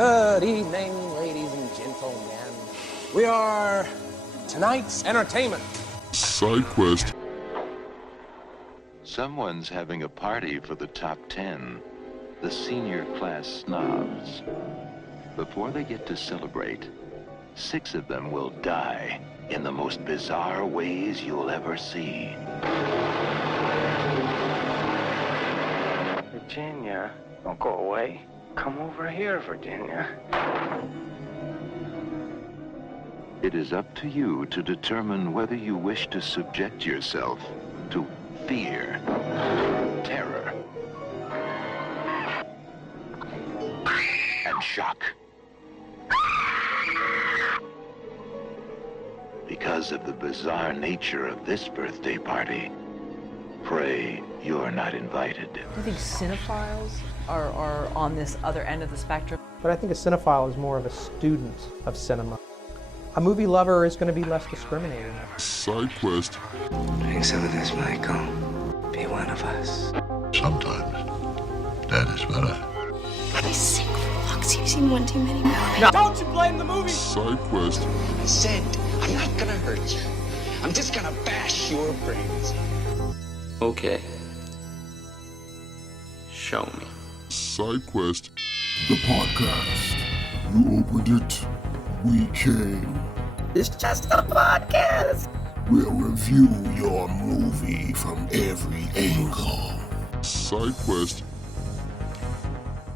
Good evening, ladies and gentlemen. We are tonight's entertainment. Side quest. Someone's having a party for the top 10, the senior class snobs. Before they get to celebrate, 6 of them will die in the most bizarre ways you'll ever see. Virginia, don't go away. Come over here, Virginia. It is up to you to determine whether you wish to subject yourself to fear, terror, and shock. Because of the bizarre nature of this birthday party, pray you're not invited. Do you think cinephiles are on this other end of the spectrum? But I think a cinephile is more of a student of cinema. A movie lover is going to be less discriminating. Side quest. Drink some of this, Michael. Be one of us. Sometimes that is better. I'm sick for fucks. You've seen one too many. No. Don't you blame the movie! Side quest. I said, I'm not gonna hurt you. I'm just gonna bash your brains. Okay. Show me. Side quest. The podcast. You opened it, we came. It's just a podcast. We'll review your movie from every angle. Side quest.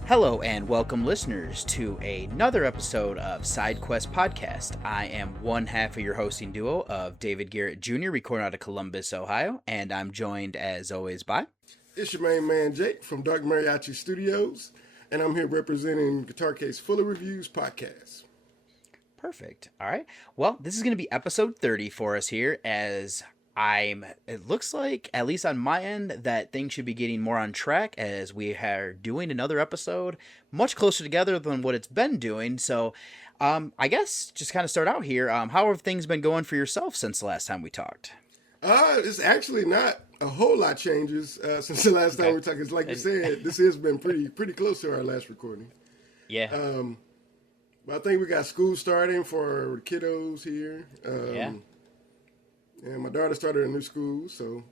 Hello and welcome listeners to another episode of Side Quest Podcast. I am one half of your hosting duo of David Garrett Jr., recording out of Columbus, Ohio, and I'm joined as always by... It's your main man Jake from Dark Mariachi Studios, and I'm here representing Guitar Case Full of Reviews podcast. Perfect. All right. Well, this is going to be episode 30 for us here, as it looks like, at least on my end, that things should be getting more on track as we are doing another episode much closer together than what it's been doing. So I guess just kind of start out here. How have things been going for yourself since the last time we talked? It's actually not a whole lot changes since the last time we talked. It's like you said, this has been pretty close to our last recording. Yeah. But I think we got school starting for kiddos here. And my daughter started a new school, so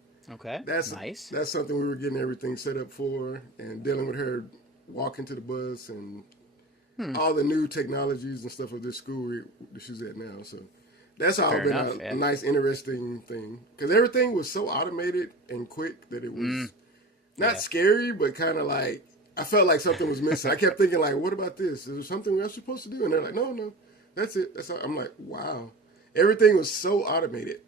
that's nice. That's something we were getting everything set up for, and dealing with her walking to the bus and all the new technologies and stuff of this school that she's at now. So that's all been a nice, interesting thing, because everything was so automated and quick that it was not scary, but kind of like I felt like something was missing. I kept thinking, like, what about this? Is there something else you're supposed to do? And they're like, no, that's it. That's all. I'm like, wow, everything was so automated.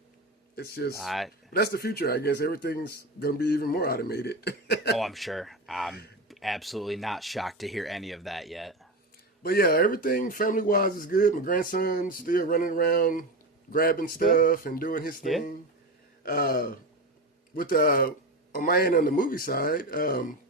It's just, that's the future, I guess. Everything's going to be even more automated. Oh, I'm sure. I'm absolutely not shocked to hear any of that yet. But yeah, everything family-wise is good. My grandson's still running around, grabbing stuff and doing his thing. On my end on the movie side,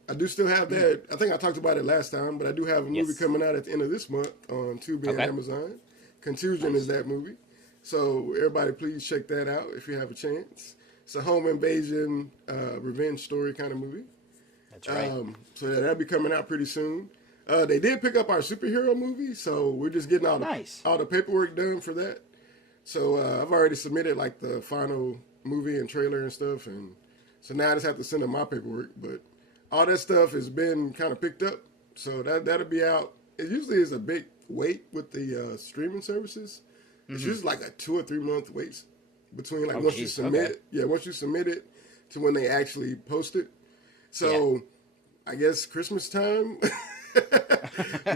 I do still have that. I think I talked about it last time, but I do have a movie coming out at the end of this month on Tubi and Amazon. Contusion is that movie. So everybody, please check that out if you have a chance. It's a home invasion, revenge story kind of movie. That's right. So that'll be coming out pretty soon. They did pick up our superhero movie, so we're just getting all the paperwork done for that. So I've already submitted like the final movie and trailer and stuff, and so now I just have to send them my paperwork. But all that stuff has been kind of picked up, so that'll be out. It usually is a big wait with the streaming services. It's usually like a 2 or 3 month wait between once you submit it to when they actually post it. So I guess Christmas time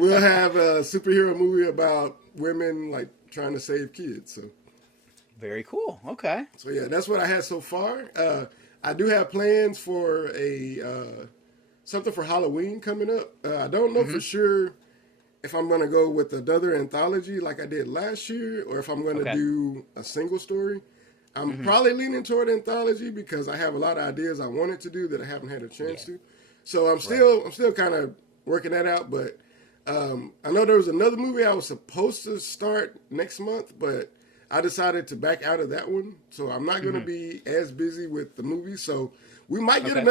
we'll have a superhero movie about women like trying to save kids. So very cool. Okay. So yeah, that's what I had so far. I do have plans for something for Halloween coming up. I don't know for sure if I'm going to go with another anthology like I did last year, or if I'm going to do a single story. I'm probably leaning toward anthology because I have a lot of ideas I wanted to do that I haven't had a chance to. So I'm still kind of working that out. But I know there was another movie I was supposed to start next month, but I decided to back out of that one. So I'm not going to be as busy with the movie. So we might get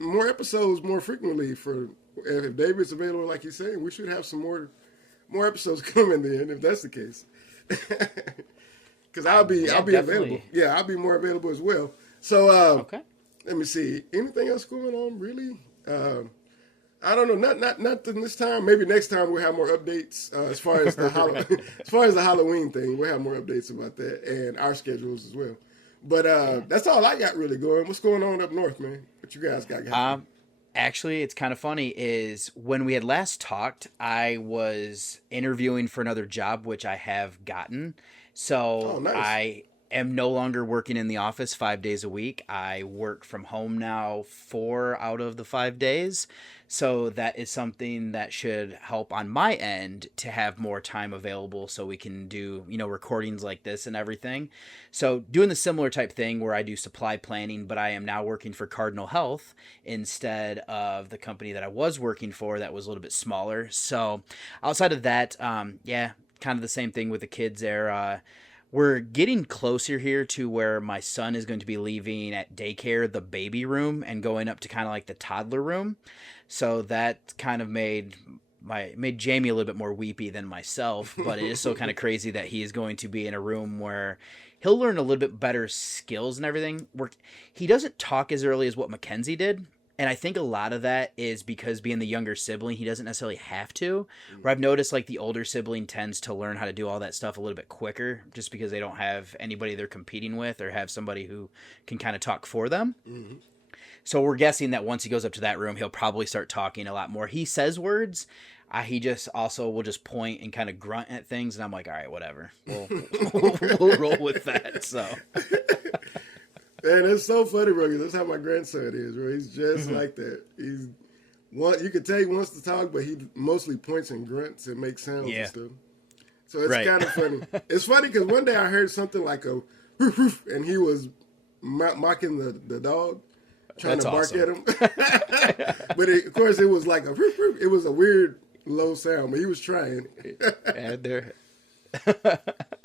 more episodes more frequently for. If David's available, like he's saying, we should have some more more episodes coming then if that's the case. Because I'll be available. Yeah, I'll be more available as well. So okay. Let me see. Anything else going on? Really? I don't know. Not this time. Maybe next time we'll have more updates as far as the Halloween thing. We'll have more updates about that and our schedules as well. But that's all I got really going. What's going on up north, man? What you guys got going? Actually, it's kind of funny is when we had last talked, I was interviewing for another job, which I have gotten. So nice. I am no longer working in the office 5 days a week. I work from home now 4 out of the 5 days. So that is something that should help on my end to have more time available so we can do, recordings like this and everything. So doing the similar type thing where I do supply planning, but I am now working for Cardinal Health instead of the company that I was working for that was a little bit smaller. So outside of that, kind of the same thing with the kids there. We're getting closer here to where my son is going to be leaving at daycare, the baby room, and going up to kind of like the toddler room. So that kind of made Jamie a little bit more weepy than myself, but it is so kind of crazy that he is going to be in a room where he'll learn a little bit better skills and everything. He doesn't talk as early as what Mackenzie did. And I think a lot of that is because being the younger sibling, he doesn't necessarily have to. Where I've noticed like the older sibling tends to learn how to do all that stuff a little bit quicker just because they don't have anybody they're competing with or have somebody who can kind of talk for them. Mm-hmm. So we're guessing that once he goes up to that room, he'll probably start talking a lot more. He says words. He just also will just point and kind of grunt at things. And I'm like, all right, whatever. We'll roll with that. So... Man, it's so funny, bro, because that's how my grandson is, bro. He's just like that. You could tell he wants to talk, but he mostly points and grunts and makes sounds and stuff. So it's kind of funny. It's funny because one day I heard something like a woof, woof, and he was mocking the dog, trying to bark at him. But of course, it was like a woof, woof. It was a weird low sound, but he was trying.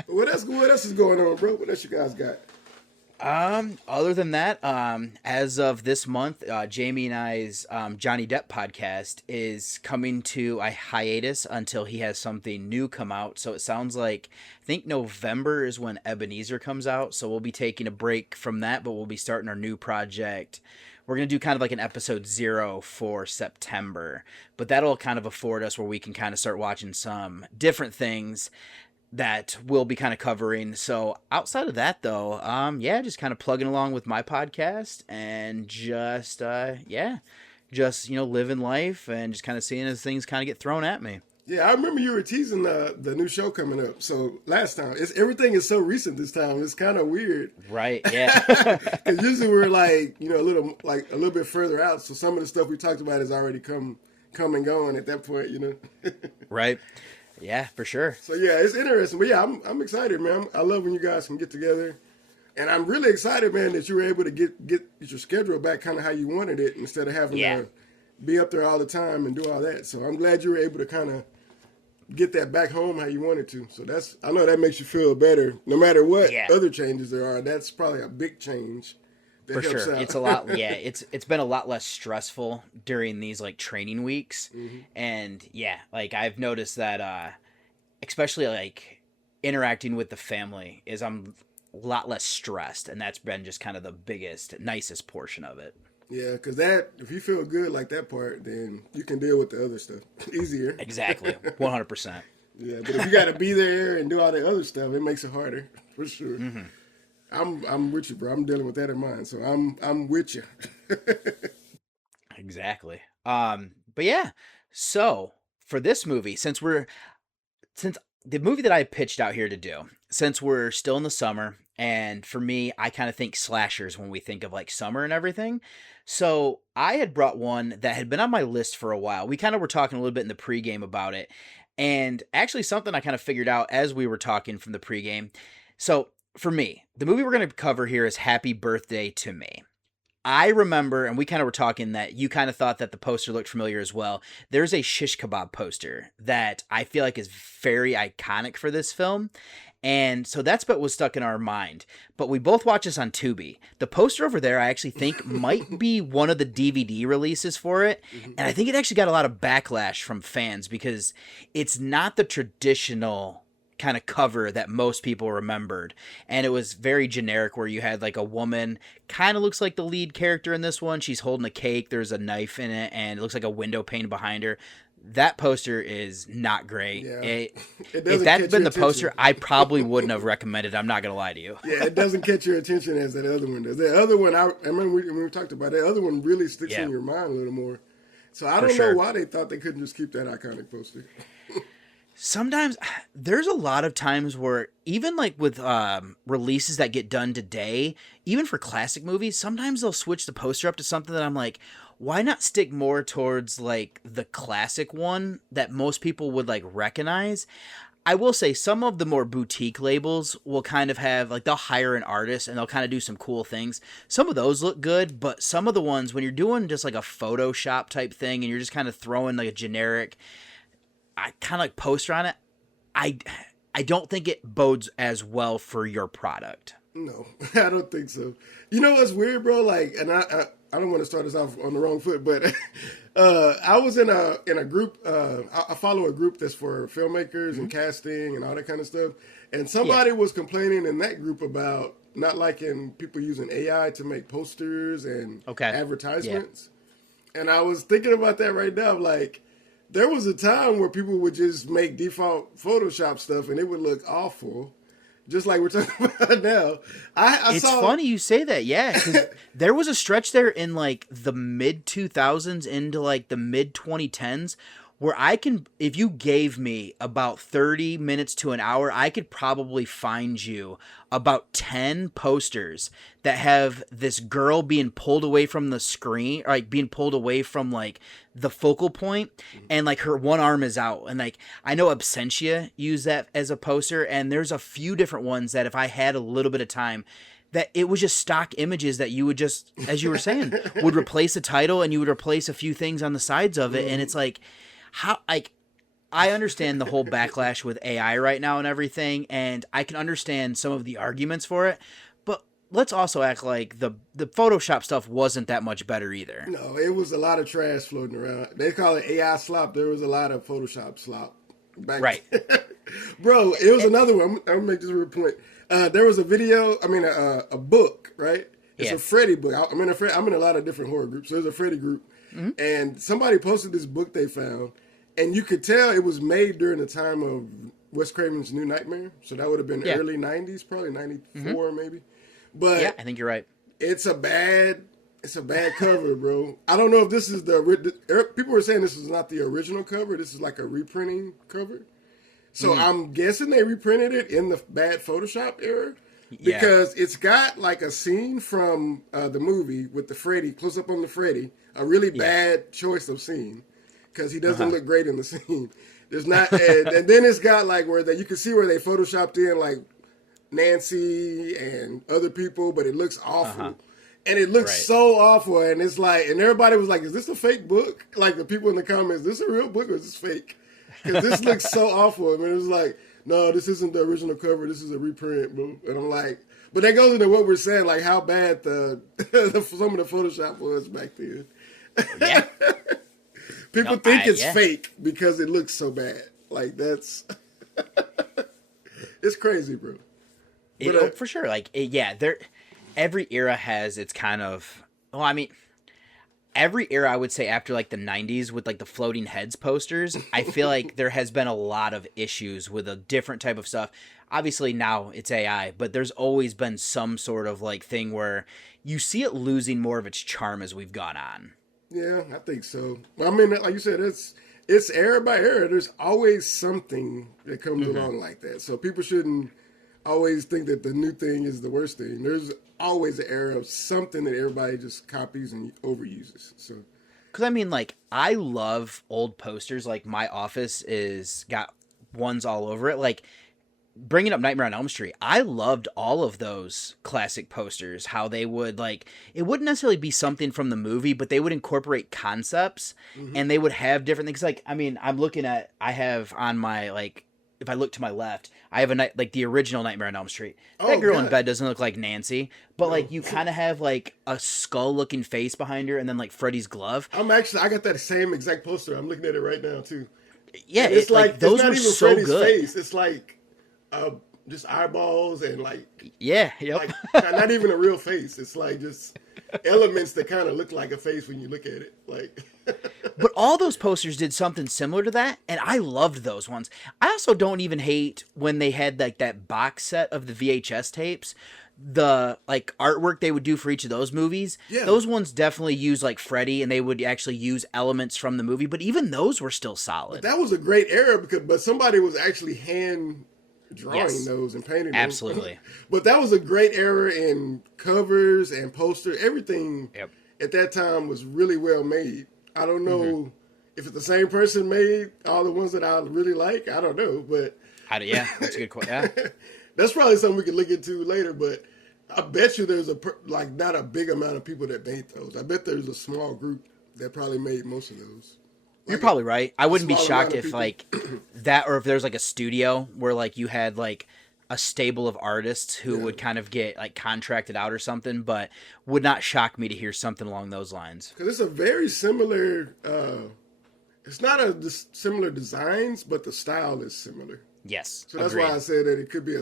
What else is going on, bro? What else you guys got? Other than that, as of this month, Jamie and I's Johnny Depp podcast is coming to a hiatus until he has something new come out. So it sounds like, I think November is when Ebenezer comes out. So we'll be taking a break from that, but we'll be starting our new project. We're going to do kind of like an episode 0 for September, but that'll kind of afford us where we can kind of start watching some different things that we'll be kind of covering. So outside of that though, just kind of plugging along with my podcast and just living life and just kind of seeing as things kind of get thrown at me. Yeah, I remember you were teasing the new show coming up. So last time, everything is so recent this time. It's kind of weird, right? Yeah, because usually we're like a little bit further out. So some of the stuff we talked about has already come and gone at that point, Right. Yeah, for sure. So yeah, it's interesting. But yeah, I'm excited, man. I love when you guys can get together. And I'm really excited, man, that you were able to get your schedule back kind of how you wanted it instead of having to be up there all the time and do all that. So I'm glad you were able to kind of get that back home how you wanted to. So I know that makes you feel better. No matter what other changes there are, that's probably a big change. For sure. It's a lot. Yeah, it's been a lot less stressful during these like training weeks. Mm-hmm. And like I've noticed that especially like interacting with the family is I'm a lot less stressed, and that's been just kind of the biggest, nicest portion of it. Yeah, because if you feel good like that part, then you can deal with the other stuff easier. Exactly, 100%. Yeah, but if you got to be there and do all the other stuff, it makes it harder for sure. Mm-hmm. I'm with you, bro. I'm dealing with that in mind, so I'm with you. Exactly. But yeah. So for this movie, since the movie that I pitched out here to do, since we're still in the summer, and for me, I kind of think slashers when we think of like summer and everything. So I had brought one that had been on my list for a while. We kind of were talking a little bit in the pregame about it, and actually something I kind of figured out as we were talking from the pregame. So for me, the movie we're going to cover here is Happy Birthday to Me. I remember, and we kind of were talking that you kind of thought that the poster looked familiar as well. There's a shish kebab poster that I feel like is very iconic for this film. And so that's what was stuck in our mind. But we both watched this on Tubi. The poster over there, I actually think might be one of the DVD releases for it. And I think it actually got a lot of backlash from fans because it's not the traditional kind of cover that most people remembered. And it was very generic where you had like a woman, kind of looks like the lead character in this one. She's holding a cake. There's a knife in it and it looks like a window pane behind her. That poster is not great. Yeah. If that's been the poster, I probably wouldn't have recommended it. I'm not going to lie to you. Yeah, it doesn't catch your attention as that other one does. The other one, I remember when we talked about it, the other one really sticks in your mind a little more. So I don't know why they thought they couldn't just keep that iconic poster. Sometimes there's a lot of times where even like with releases that get done today, even for classic movies, sometimes they'll switch the poster up to something that I'm like, why not stick more towards like the classic one that most people would like recognize? I will say some of the more boutique labels will kind of have like they'll hire an artist and they'll kind of do some cool things. Some of those look good, but some of the ones when you're doing just like a Photoshop type thing and you're just kind of throwing like a generic kind of like poster on it, I don't think it bodes as well for your product. No, I don't think so. You know what's weird, bro? Like, and I don't want to start us off on the wrong foot, but I was in a group. I follow a group that's for filmmakers and casting and all that kind of stuff. And somebody was complaining in that group about not liking people using AI to make posters and advertisements. Yeah. And I was thinking about that right now. Like, there was a time where people would just make default Photoshop stuff and it would look awful. Just like we're talking about now. It's funny you say that, yeah. 'Cause there was a stretch there in like the mid 2000s into like the mid 2010s where if you gave me about 30 minutes to an hour, I could probably find you about 10 posters that have this girl being pulled away from the screen, or like being pulled away from like the focal point, and like her one arm is out. And like, I know Absentia used that as a poster, and there's a few different ones that if I had a little bit of time, that it was just stock images that you would just, as you were saying, would replace the title and you would replace a few things on the sides of it. And it's like, how, like, I understand the whole backlash with AI right now and everything, and I can understand some of the arguments for it, but let's also act like the Photoshop stuff wasn't that much better either. No, it was a lot of trash floating around. They call it AI slop. There was a lot of Photoshop slop back then. Bro, it was another one. I'm going to make this real point. There was a video, a book, right? It's a Freddy book. I'm in a lot of different horror groups. So there's a Freddy group. And somebody posted this book they found, and you could tell it was made during the time of Wes Craven's New Nightmare. So that would have been early 90s, probably 94 maybe. But yeah, I think you're right. It's a bad cover, bro. I don't know if this is people were saying this is not the original cover. This is like a reprinting cover. So I'm guessing they reprinted it in the bad Photoshop era. Because it's got like a scene from the movie with the Freddy, close up on the Freddy, a really bad choice of scene because he doesn't look great in the scene. There's not, and then it's got like where you can see where they photoshopped in like Nancy and other people, but it looks awful. And it looks so awful, and it's like, and everybody was like, "Is this a fake book?" Like the people in the comments, "Is this a real book or is this fake?" Because this looks so awful. I mean, it's like, no, this isn't the original cover. This is a reprint, bro. And I'm like, but that goes into what we're saying, like how bad some of the Photoshop was back then. Yeah. People think it's fake because it looks so bad. Like that's, it's crazy, bro. But, for sure. Like, every era has its kind of, every era, I would say, after like the 90s with like the floating heads posters, I feel like there has been a lot of issues with a different type of stuff. Obviously now it's AI, but there's always been some sort of like thing where you see it losing more of its charm as we've gone on. Yeah, I think so. Well, I mean, like you said, it's era by era. There's always something that comes along like that. So people shouldn't always think that the new thing is the worst thing. There's always an era of something that everybody just copies and overuses. So, because I mean, like, I love old posters. Like, my office got ones all over it. Like, bringing up Nightmare on Elm Street, I loved all of those classic posters, how they would like, it wouldn't necessarily be something from the movie, but they would incorporate concepts and they would have different things. Like, I mean, I have on my, like, if I look to my left, I have like the original Nightmare on Elm Street. That girl in bed doesn't look like Nancy, but like you kind of have like a skull looking face behind her and then like Freddy's glove. I got that same exact poster. I'm looking at it right now too. Yeah, and it's like those it's not were even so Freddy's good. face. It's like just eyeballs and like like, not even a real face. It's like just elements that kind of look like a face when you look at it. Like, but all those posters did something similar to that, and I loved those ones. I also don't even hate when they had like that box set of the VHS tapes. The like artwork they would do for each of those movies, those ones definitely use like Freddy, and they would actually use elements from the movie. But even those were still solid. But that was a great era but somebody was actually hand drawing those and painting them. Absolutely. But that was a great era in covers and posters. Everything at that time was really well made. I don't know if it's the same person made all the ones that I really like. I don't know, but that's a good question. Yeah. That's probably something we can look into later. But I bet you there's not a big amount of people that made those. I bet there's a small group that probably made most of those. You're probably right. I wouldn't be shocked if like that, or if there's like a studio where like you had like a stable of artists who would kind of get like contracted out or something, but would not shock me to hear something along those lines. Because it's a very similar, it's not similar designs, but the style is similar. Yes. So that's why I said that it could be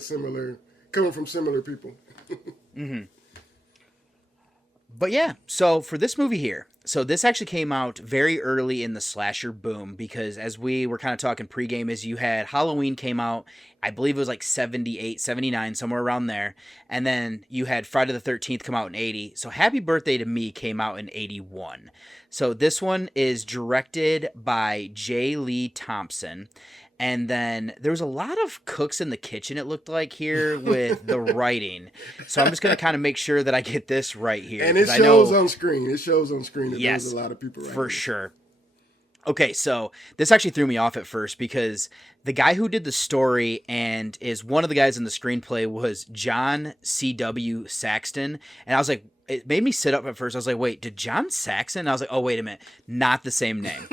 coming from similar people. But yeah, so for this movie here, so this actually came out very early in the slasher boom, because as we were kind of talking pregame, is you had Halloween came out, I believe it was like 78, 79, somewhere around there. And then you had Friday the 13th come out in 80. So Happy Birthday to Me came out in 81. So this one is directed by J. Lee Thompson. And then there was a lot of cooks in the kitchen, it looked like, here with the writing. So I'm just going to kind of make sure that I get this right here. And it shows on screen. It shows on screen that there's a lot of people right for here. Sure. Okay, so this actually threw me off at first because the guy who did the story and is one of the guys in the screenplay was John C.W. Saxton. And I was like, it made me sit up at first. I was like, wait, did John Saxon? I was like, oh, wait a minute. Not the same name.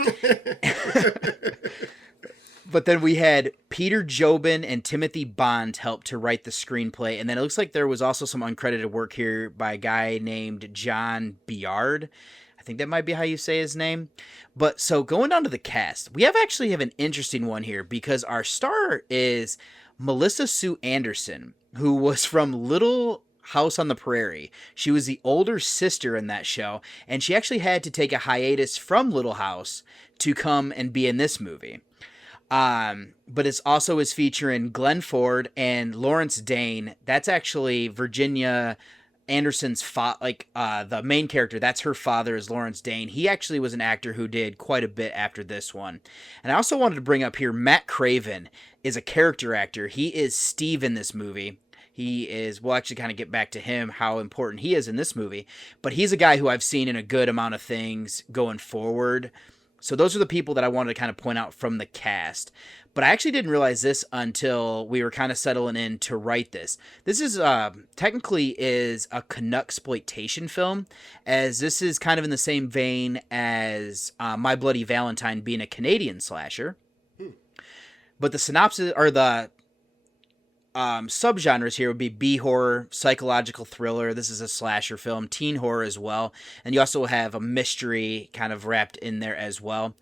But then we had Peter Jobin and Timothy Bond help to write the screenplay. And then it looks like there was also some uncredited work here by a guy named John Biard. I think that might be how you say his name. But so going down to the cast, we actually have an interesting one here because our star is Melissa Sue Anderson, who was from Little House on the Prairie. She was the older sister in that show, and she actually had to take a hiatus from Little House to come and be in this movie. But it's also is featuring Glenn Ford and Lawrence Dane. That's actually Virginia Anderson's the main character. That's her father, is Lawrence Dane. He actually was an actor who did quite a bit after this one. And I also wanted to bring up here, Matt Craven is a character actor. He is Steve in this movie. We'll actually kind of get back to him, how important he is in this movie. But he's a guy who I've seen in a good amount of things going forward. So those are the people that I wanted to kind of point out from the cast. But I actually didn't realize this until we were kind of settling in to write this. This is technically is a Canucksploitation film, as this is kind of in the same vein as My Bloody Valentine being a Canadian slasher. But the synopsis, or the subgenres here would be B-horror, psychological thriller. This is a slasher film, teen horror as well. And you also have a mystery kind of wrapped in there as well.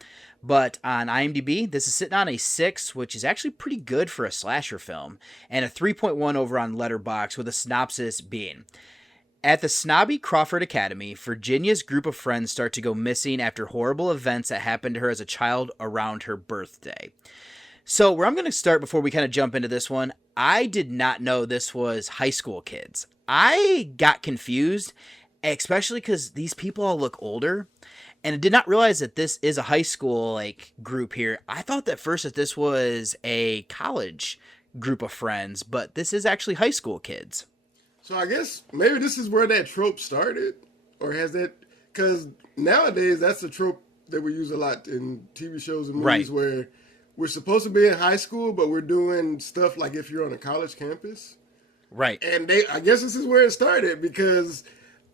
But on IMDb, this is sitting on a 6, which is actually pretty good for a slasher film. And a 3.1 over on Letterboxd, with a synopsis being: at the snobby Crawford Academy, Virginia's group of friends start to go missing after horrible events that happened to her as a child around her birthday. So where I'm going to start before we kind of jump into this one, I did not know this was high school kids. I got confused, especially because these people all look older, and I did not realize that this is a high school group here. I thought that first that this was a college group of friends, but this is actually high school kids. So I guess maybe this is where that trope started, or has that? Because nowadays that's a trope that we use a lot in TV shows and movies, where we're supposed to be in high school, but we're doing stuff like if you're on a college campus. Right. And I guess this is where it started because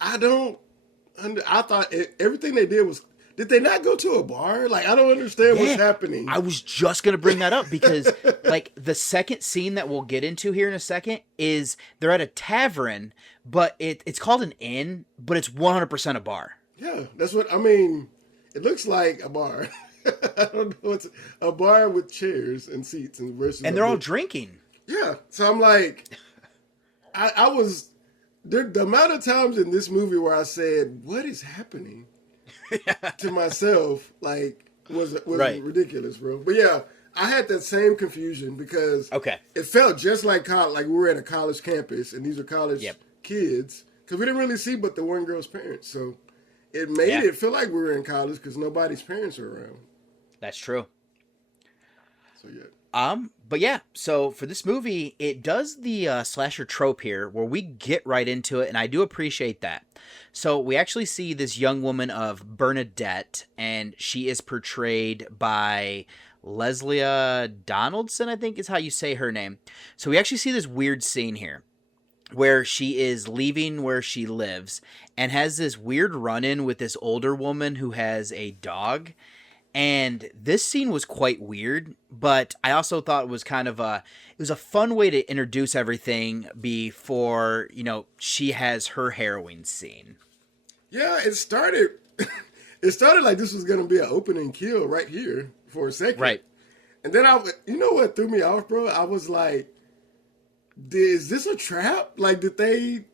I thought everything they did was, did they not go to a bar? Like, I don't understand what's happening. I was just going to bring that up because, like, the second scene that we'll get into here in a second is they're at a tavern, but it's called an inn, but it's 100% a bar. Yeah, that's what, I mean, it looks like a bar. I don't know, it's a bar with chairs and seats. And they're all drinking. Yeah, so I'm like, I was, the amount of times in this movie where I said, what is happening? To myself, like, was ridiculous, bro. But yeah, I had that same confusion because it felt just like college, like we were at a college campus and these are college kids because we didn't really see but the one girl's parents, so it made it feel like we were in college because nobody's parents are around. That's true. So yeah. But yeah, so for this movie, it does the slasher trope here where we get right into it, and I do appreciate that. So we actually see this young woman of Bernadette, and she is portrayed by Leslie Donaldson, I think is how you say her name. So we actually see this weird scene here where she is leaving where she lives and has this weird run-in with this older woman who has a dog. And this scene was quite weird, but I also thought it was kind of it was a fun way to introduce everything before, you know, she has her harrowing scene. Yeah, it started like this was going to be an opening kill right here for a second. Right. And then you know what threw me off, bro? I was like, is this a trap? Like, did they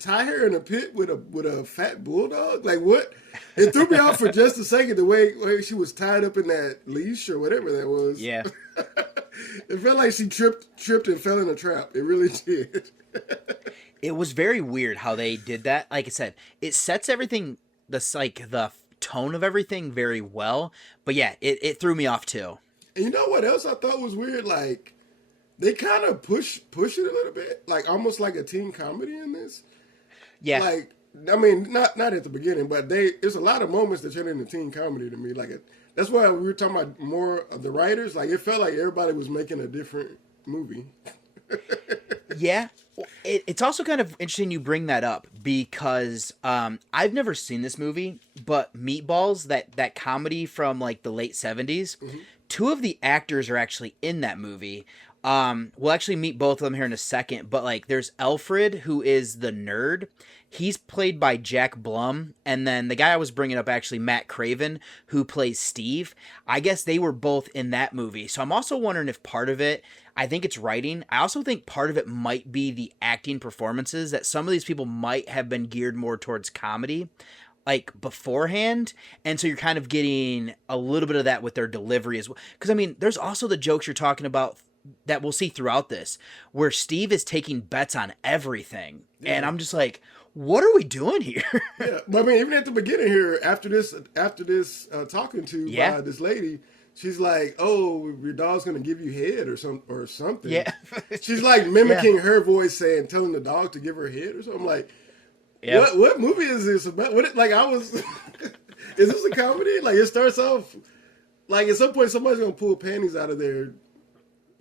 tie her in a pit with a fat bulldog? Like, what? It threw me off for just a second, the way she was tied up in that leash or whatever that was. Yeah. It felt like she tripped and fell in a trap. It really did. It was very weird how they did that. Like I said, it sets everything, the tone of everything very well. But yeah, it threw me off too. And you know what else I thought was weird? Like, they kind of push it a little bit, like almost like a teen comedy in this. Yeah. Like, I mean, not at the beginning, but there's a lot of moments that turn into teen comedy to me. Like, that's why we were talking about more of the writers. Like, it felt like everybody was making a different movie. Yeah. It's also kind of interesting you bring that up because I've never seen this movie, but Meatballs, that comedy from like the late 70s, two of the actors are actually in that movie. We'll actually meet both of them here in a second, but like there's Alfred, who is the nerd. He's played by Jack Blum, and then the guy I was bringing up, actually Matt Craven, who plays Steve. I guess they were both in that movie. So I'm also wondering if part of it, I think it's writing. I also think part of it might be the acting performances, that some of these people might have been geared more towards comedy, like beforehand, and so you're kind of getting a little bit of that with their delivery as well. Because I mean, there's also the jokes you're talking about that we'll see throughout this, where Steve is taking bets on everything, and I'm just like, what are we doing here? Yeah, but I mean, even at the beginning here, after this talking to by this lady, she's like, "Oh, your dog's gonna give you head or something." Yeah, she's like mimicking her voice, telling the dog to give her head or something. Like, what movie is this about? Is this a comedy? Like, it starts off like at some point somebody's gonna pull panties out of their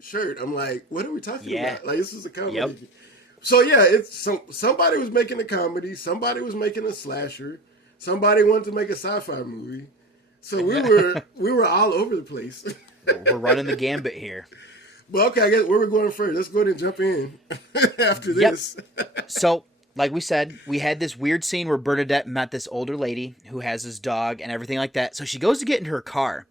shirt. I'm like, what are we talking about? Like, this is a comedy. Yep. So yeah, it's somebody was making a comedy, somebody was making a slasher, somebody wanted to make a sci-fi movie. So we were all over the place. We're running the gambit here. But okay, I guess where we're going first. Let's go ahead and jump in after this. So, like we said, we had this weird scene where Bernadette met this older lady who has this dog and everything like that. So she goes to get into her car.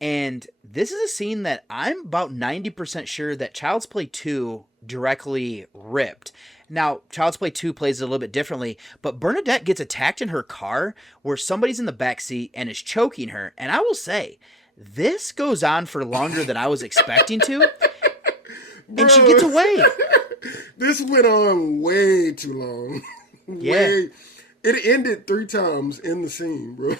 And this is a scene that I'm about 90% sure that Child's Play 2 directly ripped. Now, Child's Play 2 plays it a little bit differently, but Bernadette gets attacked in her car where somebody's in the backseat and is choking her. And I will say, this goes on for longer than I was expecting to. And she gets away. This went on way too long. Yeah. It ended 3 times in the scene, bro.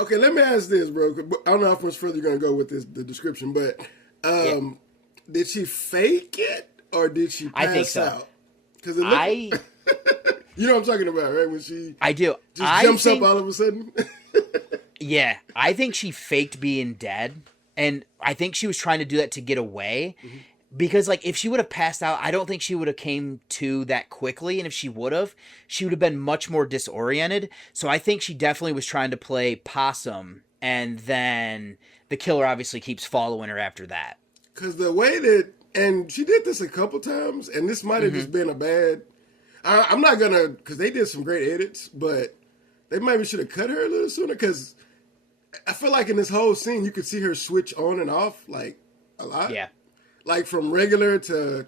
Okay, let me ask this, bro. I don't know how much further you're going to go with the description, but did she fake it or did she pass I think so. out? Because you know what I'm talking about, right? When she I do. just jumps up all of a sudden. Yeah, I think she faked being dead, and I think she was trying to do that to get away. Because, like, if she would have passed out, I don't think she would have came to that quickly. And if she would have been much more disoriented. So I think she definitely was trying to play possum. And then the killer obviously keeps following her after that. Because the way that, and she did this a couple times, and this might have just been a bad, I'm not going to, because they did some great edits, but they maybe should have cut her a little sooner. Because I feel like in this whole scene, you could see her switch on and off, like, a lot. Yeah. Like from regular to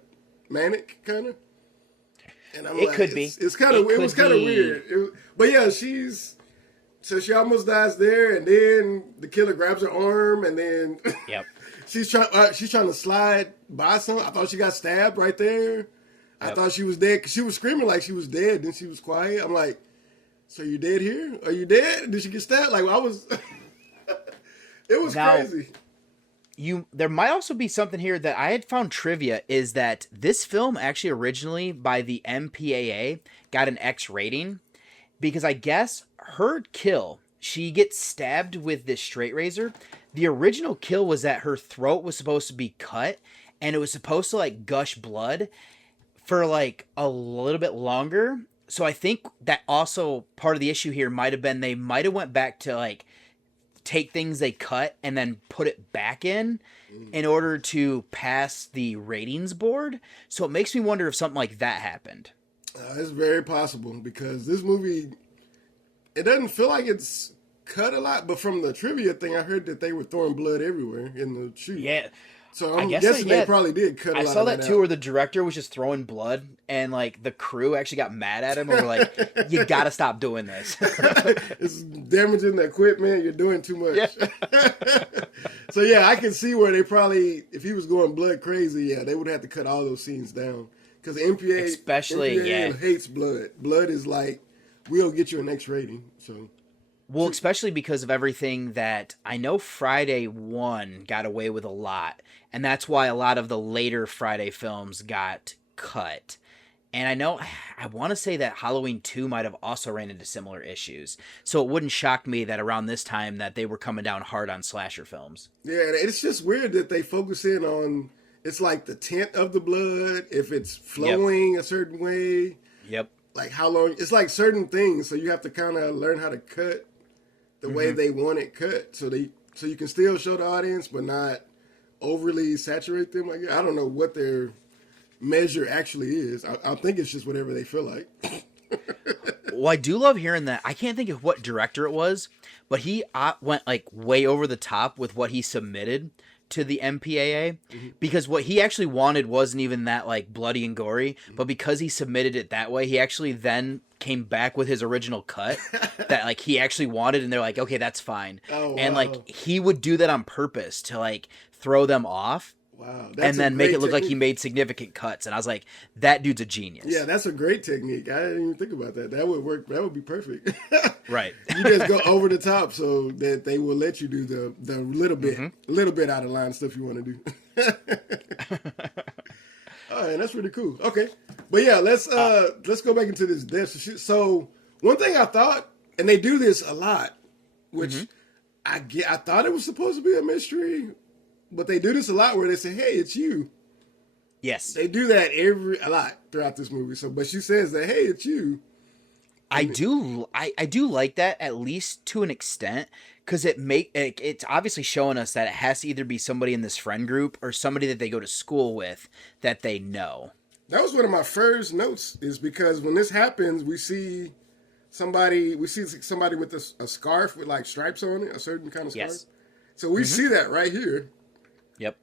manic, kind of. And I'm it could be. It's kind of. It was kind of weird. But yeah, she almost dies there, and then the killer grabs her arm, and then yep, she's trying to slide by some. I thought she got stabbed right there. Yep. I thought she was dead because she was screaming like she was dead. Then she was quiet. I'm like, so you dead here? Are you dead? Did she get stabbed? Like I was. It was crazy. There might also be something here that I had found trivia is that this film actually originally by the MPAA got an X rating because I guess her kill, she gets stabbed with this straight razor. The original kill was that her throat was supposed to be cut and it was supposed to like gush blood for like a little bit longer. So I think that also part of the issue here might have been they might have went back to like take things they cut and then put it back in order to pass the ratings board. So it makes me wonder if something like that happened. It's very possible because this movie, it doesn't feel like it's cut a lot, but from the trivia thing, I heard that they were throwing blood everywhere in the shoot. Yeah. So I'm guessing they probably did cut a lot of that. I saw that too, where the director was just throwing blood, and like the crew actually got mad at him and were like, "You got to stop doing this. It's damaging the equipment. You're doing too much." Yeah. So yeah, I can see where they probably, if he was going blood crazy, yeah, they would have to cut all those scenes down because MPA hates blood. Blood is like, we'll get you an X rating. So. Well, especially because of everything that I know Friday 1 got away with a lot. And that's why a lot of the later Friday films got cut. And I want to say that Halloween 2 might have also ran into similar issues. So it wouldn't shock me that around this time that they were coming down hard on slasher films. Yeah, it's just weird that they focus in on, it's like the tint of the blood, if it's flowing a certain way. Yep. Like how long, it's like certain things. So you have to kind of learn how to cut the way they want it cut, so you can still show the audience, but not overly saturate them. Like I don't know what their measure actually is. I think it's just whatever they feel like. Well, I do love hearing that. I can't think of what director it was, but he went like way over the top with what he submitted to the MPAA because what he actually wanted wasn't even that like bloody and gory, but because he submitted it that way, he actually then came back with his original cut that like he actually wanted, and they're like, okay, that's fine. Oh, wow. And like he would do that on purpose to like throw them off. Wow. And then make it look like he made significant cuts. And I was like, that dude's a genius. Yeah, that's a great technique. I didn't even think about that. That would work. That would be perfect. Right. You just go over the top so that they will let you do the little bit out of line stuff you want to do. All right, that's really cool. Okay. But yeah, let's go back into this death. So one thing I thought, and they do this a lot, which I thought it was supposed to be a mystery, but they do this a lot where they say, "Hey, it's you." Yes. They do that a lot throughout this movie. So, but she says that, "Hey, it's you." I do like that, at least to an extent, because it's obviously showing us that it has to either be somebody in this friend group or somebody that they go to school with that they know. That was one of my first notes, is because when this happens, we see somebody with a scarf with like stripes on it, a certain kind of scarf. Yes. So we see that right here. Yep.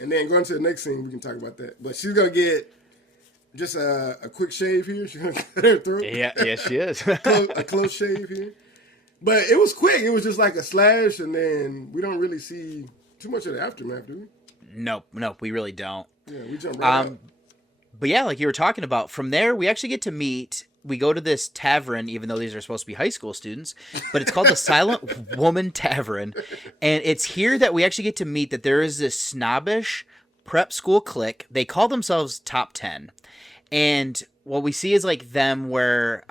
And then going to the next scene, we can talk about that. But she's gonna get just a quick shave here. She's gonna cut her throat. Yeah, she is. a close shave here. But it was quick. It was just like a slash, and then we don't really see too much of the aftermath, do we? Nope, we really don't. Yeah, we jump right out. But yeah, like you were talking about, from there we actually get to meet. We go to this tavern, even though these are supposed to be high school students, but it's called the Silent Woman Tavern. And it's here that we actually get to meet that there is this snobbish prep school clique. They call themselves Top 10. And what we see is like them where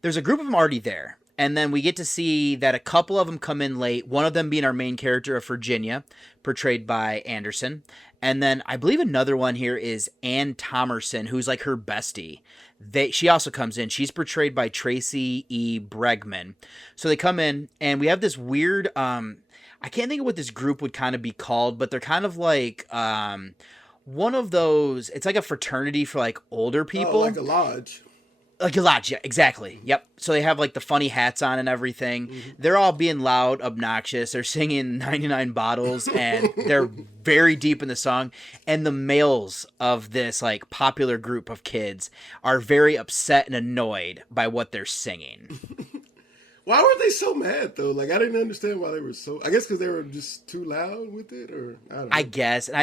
there's a group of them already there. And then we get to see that a couple of them come in late, one of them being our main character of Virginia, portrayed by Anderson. And then I believe another one here is Ann Thomerson, who's like her bestie. She also comes in. She's portrayed by Tracy E. Bregman. So they come in, and we have this weird, I can't think of what this group would kind of be called, but they're kind of like one of those, it's like a fraternity for like older people. Oh, like a lodge. Like a lodge, yeah, exactly. Yep. So they have like the funny hats on and everything. Mm-hmm. They're all being loud, obnoxious. They're singing 99 Bottles, and they're very deep in the song. And the males of this like popular group of kids are very upset and annoyed by what they're singing. Why were they so mad though? Like I didn't understand why they were so. I guess because they were just too loud with it, or I don't know. I guess, and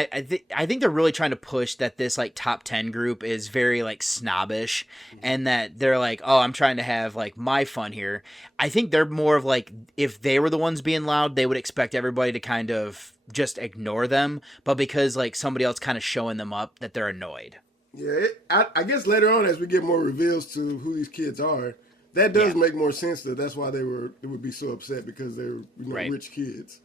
I think they're really trying to push that this like top 10 group is very like snobbish, and that they're like, oh, I'm trying to have like my fun here. I think they're more of like, if they were the ones being loud, they would expect everybody to kind of just ignore them, but because like somebody else kind of showing them up, that they're annoyed. Yeah, I guess later on as we get more reveals to who these kids are. That does make more sense. That's why they would be so upset because they were rich kids.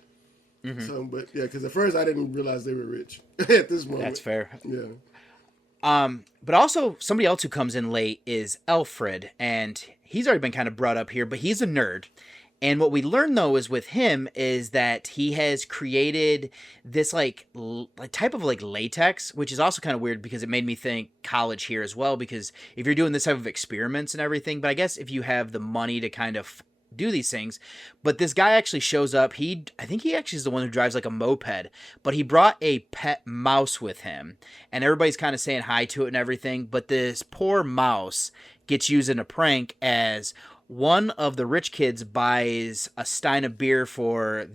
Mm-hmm. So, but yeah, because at first I didn't realize they were rich at this moment. That's fair. Yeah. But also somebody else who comes in late is Alfred, and he's already been kind of brought up here, but he's a nerd. And what we learn though is with him is that he has created this like type of like latex, which is also kind of weird because it made me think college here as well, because if you're doing this type of experiments and everything, but I guess if you have the money to kind of do these things, but this guy actually shows up. I think he actually is the one who drives like a moped, but he brought a pet mouse with him, and everybody's kind of saying hi to it and everything. But this poor mouse gets used in a prank as one of the rich kids buys a stein of beer for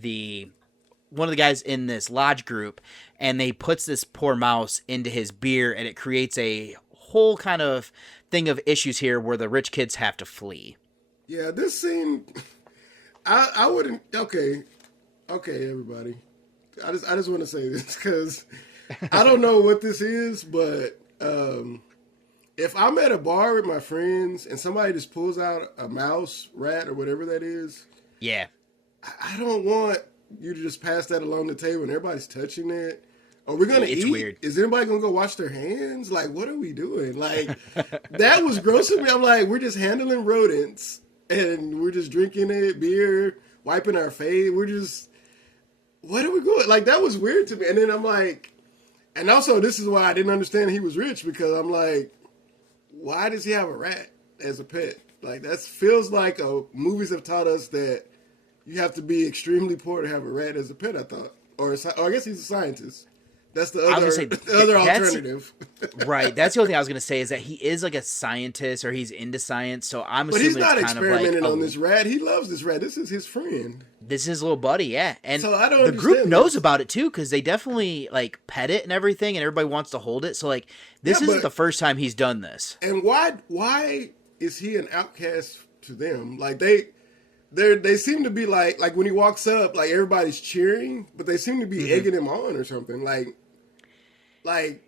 one of the guys in this lodge group, and they puts this poor mouse into his beer, and it creates a whole kind of thing of issues here where the rich kids have to flee. Yeah, this scene, I wouldn't. Okay, everybody. I just want to say this because I don't know what this is, but if I'm at a bar with my friends and somebody just pulls out a mouse, rat, or whatever that is, yeah, I don't want you to just pass that along the table and everybody's touching it. Are we gonna eat? Weird. Is anybody gonna go wash their hands? Like, what are we doing? Like, that was gross to me. I'm like, we're just handling rodents and we're just drinking it, beer, wiping our face. We're just, what are we going? Like, that was weird to me. And then I'm like, and also this is why I didn't understand he was rich, because I'm like, why does he have a rat as a pet? Like, that feels like movies have taught us that you have to be extremely poor to have a rat as a pet, I thought. Or I guess he's a scientist. That's the other alternative. Right. That's the only thing I was going to say is that he is like a scientist, or he's into science. So I'm assuming he's not it's kind experimenting of like on this rat. He loves this rat. This is his friend. This is his little buddy, yeah. And so I don't the group understand knows about it too, because they definitely like pet it and everything, and everybody wants to hold it. So like this isn't the first time he's done this. And why is he an outcast to them? Like they seem to be like when he walks up, like everybody's cheering, but they seem to be egging him on or something.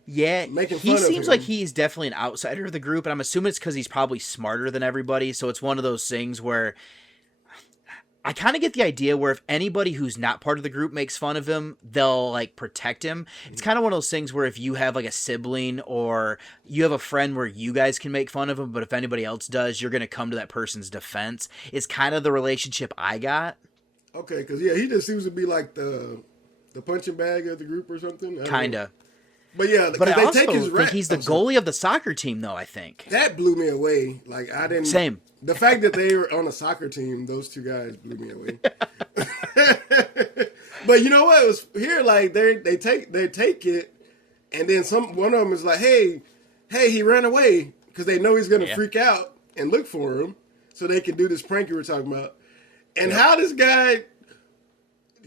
Yeah, making fun he of seems him. like he's definitely an outsider of the group, and I'm assuming it's because he's probably smarter than everybody. So it's one of those things where I kind of get the idea where if anybody who's not part of the group makes fun of him, they'll like protect him. It's kind of one of those things where if you have like a sibling or you have a friend where you guys can make fun of him, but if anybody else does, you're going to come to that person's defense. It's kind of the relationship I got. Okay, because he just seems to be like the punching bag of the group or something. Kind of. But yeah, but I also think he's the goalie of the soccer team, though. I think that blew me away. Like I didn't. Same. The fact that they were on a soccer team, those two guys blew me away. But you know what? It was here. Like they take it, and then one of them is like, "Hey, he ran away," because they know he's gonna freak out and look for him, so they can do this prank you were talking about. And how this guy.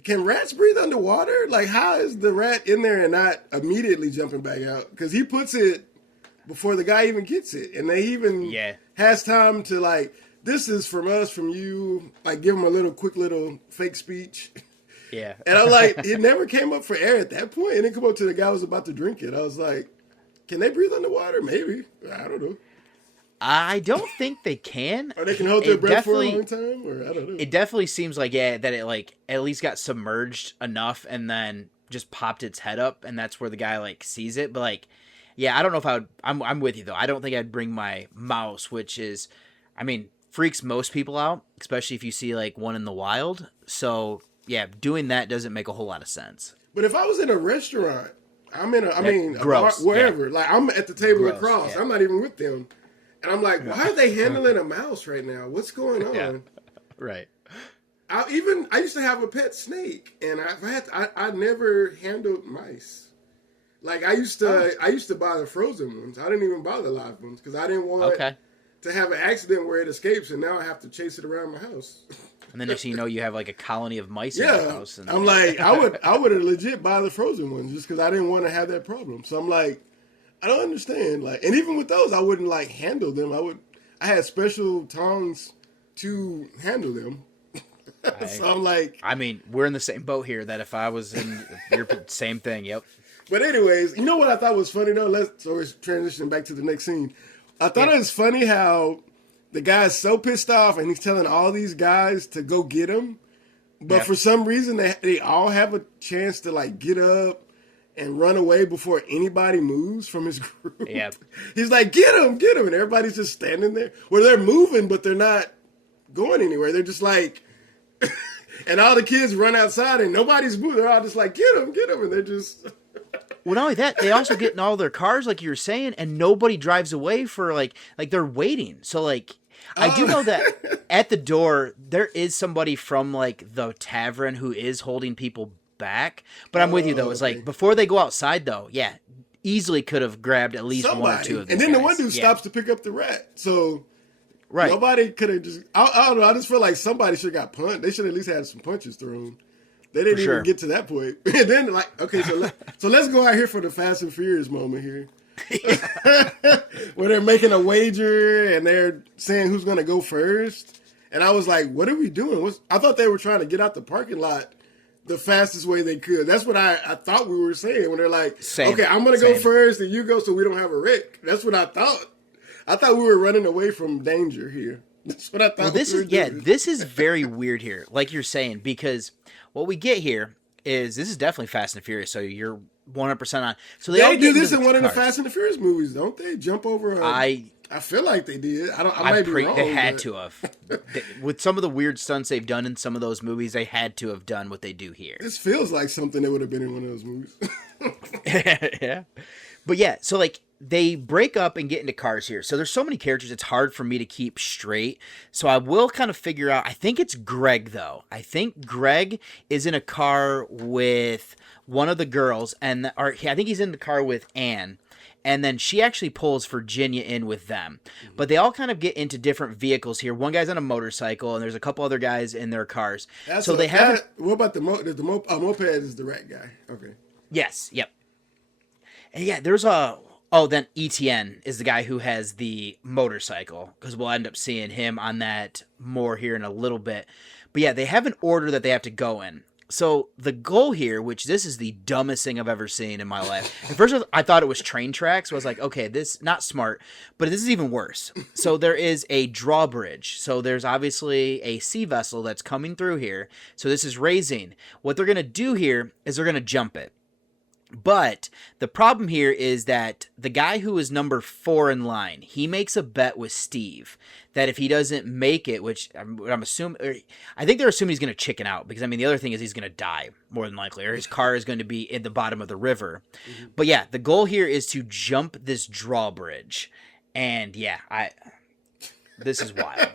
Can rats breathe underwater? Like, how is the rat in there and not immediately jumping back out? Because he puts it before the guy even gets it. And they even has time to, like, this is from us, from you. Like, give him a quick little fake speech. Yeah. And I'm like, it never came up for air at that point. It didn't come up to the guy who was about to drink it. I was like, can they breathe underwater? Maybe. I don't know. I don't think they can. Or they can hold their breath for a long time, or I don't know. It definitely seems like that it like at least got submerged enough and then just popped its head up, and that's where the guy like sees it. But like, yeah, I don't know if I would. I'm with you though. I don't think I'd bring my mouse, which is, I mean, freaks most people out, especially if you see like one in the wild. So yeah, doing that doesn't make a whole lot of sense. But if I was in a restaurant, I'm in a bar, gross, wherever, like I'm at the table Gross, across, yeah. I'm not even with them. And I'm like, why are they handling a mouse right now? What's going on? Yeah. Right. I used to have a pet snake, and I never handled mice. Like I used to buy the frozen ones. I didn't even buy the live ones because I didn't want to have an accident where it escapes, and now I have to chase it around my house. And then next thing you know, you have like a colony of mice in your house. And I'm like, I would legit buy the frozen ones just because I didn't want to have that problem. So I'm like, I don't understand. Like, and even with those, I wouldn't like handle them. I had special tongs to handle them. So I'm like, I mean, we're in the same boat here. That if I was in your same thing, yep. But anyways, you know what I thought was funny though? So we're transitioning back to the next scene. I thought it was funny how the guy's so pissed off and he's telling all these guys to go get him. But for some reason, they all have a chance to like get up and run away before anybody moves from his group. Yeah. He's like, get him. And everybody's just standing there. Well, they're moving, but they're not going anywhere. They're just like, and all the kids run outside and nobody's moving. They're all just like, get him. And they're just... Well, not only that, they also get in all their cars, like you were saying, and nobody drives away for like they're waiting. So like, I do know that at the door, there is somebody from like the tavern who is holding people back. But I'm with you though. It's like before they go outside though, yeah, easily could have grabbed at least one or two of these And then guys. the one dude stops to pick up the rat. So right. Nobody could have just, I don't know, I just feel like somebody should have got punched. They should at least had some punches thrown. They didn't even get to that point. And then like, okay, so let's go out here for the Fast and Furious moment here. Where they're making a wager and they're saying who's going to go first. And I was like, what are we doing? I thought they were trying to get out the parking lot the fastest way they could. That's what I thought we were saying when they're like, okay, I'm going to go first and you go so we don't have a wreck. That's what I thought. I thought we were running away from danger here. That's what I thought. Well, this is very weird here, like you're saying, because what we get here is this is definitely Fast and Furious. So you're 100% on. So they all do this in one of the Fast and the Furious movies, don't they? Jump over. I feel like they did. I might be wrong. They had to have. With some of the weird stunts they've done in some of those movies, they had to have done what they do here. This feels like something that would have been in one of those movies. Yeah, but yeah, so like. They break up and get into cars here. So there's so many characters, it's hard for me to keep straight. So I will kind of figure out, I think it's Greg, though. I think Greg is in a car with one of the girls, I think he's in the car with Anne. And then she actually pulls Virginia in with them. But they all kind of get into different vehicles here. One guy's on a motorcycle, and there's a couple other guys in their cars. What about the moped? Moped is the rat guy. Okay. Yes, yep. And yeah, there's then Etienne is the guy who has the motorcycle, because we'll end up seeing him on that more here in a little bit. But yeah, they have an order that they have to go in. So the goal here, which this is the dumbest thing I've ever seen in my life. At first, I thought it was train tracks. So I was like, okay, this not smart, but this is even worse. So there is a drawbridge. So there's obviously a sea vessel that's coming through here. So this is raising. What they're going to do here is they're going to jump it. But the problem here is that the guy who is number 4 in line, he makes a bet with Steve that if he doesn't make it, which I'm assuming, I think they're assuming he's going to chicken out, because I mean, the other thing is he's going to die more than likely, or his car is going to be in the bottom of the river. Mm-hmm. But yeah, the goal here is to jump this drawbridge. And yeah, this is wild.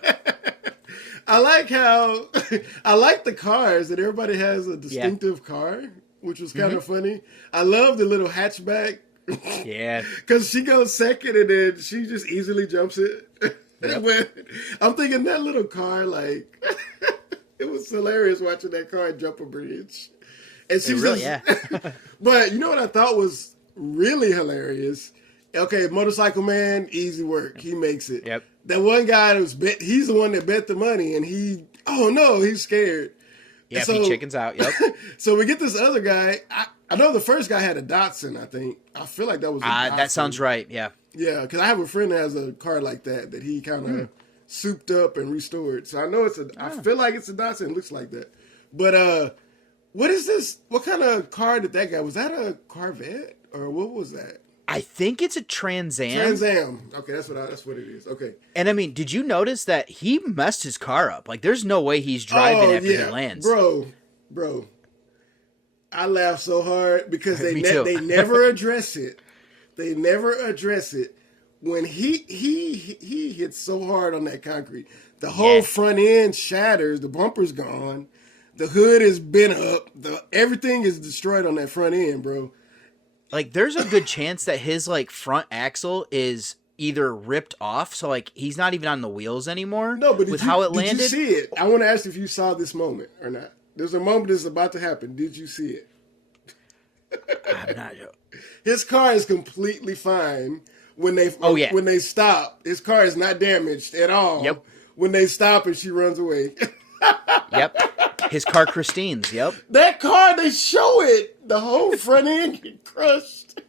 I like the cars, that everybody has a distinctive car, which was kind of funny. I love the little hatchback. Yeah. Because she goes second and then she just easily jumps it. Yep. I'm thinking that little car, like, it was hilarious watching that car jump a bridge. And she But you know what I thought was really hilarious? Okay, motorcycle man, easy work. He makes it. Yep. That one guy he's the one that bet the money, and he's scared. Yeah, so, he chickens out. Yep. So we get this other guy. I know the first guy had a Datsun, I think. I feel like that was a Datsun. That sounds right, yeah. Yeah, because I have a friend that has a car like that he kind of souped up and restored. So I know I feel like it's a Datsun. It looks like that. But what is this? What kind of car did that guy? Was that a Corvette or what was that? I think it's a Trans Am. Trans Am. Okay, that's what it is. Okay. And I mean, did you notice that he messed his car up? Like, there's no way he's driving after he lands. Bro. I laugh so hard because they Me too. they never address it. They never address it. When he hits so hard on that concrete, the whole front end shatters. The bumper's gone. The hood is bent up. Everything is destroyed on that front end, bro. Like, there's a good chance that his, like, front axle is either ripped off, so, like, he's not even on the wheels anymore. No, but how it landed. Did you see it? I want to ask if you saw this moment or not. There's a moment that's about to happen. Did you see it? I'm not sure. His car is completely fine when they when they stop. His car is not damaged at all. Yep. When they stop and she runs away. Yep. His car Christine's. Yep. That car, they show it. The whole front end get crushed.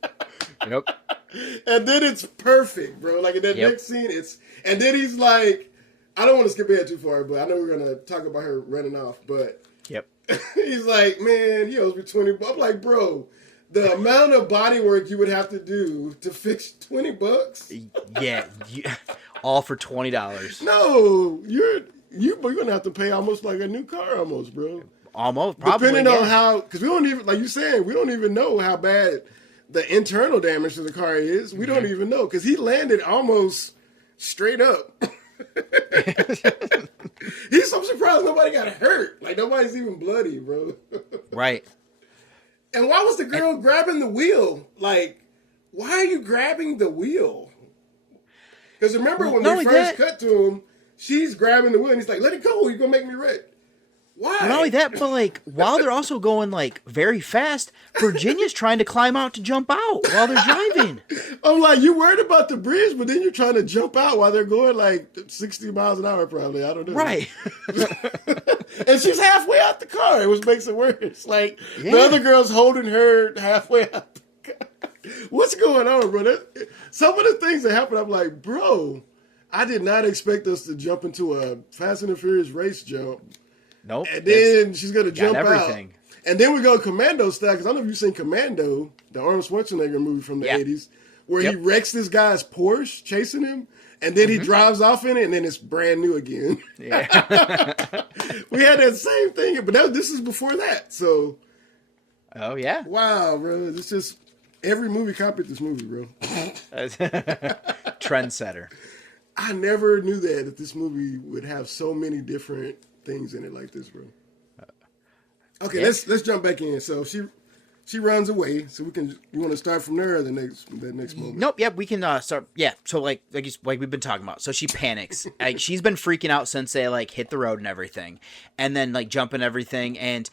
Yep. And then it's perfect, bro. Like in that next scene, and then he's like, I don't want to skip ahead too far, but I know we're gonna talk about her running off, but he's like, man, he owes me $20. I'm like, bro, the amount of body work you would have to do to fix $20. Yeah, all for $20. No, you're gonna have to pay almost like a new car, almost, bro. Almost, probably. Depending on how, because we don't even, like you said, we don't even know how bad the internal damage to the car is. We don't even know because he landed almost straight up. I'm surprised nobody got hurt. Like nobody's even bloody, bro. Right. And why was the girl grabbing the wheel? Like, why are you grabbing the wheel? Because remember when we first cut to him, she's grabbing the wheel and he's like, "Let it go. You're gonna make me wreck." Why? Not only that, but like while they're also going like very fast, Virginia's trying to climb out to jump out while they're driving. I'm like, you worried about the bridge, but then you're trying to jump out while they're going like 60 miles an hour, probably. I don't know. Right. And she's halfway out the car, which makes it worse. Like the other girl's holding her halfway out the car. What's going on, bro? Some of the things that happen, I'm like, bro, I did not expect us to jump into a Fast and the Furious race jump. Nope. And then she's going to jump everything out. And then we go Commando style, because I don't know if you've seen Commando, the Arnold Schwarzenegger movie from the 80s, where he wrecks this guy's Porsche chasing him, and then he drives off in it, and then it's brand new again. Yeah. We had that same thing, but this is before that, so. Oh, yeah. Wow, bro. It's just, every movie copied this movie, bro. Trendsetter. I never knew that this movie would have so many different things in it like this, bro. Okay, let's jump back in. So she runs away. So you want to start from there or the next moment? Nope. Yeah, we can start. Yeah. So like we've been talking about. So she panics. Like she's been freaking out since they like hit the road and everything, and then like jumping everything, and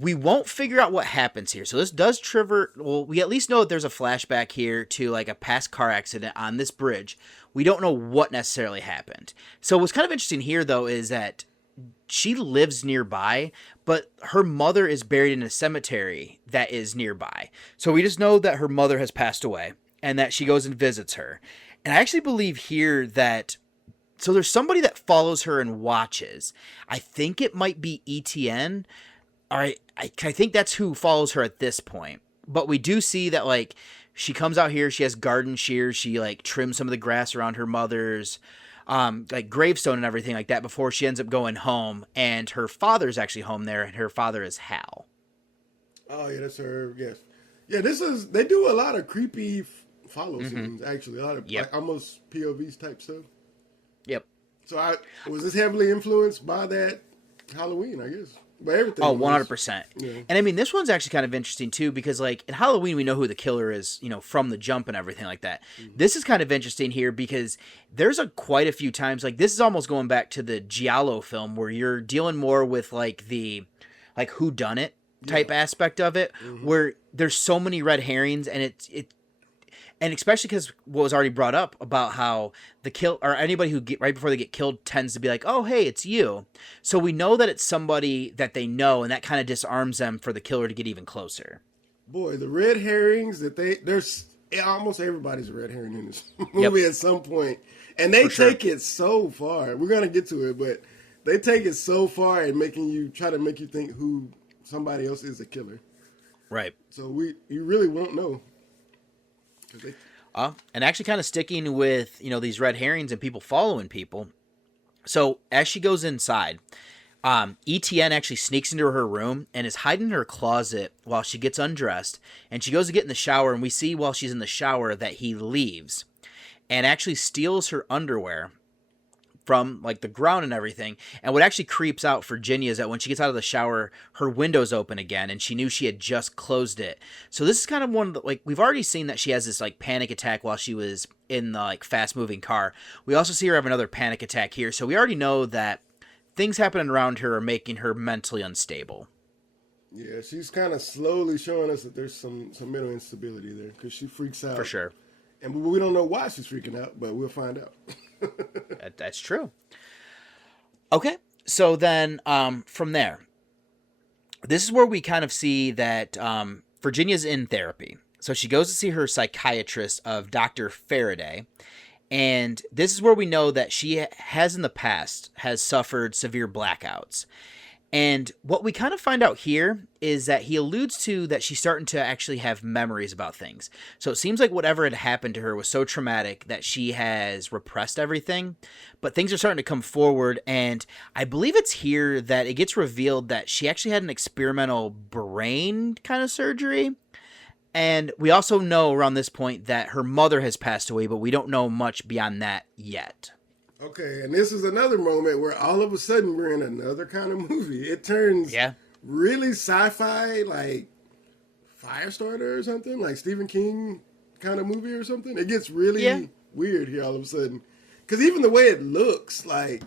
we won't figure out what happens here. So this does trigger. Well, we at least know that there's a flashback here to like a past car accident on this bridge. We don't know what necessarily happened. So what's kind of interesting here though is that she lives nearby, but her mother is buried in a cemetery that is nearby. So we just know that her mother has passed away and that she goes and visits her. And I actually believe here that, so there's somebody that follows her and watches. I think it might be ETN. All right, I think that's who follows her at this point. But we do see that like she comes out here, she has garden shears, she like trims some of the grass around her mother's like gravestone and everything like that before she ends up going home, and her father's actually home there, and her father is Hal. Oh yeah, that's her. Yes, yeah. They do a lot of creepy follow scenes. Actually, a lot of like, almost POVs type stuff. Yep. So was this heavily influenced by that Halloween? I guess. By everything. Oh, 100%. Yeah. And I mean, this one's actually kind of interesting too, because like in Halloween, we know who the killer is, from the jump and everything like that. Mm-hmm. This is kind of interesting here because there's quite a few times, like this is almost going back to the giallo film where you're dealing more with like the, like whodunit type aspect of it, where there's so many red herrings, and and especially because what was already brought up about how the kill or anybody who right before they get killed tends to be like, oh, hey, it's you. So we know that it's somebody that they know, and that kind of disarms them for the killer to get even closer. Boy, the red herrings that there's almost everybody's a red herring in this movie at some point. And they take it so far. We're going to get to it, but they take it so far in try to make you think who somebody else is a killer. Right. So you really won't know. And actually kind of sticking with, these red herrings and people following people. So as she goes inside, ETN actually sneaks into her room and is hiding in her closet while she gets undressed. And she goes to get in the shower, and we see while she's in the shower that he leaves and actually steals her underwear from like the ground and everything. And what actually creeps out for Ginny is that when she gets out of the shower, her window's open again, and she knew she had just closed it. So this is kind of one of the, we've already seen that she has this like panic attack while she was in the fast moving car. We also see her have another panic attack here. So we already know that things happening around her are making her mentally unstable. Yeah, she's kind of slowly showing us that there's some mental instability there, because she freaks out. For sure. And we don't know why she's freaking out, but we'll find out. That's true. Okay, so then from there, this is where we kind of see that Virginia's in therapy. So she goes to see her psychiatrist of Dr. Faraday. And this is where we know that she has in the past has suffered severe blackouts. And what we kind of find out here is that he alludes to that she's starting to actually have memories about things. So it seems like whatever had happened to her was so traumatic that she has repressed everything. But things are starting to come forward. And I believe it's here that it gets revealed that she actually had an experimental brain kind of surgery. And we also know around this point that her mother has passed away, but we don't know much beyond that yet. Okay, and this is another moment where all of a sudden we're in another kind of movie. It turns really sci-fi, like Firestarter or something, like Stephen King kind of movie or something. It gets really weird here all of a sudden. Because even the way it looks, like,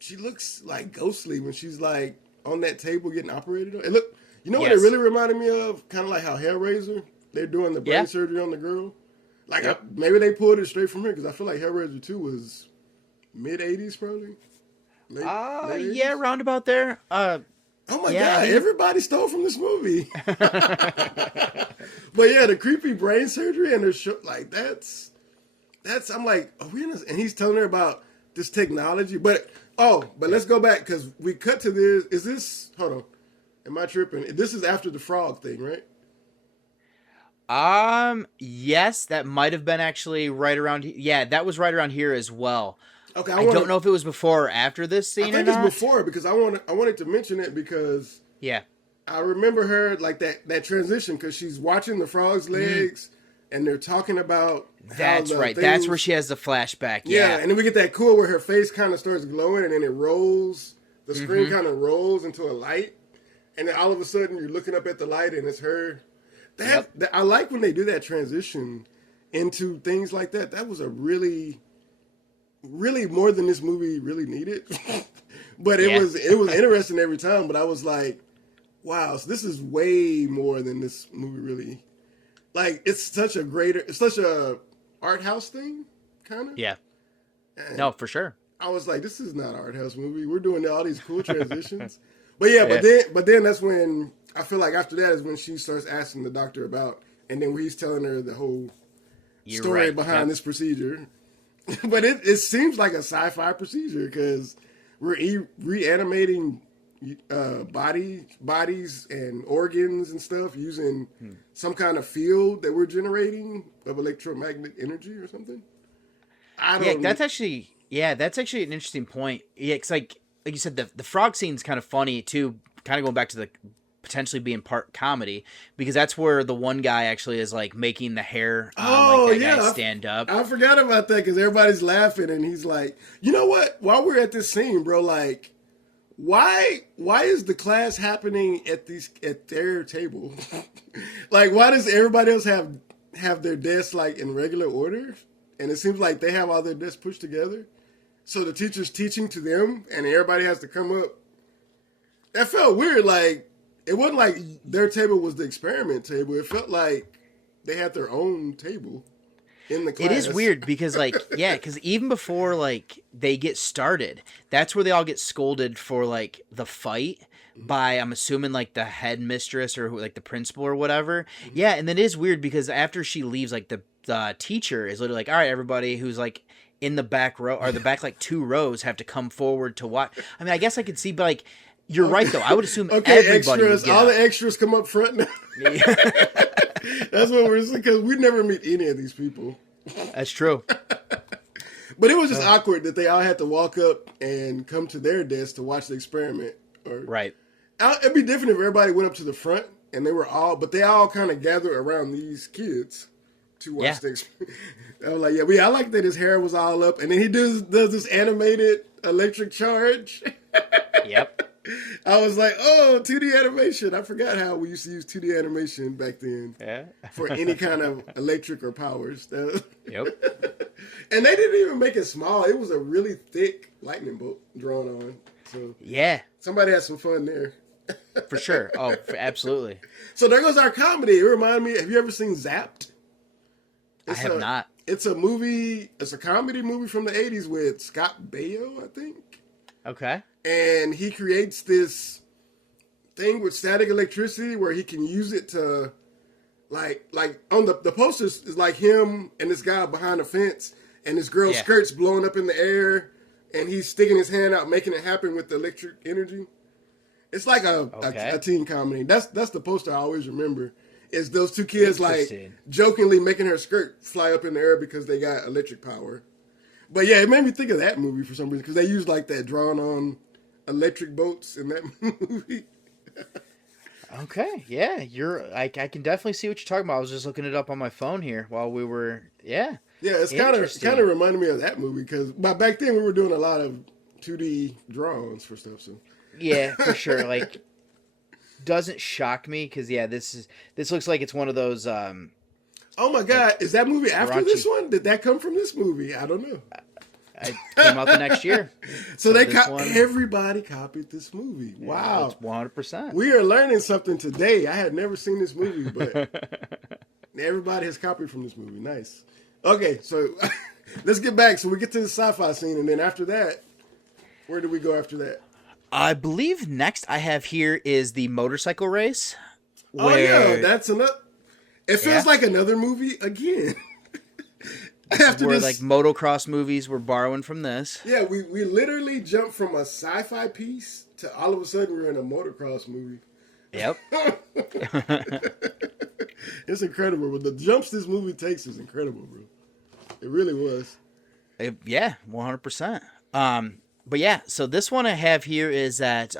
she looks like ghostly when she's like on that table getting operated on. You know what it really reminded me of? Kind of like how Hellraiser, they're doing the brain surgery on the girl. Like, maybe they pulled it straight from here, because I feel like Hellraiser 2 was mid-'80s probably. Yeah, roundabout there. Oh my God, everybody stole from this movie. But yeah, the creepy brain surgery and the like, that's, I'm like, are we in this? And he's telling her about this technology. But let's go back, because we cut to this. Is this, hold on, am I tripping? This is after the frog thing, right? Yes, that might have been actually right around here. Yeah, that was right around here as well. Okay, I don't know if it was before or after this scene. I think it's before, because I wanted to mention it, because I remember her like that transition, because she's watching the frog's legs and they're talking about that's right. That's where she has the flashback. Yeah, and then we get that cool where her face kind of starts glowing, and then it rolls. The screen kind of rolls into a light, and then all of a sudden you're looking up at the light and it's her. I like when they do that transition into things like that. That was a really, really more than this movie really needed. But it was interesting every time. But I was like, wow, so this is way more than this movie really. Like, it's such a art house thing, kind of. Yeah. No, for sure. I was like, this is not an art house movie. We're doing all these cool transitions. But then that's when I feel like after that is when she starts asking the doctor about, and then he's telling her the whole story behind this procedure. But it seems like a sci-fi procedure, because we're reanimating bodies and organs and stuff using some kind of field that we're generating of electromagnetic energy or something. That's actually an interesting point. Yeah, it's like you said, the frog scene's kind of funny too, kind of going back to the potentially being part comedy, because that's where the one guy actually is like making the hair guy stand up. I forgot about that, because everybody's laughing and he's like, you know what? While we're at this scene, bro, like, why is the class happening at their table? Like, why does everybody else have their desks like in regular order? And it seems like they have all their desks pushed together. So the teacher's teaching to them and everybody has to come up. That felt weird. Like, it wasn't like their table was the experiment table. It felt like they had their own table in the class. It is weird because, because even before, they get started, that's where they all get scolded for, the fight. by, I'm assuming, like the head mistress or like the principal or whatever. Yeah, and it is weird because after she leaves, like the teacher is literally like, all right, everybody who's like in the back row or the back like 2 rows have to come forward to watch. I mean, I guess I could see, but like, you're right though. I would assume everybody extras. All the extras come up front now. That's what we're saying, because we never meet any of these people. That's true. But it was just awkward that they all had to walk up and come to their desk to watch the experiment. Right. It'd be different if everybody went up to the front and they all kind of gathered around these kids to watch the experiment. I was like, I like that his hair was all up, and then he does this animated electric charge. Yep. I was like, oh, 2D animation. I forgot how we used to use 2D animation back then for any kind of electric or powers. Yep. And they didn't even make it small. It was a really thick lightning bolt drawn on. So yeah. Somebody had some fun there. For sure. Oh, absolutely. So there goes our comedy. It reminded me, have you ever seen Zapped? I have not. It's a movie, it's a comedy movie from the 80s with Scott Baio, I think. Okay. And he creates this thing with static electricity where he can use it to, like on the posters is like him and this guy behind a fence, and this girl's skirt's blowing up in the air, and he's sticking his hand out, making it happen with the electric energy. It's like a teen comedy. That's the poster I always remember. Is those 2 kids like jokingly making her skirt fly up in the air because they got electric power. But yeah, it made me think of that movie for some reason, because they used like that drawn on electric boats in that movie. Okay, yeah, I can definitely see what you're talking about. I was just looking it up on my phone here while we were, Yeah, it's kind of reminded me of that movie, because back then we were doing a lot of 2D drawings for stuff. So yeah, for sure. Like, doesn't shock me because this looks like it's one of those. Oh my God, is that movie after raunchy. This one? Did that come from this movie? I don't know. It came out the next year. So everybody copied this movie. Wow. It's 100%. We are learning something today. I had never seen this movie, but everybody has copied from this movie. Nice. Okay, so let's get back. So we get to the sci-fi scene, and then after that, where do we go after that? I believe next I have here is the motorcycle race. Oh, yeah, that's enough. It feels like another movie again. After where like motocross movies we're borrowing from this. Yeah, we literally jumped from a sci-fi piece to all of a sudden we're in a motocross movie. Yep. It's incredible. But the jumps this movie takes is incredible, bro. It really was. 100%. But yeah, so this one I have here is that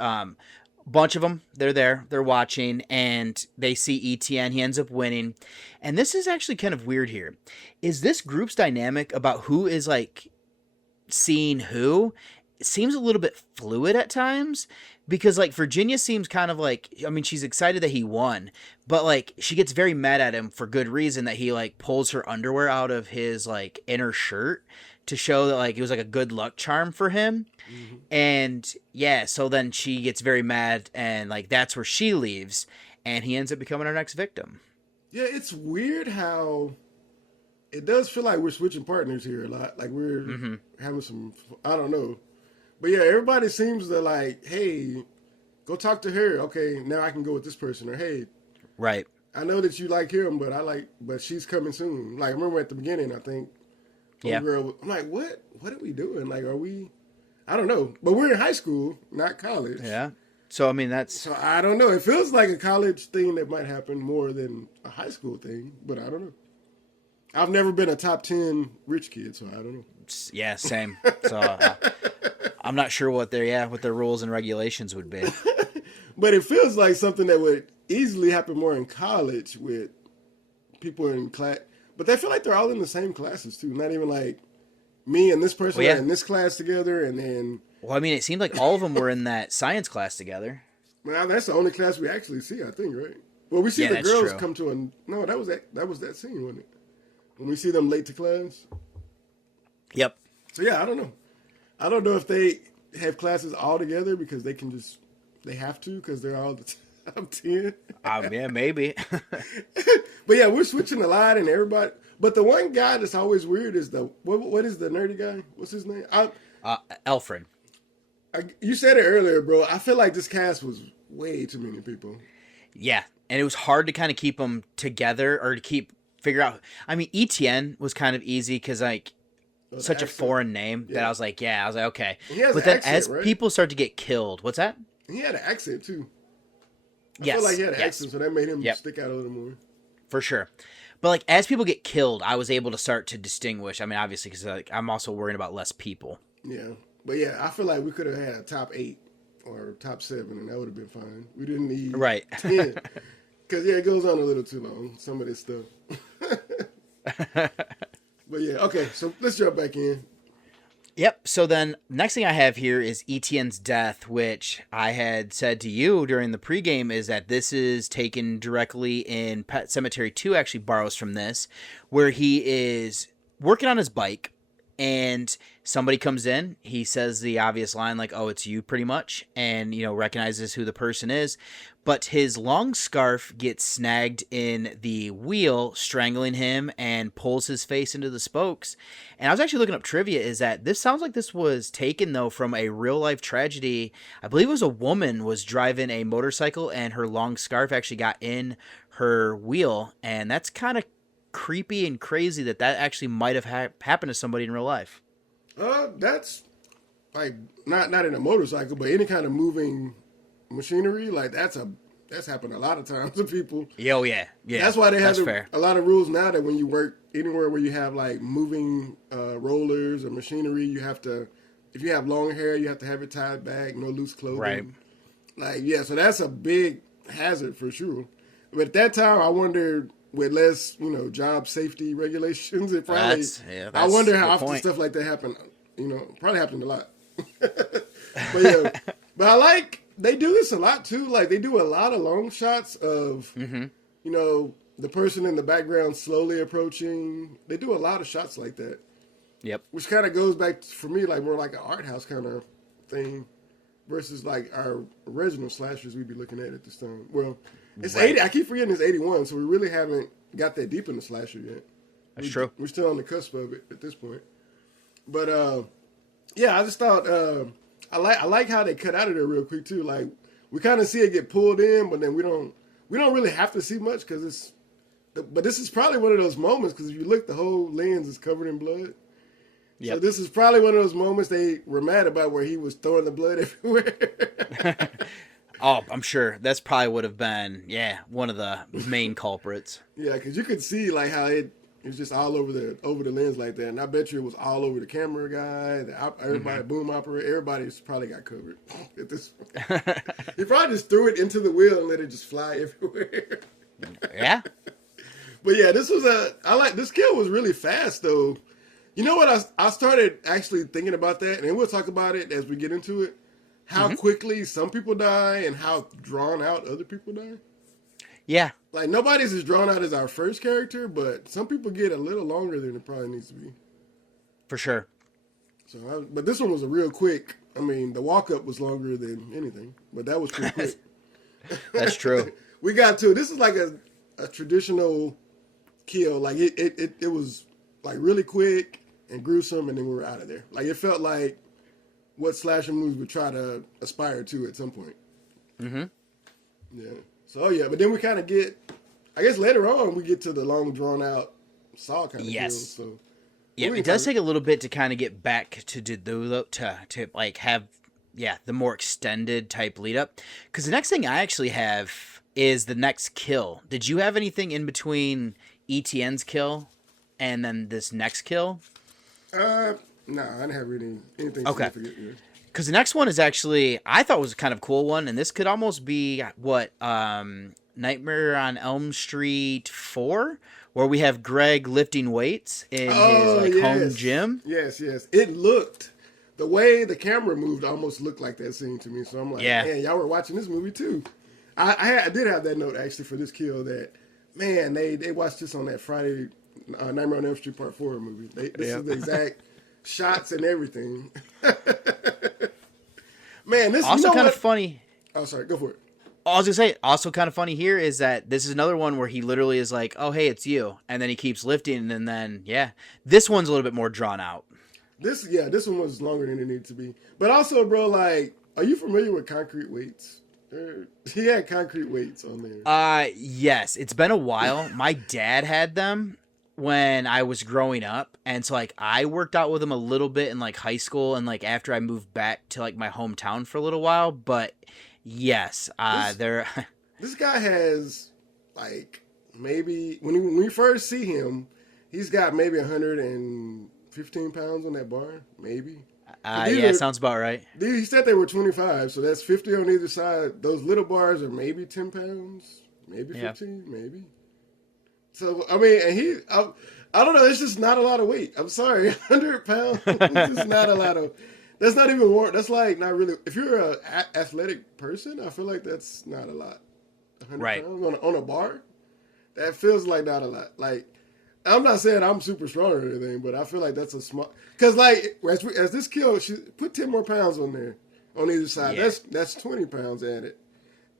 bunch of them, they're watching, and they see ETN. He ends up winning. And this is actually kind of weird here. Is this group's dynamic about who is like seeing who? It seems a little bit fluid at times, because like Virginia seems kind of like, I mean, she's excited that he won, but like she gets very mad at him for good reason, that he like pulls her underwear out of his like inner shirt to show that like it was like a good luck charm for him. Mm-hmm. And yeah, so then she gets very mad, and like that's where she leaves, and he ends up becoming our next victim. Yeah, it's weird how it does feel like we're switching partners here a lot. Like we're having some, I don't know. But yeah, everybody seems to like, hey, go talk to her. Okay, now I can go with this person. Or hey, right, I know that you like him, but she's coming soon. Like I remember at the beginning, I think. Yeah. Girl, I'm like, what are we doing? Like, are we? I don't know. But we're in high school, not college. Yeah. So I mean, So I don't know. It feels like a college thing that might happen more than a high school thing, but I don't know. I've never been a top 10 rich kid, so I don't know. Yeah, same. So I'm not sure what their rules and regulations would be. But it feels like something that would easily happen more in college with people in class. But they feel like they're all in the same classes too. Not even like me and this person are in this class together, and then. Well, I mean, it seemed like all of them were in that science class together. Well, that's the only class we actually see, I think, right? Well, we see the girls come to no, that was that scene, wasn't it? When we see them late to class. Yep. So yeah, I don't know. I don't know if they have classes all together because they have to because they're all the top 10. Yeah, maybe. But yeah, we're switching a lot and everybody. But the one guy that's always weird is what is the nerdy guy? What's his name? Alfred. You said it earlier, bro. I feel like this cast was way too many people. Yeah, and it was hard to kind of keep them together or to figure out. I mean, ETN was kind of easy because like such a foreign name that I was like, okay. But then as people start to get killed, what's that? He had an accent too. I feel like he had an accent, so that made him stick out a little more. For sure. But like as people get killed, I was able to start to distinguish. I mean, obviously, because like, I'm also worrying about less people. Yeah, but yeah, I feel like we could have had a top 8 or top 7, and that would have been fine. We didn't need 10 because it goes on a little too long. Some of this stuff. But yeah, okay. So let's jump back in. Yep. So then next thing I have here is Etienne's death, which I had said to you during the pregame is that this is taken directly in Pet Sematary 2 actually borrows from this, where he is working on his bike and somebody comes in. He says the obvious line like, oh, it's you pretty much. And, recognizes who the person is. But his long scarf gets snagged in the wheel, strangling him and pulls his face into the spokes. And I was actually looking up trivia is that this sounds like this was taken, though, from a real life tragedy. I believe it was a woman was driving a motorcycle and her long scarf actually got in her wheel. And that's kind of creepy and crazy that actually might have happened to somebody in real life. That's like not in a motorcycle, but any kind of moving machinery, like that's happened a lot of times to people. Oh yeah. That's why they have a lot of rules now that when you work anywhere where you have like moving rollers or machinery, you have to, if you have long hair, you have to have it tied back, no loose clothing. Right. Like so that's a big hazard for sure. But at that time, I wondered with less, job safety regulations, it probably. I wonder how often stuff like that happened. Probably happened a lot. But I like. They do this a lot too. Like they do a lot of long shots of, the person in the background slowly approaching. They do a lot of shots like that. Yep. Which kind of goes back for me like more like an art house kind of thing, versus like our original slashers we'd be looking at this time. Well, it's 80. I keep forgetting it's 81, so we really haven't got that deep in the slasher yet. That's true. We're still on the cusp of it at this point. But I just thought. I like how they cut out of there real quick too. Like we kind of see it get pulled in, but then we don't really have to see much because but this is probably one of those moments because if you look, the whole lens is covered in blood. Yep. So this is probably one of those moments they were mad about where he was throwing the blood everywhere. Oh, I'm sure that's probably would have been one of the main culprits. Yeah, because you could see like how it was just all over the lens like that, and I bet you it was all over the camera guy, everybody, boom operator, everybody's probably got covered at this point. He probably just threw it into the wheel and let it just fly everywhere. Yeah. But yeah, this kill was really fast though. You know what? I started actually thinking about that, and we'll talk about it as we get into it. How quickly some people die and how drawn out other people die. Yeah. Like, nobody's as drawn out as our first character, but some people get a little longer than it probably needs to be. For sure. So, but this one was a real quick. I mean, the walk-up was longer than anything, but that was pretty quick. That's true. We got to, this is like a traditional kill. Like, it was, like, really quick and gruesome, and then we were out of there. Like, it felt like what slasher movies would try to aspire to at some point. Mm-hmm. Yeah. So, but then we kind of get, I guess later on, we get to the long, drawn-out Saw kind of kills. So, it does take a little bit to kind of get back to like have, the more extended type lead up. Because the next thing I actually have is the next kill. Did you have anything in between ETN's kill and then this next kill? No, I didn't have anything significant. Yeah. Because the next one is actually, I thought was a kind of cool one, and this could almost be, Nightmare on Elm Street 4, where we have Greg lifting weights in his home gym. Yes. It looked, the way the camera moved almost looked like that scene to me, so I'm like, man, y'all were watching this movie too. I did have that note, actually, for this kill that, man, they watched this on that Friday, Nightmare on Elm Street Part 4 movie. This is the exact shots and everything. Man, this also kind of funny. Oh, sorry, go for it. I was gonna say, also kind of funny here is that this is another one where he literally is like, "Oh, hey, it's you," and then he keeps lifting, and then this one's a little bit more drawn out. This one was longer than it needed to be. But also, bro, like, are you familiar with concrete weights? He had concrete weights on there. Yes, it's been a while. My dad had them when I was growing up, and so like I worked out with them a little bit in like high school and like after I moved back to like my hometown for a little while. But yes, they're. This guy has like maybe when we first see him, he's got maybe 115 pounds on that bar, maybe. Yeah, sounds about right. He said they were 25, so that's 50 on either side. Those little bars are maybe 10 pounds, maybe 15, maybe. So, I mean, and I don't know, it's just not a lot of weight. I'm sorry, 100 pounds is just not a lot of, that's not even warm. That's like not really, if you're an athletic person, I feel like that's not a lot. 100 pounds on a bar, that feels like not a lot. Like, I'm not saying I'm super strong or anything, but I feel like that's a small, because like, as this kill, she put 10 more pounds on there, on either side. Yeah. That's 20 pounds added.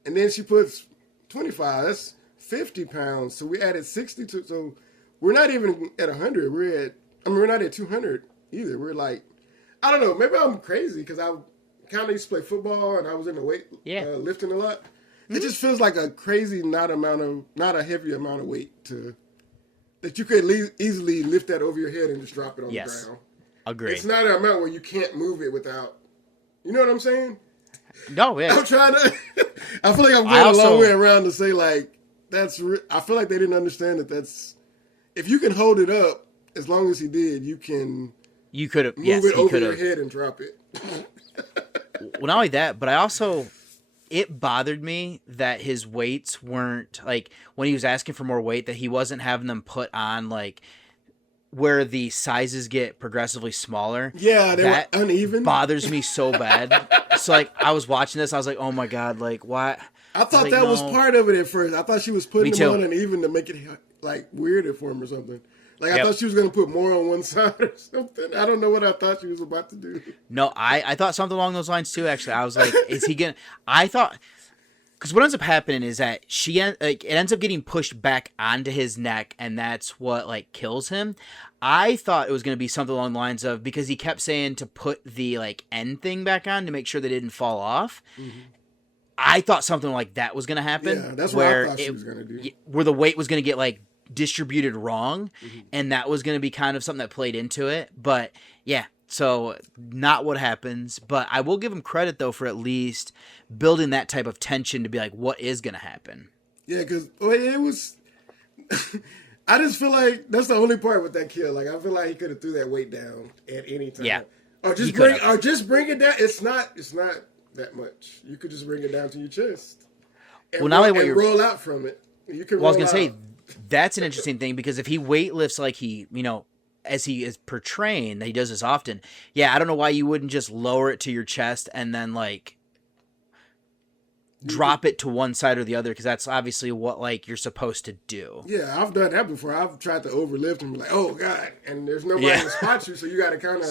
And then she puts 25, that's 50 pounds. So we added 60 to, so we're not even at 100. We're not at 200 either. We're like, I don't know, maybe I'm crazy because I kind of used to play football and I was in the weight, lifting a lot. It just feels like a crazy, not a heavy amount of weight that you could easily lift that over your head and just drop it on the ground. Agreed. It's not an amount where you can't move it without, you know what I'm saying? No, yeah. I'm trying to, I feel like I'm going a long way around to say like, I feel like they didn't understand that that's, if you can hold it up, as long as he did, you could have move it over your head and drop it. Well, not only that, but it bothered me that his weights weren't, like, when he was asking for more weight, that he wasn't having them put on, like, where the sizes get progressively smaller. Yeah, they were uneven. Bothers me so bad. So, like, I was watching this, I was like, oh my God, like, why? I thought that was part of it at first. I thought she was putting them on uneven to make it, like, weirder for him or something. Like, I thought she was going to put more on one side or something. I don't know what I thought she was about to do. No, I thought something along those lines, too, actually. I was like, is he going to... I thought... Because what ends up happening is that it ends up getting pushed back onto his neck, and that's what, like, kills him. I thought it was going to be something along the lines of... Because he kept saying to put the, like, end thing back on to make sure they didn't fall off. Mm-hmm. I thought something like that was going to happen. Yeah, that's what I thought she was going to do. Where the weight was going to get, like, distributed wrong, and that was going to be kind of something that played into it. But yeah, so not what happens. But I will give him credit though for at least building that type of tension to be like, what is going to happen? Yeah, because it was. I just feel like that's the only part with that kill. Like I feel like he could have threw that weight down at any time. Yeah, or just bring it down. It's not that much. You could just bring it down to your chest. And roll out from it. You can. Well, I was gonna say. That's an interesting thing because if he weightlifts like he, as he is portraying, that he does this often, I don't know why you wouldn't just lower it to your chest and then like drop it to one side or the other because that's obviously what like you're supposed to do. Yeah, I've done that before. I've tried to overlift and be like, oh God, and there's nobody to spot you, so you got to kind of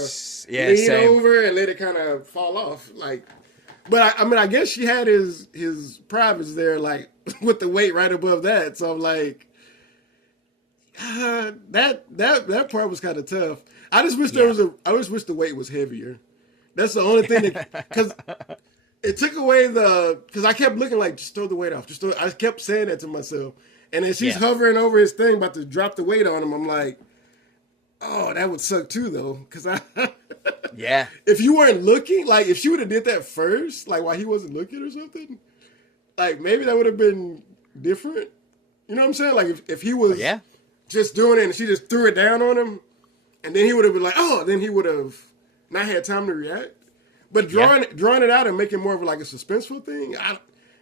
lean over and let it kind of fall off. Like, but I guess she had his privates there, like with the weight right above that. So I'm like. That part was kind of tough. I just wish I just wish the weight was heavier. That's the only thing because it took away because I kept looking like just throw the weight off. I kept saying that to myself, and then she's hovering over his thing, about to drop the weight on him. I'm like, oh, that would suck too, though, because if you weren't looking, like if she would have did that first, like while he wasn't looking or something, like maybe that would have been different. You know what I'm saying? Like if he was just doing it and she just threw it down on him, and then he would have been like, oh, then he would have not had time to react. But drawing it out and making more of like a suspenseful thing, I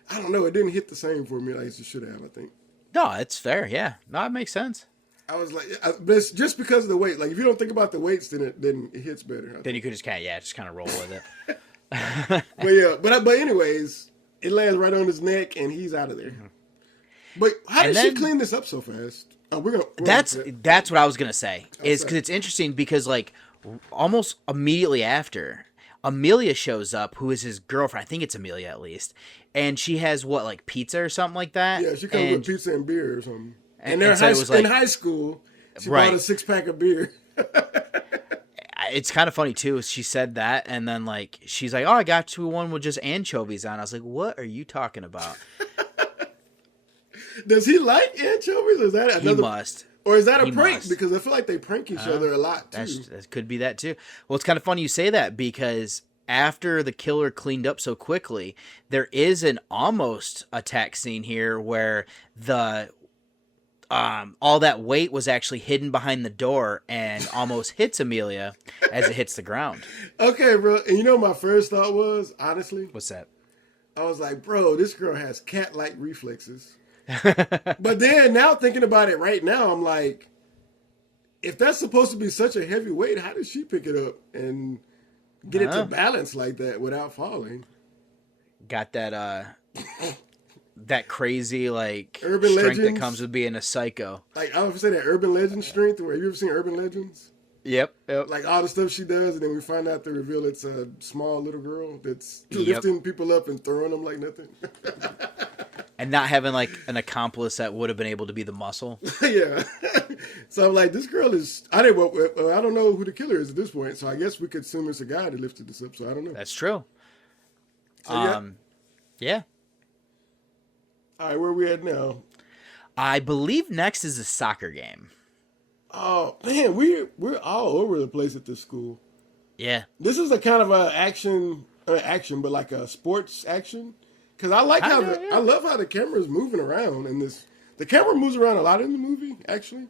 don't know. It didn't hit the same for me like it should have, I think. No, it's fair. Yeah. No, it makes sense. I was like, but it's just because of the weight. Like if you don't think about the weights, then it hits better. Then you could just kind of roll with it. But anyways, it lands right on his neck and he's out of there. Mm-hmm. But how did she clean this up so fast? That's what I was gonna say. Is because it's interesting because like almost immediately after, Amelia shows up, who is his girlfriend. I think it's Amelia at least, and she has like pizza or something like that. Yeah, she comes with pizza and beer or something. And they're in high school. She bought a 6-pack of beer. It's kind of funny too. She said that, and then like she's like, "Oh, I got you one with just anchovies on." I was like, "What are you talking about?" Does he like anchovies? Or is that another? He must. Or is that a He prank? must. Because I feel like they prank each other a lot too. That could be that too. Well, it's kind of funny you say that because after the killer cleaned up so quickly, there is an almost attack scene here where the all that weight was actually hidden behind the door and almost hits Amelia as it hits the ground. Okay, bro. And you know what my first thought was, honestly? What's that? I was like, bro, this girl has cat-like reflexes. But then now thinking about it right now, I'm like, if that's supposed to be such a heavy weight, how did she pick it up and get it to balance like that without falling? Got that that crazy like urban strength legends that comes with being a psycho. Like I would say that urban legend strength. Where have you ever seen Urban Legends? Yep. Like all the stuff she does, and then we find out to reveal it's a small little girl that's lifting people up and throwing them like nothing. And not having like an accomplice that would have been able to be the muscle. Yeah. So I'm like, this girl is. I don't know who the killer is at this point. So I guess we could assume it's a guy that lifted this up. So I don't know. That's true. So, yeah. All right, where are we at now? I believe next is a soccer game. Oh man, we're all over the place at this school. Yeah. This is a kind of a action, but like a sports action. Because I like I love how the camera's moving around in this. The camera moves around a lot in the movie. Actually,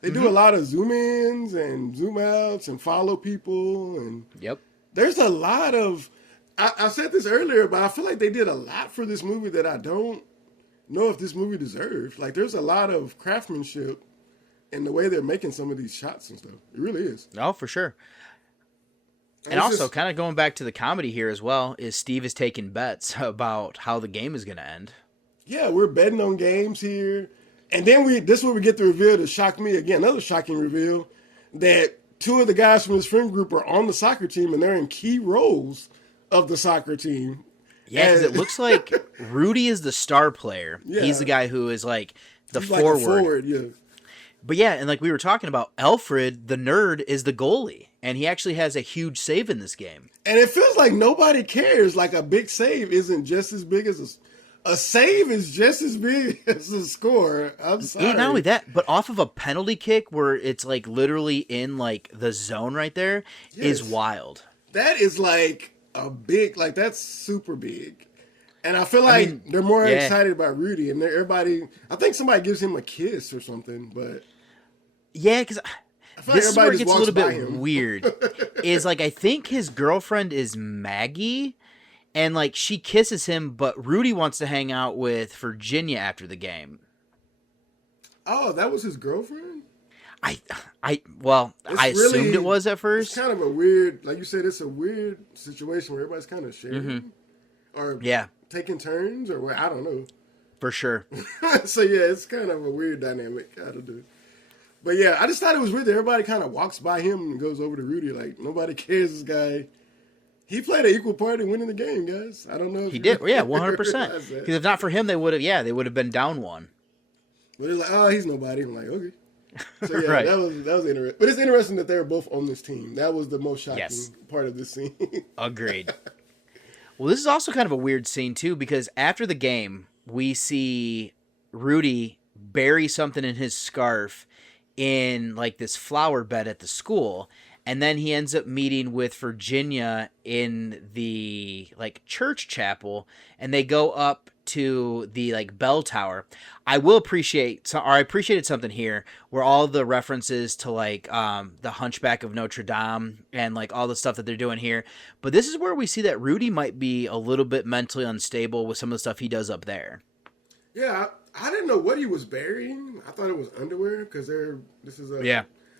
they do a lot of zoom ins and zoom outs and follow people and. Yep. There's a lot of. I said this earlier, but I feel like they did a lot for this movie that I don't know if this movie deserves. Like, there's a lot of craftsmanship in the way they're making some of these shots and stuff. It really is. Oh, for sure. And also, kind of going back to the comedy here as well, is Steve is taking bets about how the game is going to end. Yeah, we're betting on games here. And then this is where we get the reveal that shocked me again. Another shocking reveal that two of the guys from his friend group are on the soccer team and they're in key roles of the soccer team. Yeah, because it looks like Rudy is the star player. Yeah. He's the guy who is like He's forward. Like a forward, yeah. But yeah, and like we were talking about, Alfred, the nerd, is the goalie. And he actually has a huge save in this game. And it feels like nobody cares. Like a big save isn't just as big as a save is just as big as a score. I'm sorry. And not only that, but off of a penalty kick where it's like literally in like the zone right there is wild. That is like a big, like that's super big. And I feel like they're more excited about Rudy. And everybody, I think somebody gives him a kiss or something, but. Yeah, because this is where it gets a little bit weird. Is like I think his girlfriend is Maggie, and like she kisses him, but Rudy wants to hang out with Virginia after the game. Oh, that was his girlfriend? I assumed it was at first. It's kind of a weird, like you said, it's a weird situation where everybody's kind of sharing or taking turns or I don't know. For sure. So yeah, it's kind of a weird dynamic. I don't know. But yeah, I just thought it was weird that everybody kind of walks by him and goes over to Rudy. Like, nobody cares this guy. He played an equal part in winning the game, guys. I don't know if he did. Yeah, 100%. Because if not for him, they would have been down one. But it's like, oh, he's nobody. I'm like, okay. So yeah, right. that was interesting. But it's interesting that they're both on this team. That was the most shocking part of this scene. Agreed. Well, this is also kind of a weird scene, too, because after the game, we see Rudy bury something in his scarf in like this flower bed at the school, and then he ends up meeting with Virginia in the like church chapel, and they go up to the like bell tower. I appreciated something here where all the references to like the Hunchback of Notre Dame and like all the stuff that they're doing here, but this is where we see that Rudy might be a little bit mentally unstable with some of the stuff he does up there. Yeah, I didn't know what he was burying. I thought it was underwear because this is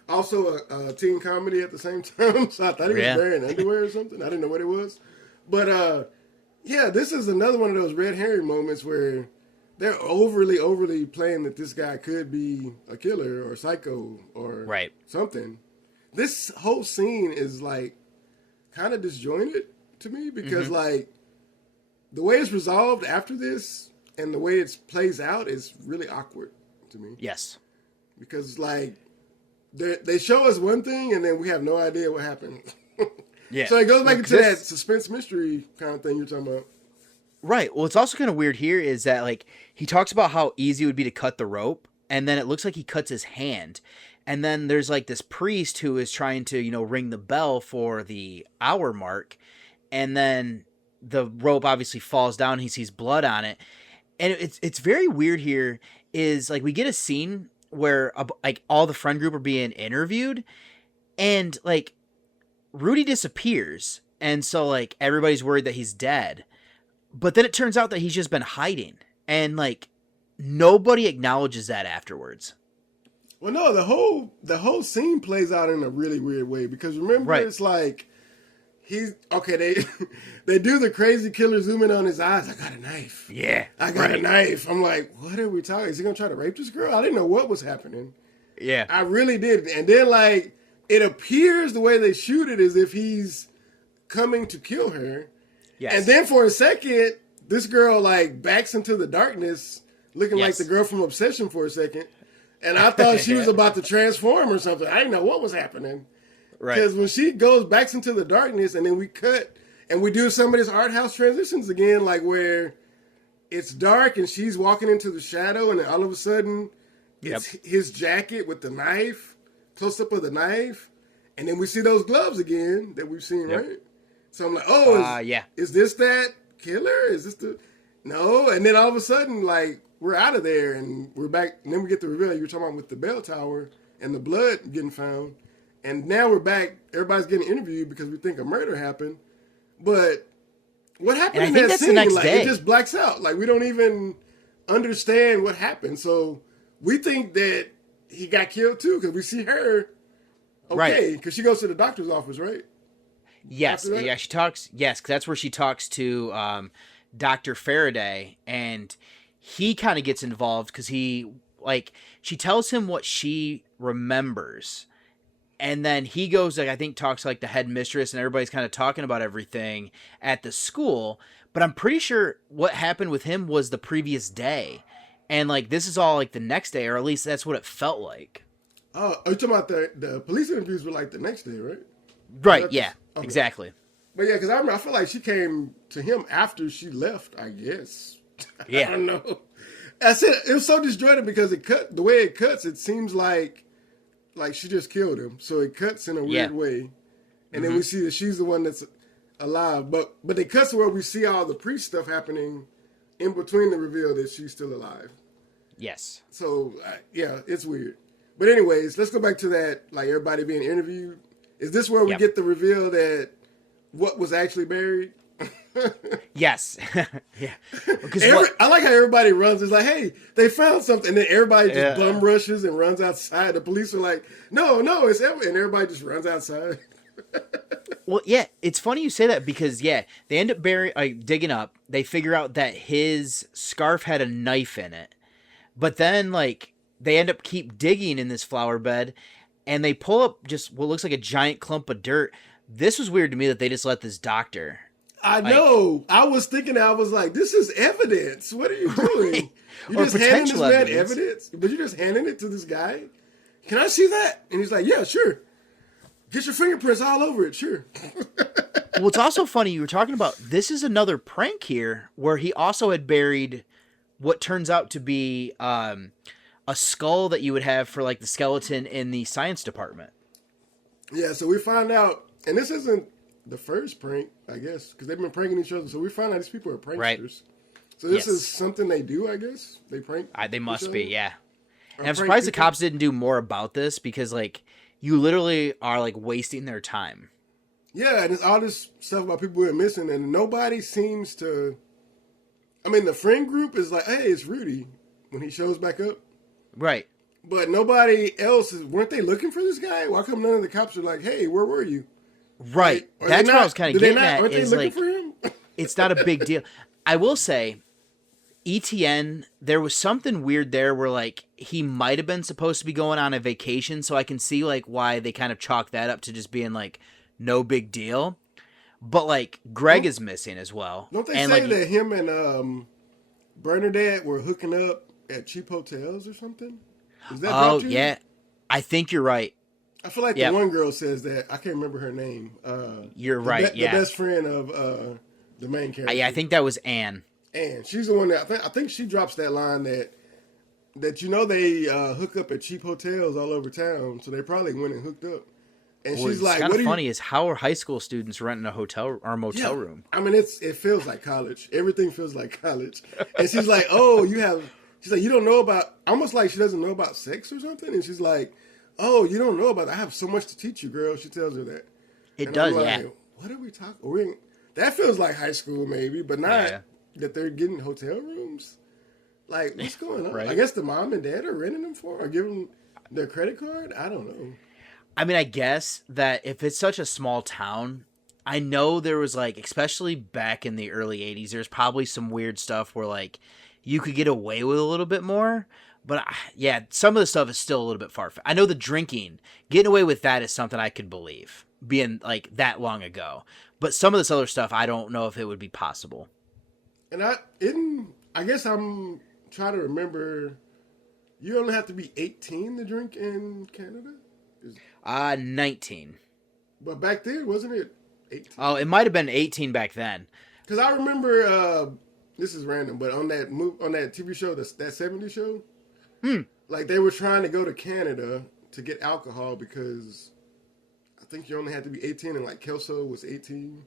also a teen comedy at the same time. So I thought he was burying underwear or something. I didn't know what it was. But this is another one of those red herring moments where they're overly playing that this guy could be a killer or psycho or something. This whole scene is like kind of disjointed to me because like the way it's resolved after this and the way it plays out is really awkward to me. Yes. Because, like, they show us one thing and then we have no idea what happened. Yeah. So it goes back into that suspense mystery kind of thing you're talking about. Right. Well, it's also kind of weird here is that like he talks about how easy it would be to cut the rope, and then it looks like he cuts his hand. And then there's like this priest who is trying to, ring the bell for the hour mark. And then the rope obviously falls down. He sees blood on it. And it's very weird here is like we get a scene where like all the friend group are being interviewed and like Rudy disappears. And so like everybody's worried that he's dead. But then it turns out that he's just been hiding. And like nobody acknowledges that afterwards. Well, no, the whole scene plays out in a really weird way because remember, It's like they do the crazy killer zoom in on his eyes. I got a knife. Yeah, I got a knife. I'm like, what are we talking? Is he gonna try to rape this girl? I didn't know what was happening. Yeah, I really did. And then like it appears the way they shoot it is if he's coming to kill her. Yes. And then for a second, this girl like backs into the darkness, looking like the girl from Obsession for a second. And I thought she was about to transform or something. I didn't know what was happening. Right. Because when she backs into the darkness and then we cut and we do some of this art house transitions again, like where it's dark and she's walking into the shadow and then all of a sudden it's his jacket with the knife, close up of the knife. And then we see those gloves again that we've seen, right? So I'm like, is this that killer? Is this no? And then all of a sudden, like, we're out of there and we're back. And then we get the reveal you were talking about with the bell tower and the blood getting found. And now we're back. Everybody's getting interviewed because we think a murder happened. But what happened in that scene? Like, it just blacks out. Like, we don't even understand what happened. So we think that he got killed too because we see her. Okay, because she goes to the doctor's office, right? Yes, yeah, she talks. Yes, because that's where she talks to Dr. Faraday, and he kind of gets involved because she tells him what she remembers, and then he goes I think talks to like the headmistress, and everybody's kind of talking about everything at the school. But I'm pretty sure what happened with him was the previous day, and like this is all like the next day, or at least that's what it felt like. Oh, are you talking about the police interviews were like the next day, right? Right, yeah, exactly. But yeah, because I feel like she came to him after she left, I guess. Yeah. I don't know. I said it was so disjointed because the way it cuts, it seems like she just killed him. So it cuts in a weird way. And then we see that she's the one that's alive. But they cut to where we see all the priest stuff happening in between the reveal that she's still alive. Yes. So, it's weird. But anyways, let's go back to that, like everybody being interviewed. Is this where we get the reveal that what was actually buried? Yes. Yeah. I like how everybody runs. It's like, hey, they found something. And then everybody just bum rushes and runs outside. The police are like, no, it's and everybody just runs outside. Well, yeah, it's funny you say that because, they end up digging up. They figure out that his scarf had a knife in it. But then, they end up keep digging in this flower bed, and they pull up just what looks like a giant clump of dirt. This was weird to me that they just let this doctor. I know. I was thinking, I was like, this is evidence. What are you doing? Right. You're just handing this man evidence, but you're just handing it to this guy? Can I see that? And he's like, yeah, sure. Get your fingerprints all over it, sure. Well, it's also funny, you were talking about, this is another prank here, where he also had buried what turns out to be a skull that you would have for the skeleton in the science department. Yeah, so we find out, and this isn't the first prank, I guess, because they've been pranking each other. So we find out these people are pranksters. Right. So this is something they do, I guess. They prank. They must be, yeah. And I'm surprised the cops didn't do more about this because, you literally are wasting their time. Yeah, and there's all this stuff about people who are missing, and nobody seems to. I mean, the friend group is like, hey, it's Rudy when he shows back up. Right. But nobody else weren't they looking for this guy? Why come none of the cops are like, hey, where were you? Right. That's what I was kind of getting at. Aren't they looking for him? It's not a big deal. I will say, ETN, there was something weird there where he might have been supposed to be going on a vacation, so I can see why they kind of chalk that up to just being no big deal. But Greg is missing as well. Don't they say that him and Bernadette were hooking up at cheap hotels or something? Is that yeah. I think you're right. I feel like the one girl says that. I can't remember her name. You're right. The best friend of the main character. I think that was Anne. Anne. She's the one that I think she drops that line that they hook up at cheap hotels all over town. So they probably went and hooked up. And she's like, "What funny is how are high school students renting a hotel or a motel room?" I mean, it feels like college. Everything feels like college. And she's like, "Oh, you have." She's like, "You don't know about," almost like she doesn't know about sex or something. And she's like, "Oh, you don't know about that. I have so much to teach you, girl." She tells her that. It does, yeah. What are we talking? That feels like high school, maybe, but not that they're getting hotel rooms. Like, what's going on? Right? I guess the mom and dad are renting them for, or giving their credit card. I don't know. I mean, I guess that if it's such a small town, I know there was like, especially back in the early 80s, there's probably some weird stuff where like you could get away with a little bit more. But yeah, some of the stuff is still a little bit far-fetched. I know the drinking, getting away with that is something I could believe, being like that long ago. But some of this other stuff, I don't know if it would be possible. And I guess I'm trying to remember, you only have to be 18 to drink in Canada? 19. But back then, wasn't it 18? Oh, it might have been 18 back then. Because I remember, this is random, but on that TV show, that 70s show, like they were trying to go to Canada to get alcohol because I think you only had to be 18, and like Kelso was 18.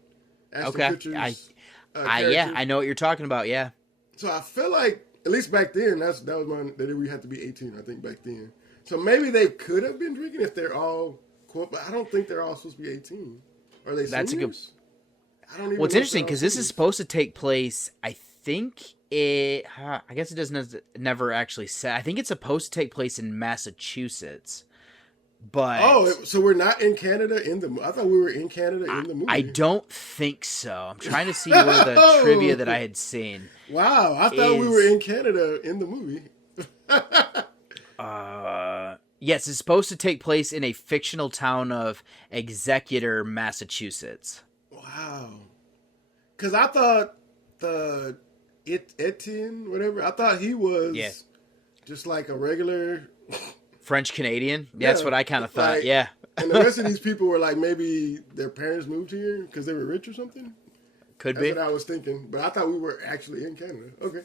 Ashton Kutcher's, I know what you're talking about. Yeah. So I feel like at least back then, that was one that we had to be 18. I think back then. So maybe they could have been drinking if they're all quote, but I don't think they're all supposed to be 18. Are they? That's seniors? I don't even. Well, it's interesting because this is supposed to take place. I think it. I guess it doesn't never actually say. I think it's supposed to take place in Massachusetts. But so we're not in Canada in the. I thought we were in Canada in the movie. I don't think so. I'm trying to see where the trivia that I had seen. Wow, I thought we were in Canada in the movie. Yes, it's supposed to take place in a fictional town of Exeter, Massachusetts. Wow, because I thought Etienne, whatever. I thought he was just like a regular. French Canadian. Yeah, that's what I kind of thought. Yeah. And the rest of these people were like maybe their parents moved here because they were rich or something. Could be. That's what I was thinking. But I thought we were actually in Canada. Okay.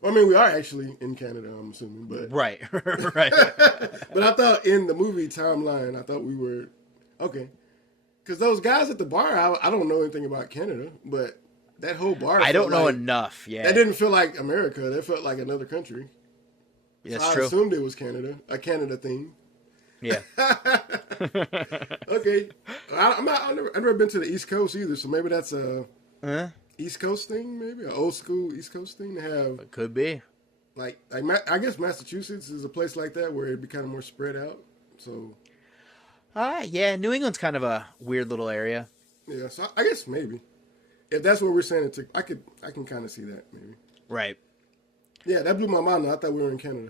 Well, I mean, we are actually in Canada, I'm assuming. But right. But I thought in the movie timeline, I thought we were okay. Because those guys at the bar, I don't know anything about Canada, but that whole bar. I don't know enough. Yeah. That didn't feel like America. That felt like another country. That's so true. I assumed it was Canada, a Canada thing. Yeah. Okay. I've never been to the East Coast either, so maybe that's a East Coast thing, maybe an old school East Coast thing to have. It could be. Like I guess Massachusetts is a place like that where it'd be kind of more spread out. So. Yeah, New England's kind of a weird little area. Yeah, so I guess maybe if that's what we're saying, I can kind of see that maybe. Right. Yeah, that blew my mind. I thought we were in Canada.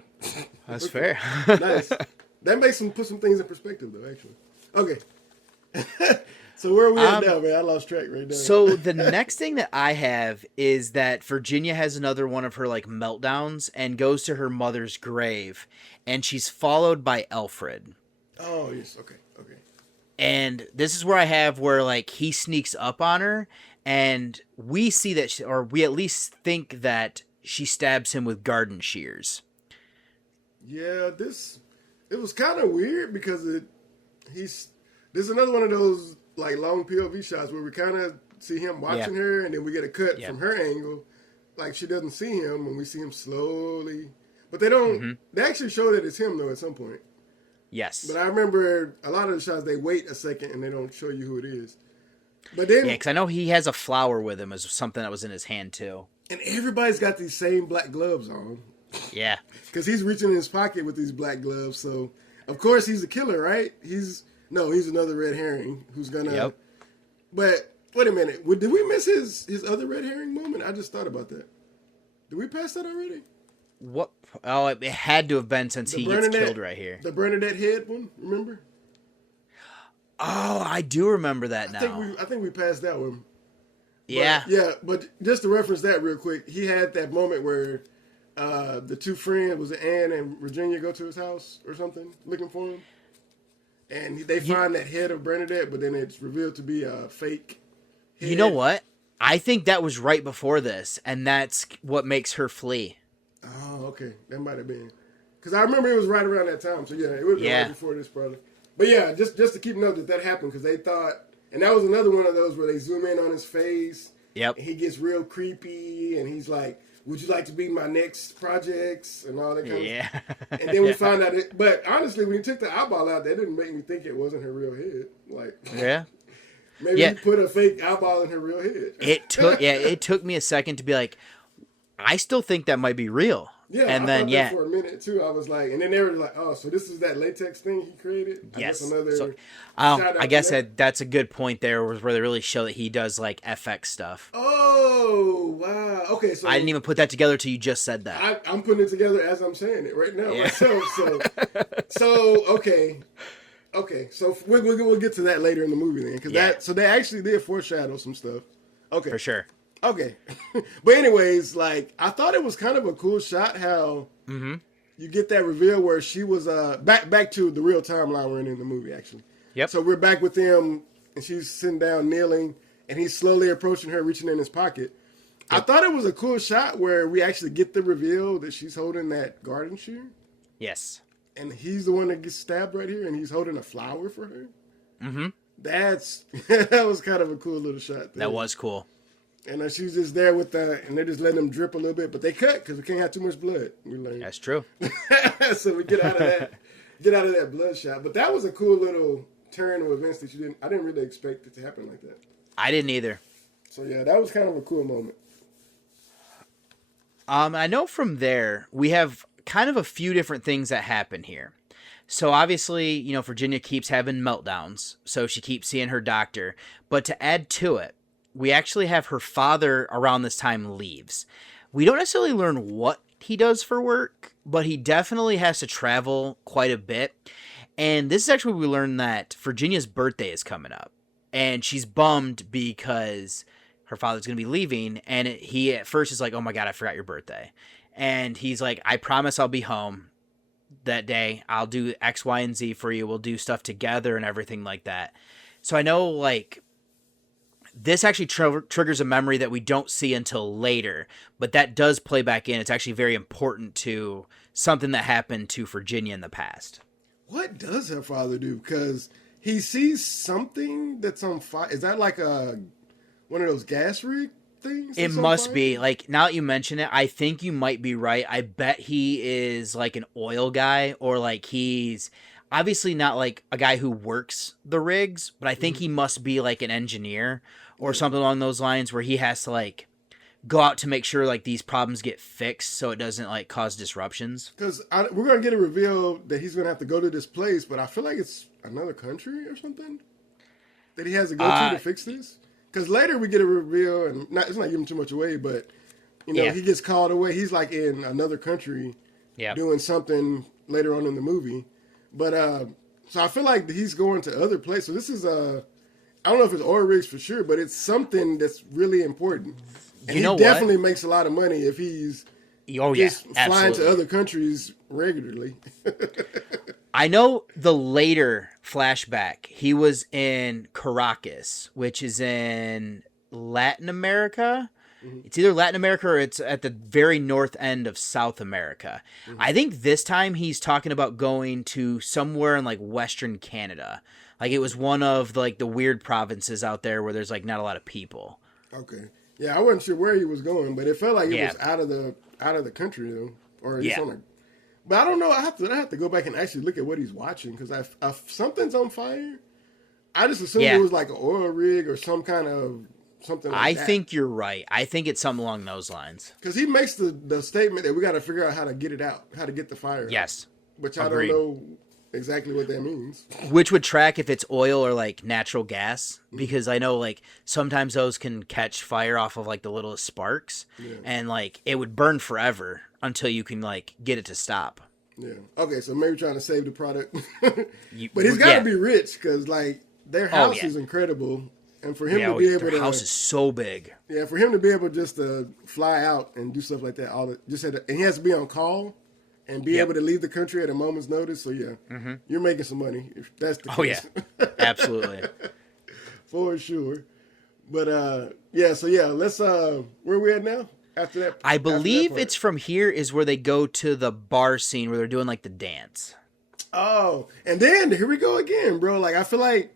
That's fair. Nice. That makes put some things in perspective, though. Actually, okay. So where are we at now, man? I lost track right now. So the next thing that I have is that Virginia has another one of her like meltdowns and goes to her mother's grave, and she's followed by Alfred. Oh yes, okay. And this is where I have where like he sneaks up on her, and we see that, or we at least think that. She stabs him with garden shears. Yeah, it was kind of weird because this is another one of those like long POV shots where we kind of see him watching her, and then we get a cut from her angle, like she doesn't see him, and we see him slowly. But they don't. They actually show that it's him though at some point. Yes. But I remember a lot of the shots they wait a second and they don't show you who it is. But then because I know he has a flower with him as something that was in his hand too. And everybody's got these same black gloves on. Yeah. Because he's reaching in his pocket with these black gloves. So, of course, he's a killer, right? He's another red herring who's going to... Yep. But, wait a minute. Did we miss his other red herring moment? I just thought about that. Did we pass that already? What? Oh, it had to have been since he gets killed right here. The Bernadette head one, remember? Oh, I do remember that now. I think we passed that one. Yeah. But just to reference that real quick, he had that moment where the two friends, was it Anne and Virginia, go to his house or something, looking for him? And they find that head of Bernadette, but then it's revealed to be a fake head. You know what? I think that was right before this, and that's what makes her flee. Oh, okay. That might have been. Because I remember it was right around that time. So, yeah, it was right before this, probably. But, yeah, just to keep note that happened, because they thought... And that was another one of those where they zoom in on his face. Yep. And he gets real creepy, and he's like, would you like to be my next projects? And all that kind of stuff. And then we found out... But, honestly, when he took the eyeball out, that didn't make me think it wasn't her real head. Like... Yeah. Maybe he put a fake eyeball in her real head. It took me a second to be like, I still think that might be real. Yeah, and I then thought that for a minute too. I was like, and then they were like, "Oh, so this is that latex thing he created?" Yes. So, I guess that's a good point there, where they really show that he does like FX stuff. Oh wow! Okay, so I didn't even put that together till you just said that. I'm putting it together as I'm saying it right now myself. So okay. So we'll get to that later in the movie then, because they actually did foreshadow some stuff. Okay, for sure. Okay. But anyways, like, I thought it was kind of a cool shot how you get that reveal where she was back to the real timeline we're in the movie, actually. Yep. So we're back with them, and she's sitting down kneeling, and he's slowly approaching her, reaching in his pocket. Yep. I thought it was a cool shot where we actually get the reveal that she's holding that garden shear. Yes. And he's the one that gets stabbed right here, and he's holding a flower for her. Mm-hmm. That was kind of a cool little shot there. That was cool. And she's just there with and they're just letting them drip a little bit, but they cut because we can't have too much blood. We learned. That's true. So we get out of that blood shot. But that was a cool little turn of events that I didn't really expect it to happen like that. I didn't either. So yeah, that was kind of a cool moment. I know from there we have kind of a few different things that happen here. So obviously, Virginia keeps having meltdowns, so she keeps seeing her doctor. But to add to it, we actually have her father around this time leaves. We don't necessarily learn what he does for work, but he definitely has to travel quite a bit. And this is actually where we learn that Virginia's birthday is coming up. And she's bummed because her father's going to be leaving. And he at first is like, oh my God, I forgot your birthday. And he's like, I promise I'll be home that day. I'll do X, Y, and Z for you. We'll do stuff together and everything like that. So I know, like, this actually triggers a memory that we don't see until later, but that does play back in. It's actually very important to something that happened to Virginia in the past. What does her father do? Because he sees something that's on fire. Is that like one of those gas rig things? It must be. Like, now that you mention it, I think you might be right. I bet he is like an oil guy, or like he's obviously not like a guy who works the rigs, but I think he must be like an engineer or something along those lines, where he has to like go out to make sure like these problems get fixed so it doesn't like cause disruptions. Because we're going to get a reveal that he's going to have to go to this place, but I feel like it's another country or something that he has to go to fix this. Because later we get a reveal, and it's not giving too much away, but he gets called away. He's like in another country doing something later on in the movie. But so I feel like he's going to other places. So this is I don't know if it's oil rigs for sure, but it's something that's really important. And he definitely makes a lot of money if he's flying to other countries regularly. I know the later flashback, he was in Caracas, which is in Latin America. It's either Latin America or it's at the very north end of South America. I think this time he's talking about going to somewhere in like Western Canada. Like it was one of like the weird provinces out there where there's like not a lot of people. Okay. Yeah, I wasn't sure where he was going, but it felt like it was out of the country though, or it's on a. But I don't know. I have to go back and actually look at what he's watching, because if something's on fire, I just assumed it was like an oil rig or some kind of something. Like that. Think you're right. I think it's something along those lines. Because he makes the statement that we got to figure out how to get it out, how to get the fire. Yes, out, which I don't know exactly what that means. Which would track if it's oil or like natural gas, because I know like sometimes those can catch fire off of like the littlest sparks, and like it would burn forever until you can like get it to stop. Yeah. Okay, so maybe trying to save the product. But he's got to be rich, because like their house is incredible, and for him to be able their house is so big. Yeah, for him to be able just to fly out and do stuff like that, and he has to be on call and be able to leave the country at a moment's notice. So yeah, you're making some money if that's the case. Yeah, absolutely, for sure. But yeah, so yeah, let's where are we at now? After that, I believe it's from here is where they go to the bar scene where they're doing like the dance. Oh, and then here we go again, bro. Like I feel like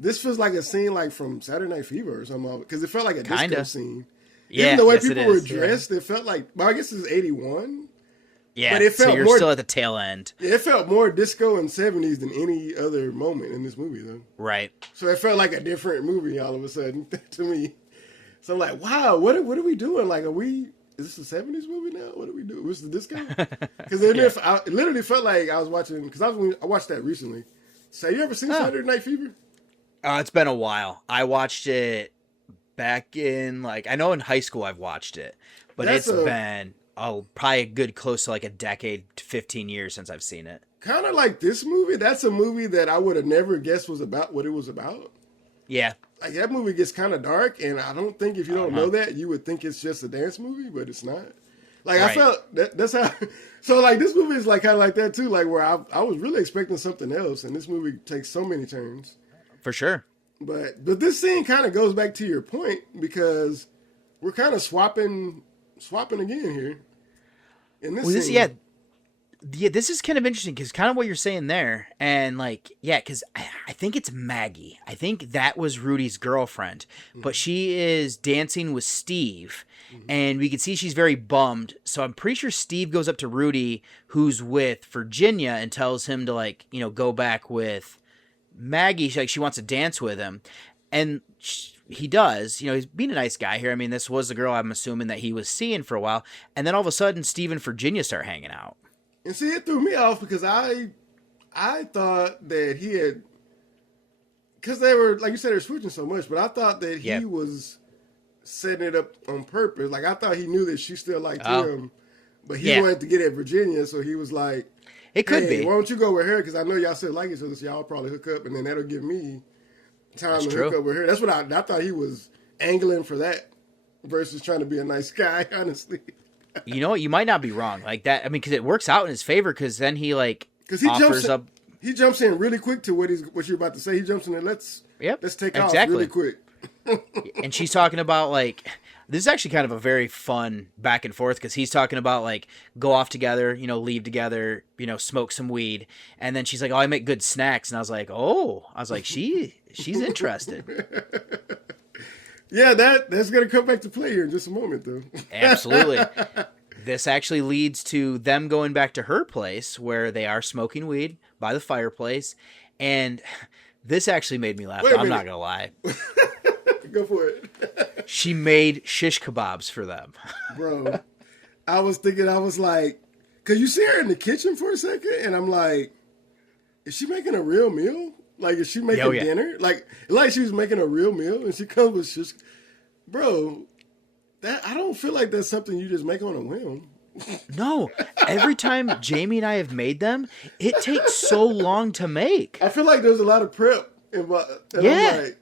this feels like a scene like from Saturday Night Fever or something, because it felt like a disco scene. Yeah, even the way people were dressed, it felt like. Well, I guess it's 81. Yeah, but it felt so you're more, still at the tail end. Yeah, it felt more disco and 70s than any other moment in this movie, though. Right. So it felt like a different movie all of a sudden to me. So I'm like, wow, what are we doing? Like, is this a 70s movie now? What are we doing? Was the disco? Because it literally felt like I was watching, because I watched that recently. So you ever seen Saturday Night Fever? It's been a while. I watched it back in, I know in high school I've watched it, but it's been probably a good close to like a decade to 15 years since I've seen it. Kind of like this movie. That's a movie that I would have never guessed was about what it was about. Yeah. Like that movie gets kind of dark, and I don't think if you don't know that, you would think it's just a dance movie, but it's not. Like I felt that's how. So like this movie is like kind of like that too. Like where I was really expecting something else, and this movie takes so many turns. For sure. But this scene kind of goes back to your point, because we're kind of swapping again here. In this scene. This is kind of interesting because kind of what you're saying there, and because I think it's Maggie. I think that was Rudy's girlfriend, but she is dancing with Steve, and we can see she's very bummed. So I'm pretty sure Steve goes up to Rudy, who's with Virginia, and tells him to go back with Maggie. She wants to dance with him, and he does. He's being a nice guy here. I mean, this was the girl I'm assuming that he was seeing for a while, and then all of a sudden, Steve and Virginia start hanging out. And see, it threw me off because I thought that he had, because they were, like you said, they're switching so much, but I thought that he was setting it up on purpose. Like, I thought he knew that she still liked him, but he wanted to get at Virginia, so he was like, it could be. Why don't you go with her? Because I know y'all still like each other, so y'all probably hook up, and then that'll give me time to hook up with her. That's what I thought he was angling for that versus trying to be a nice guy, honestly. You know what? You might not be wrong like that. I mean, because it works out in his favor. Because then he offers up. He jumps in really quick to what you're about to say. He jumps in and let's take off really quick. And she's talking about this is actually kind of a very fun back and forth because he's talking about go off together, leave together, smoke some weed, and then she's like, "Oh, I make good snacks," and I was like, she's interested. Yeah, that's going to come back to play here in just a moment, though. Absolutely. This actually leads to them going back to her place where they are smoking weed by the fireplace. And this actually made me laugh. I'm not going to lie. Go for it. She made shish kebabs for them. Bro, I was like, because you see her in the kitchen for a second, and I'm like, is she making a real meal? Like, is she making dinner? Like she was making a real meal, and she comes with shish. Bro, I don't feel like that's something you just make on a whim. No. Every time Jamie and I have made them, it takes so long to make. I feel like there's a lot of prep involved. Yeah. I'm like,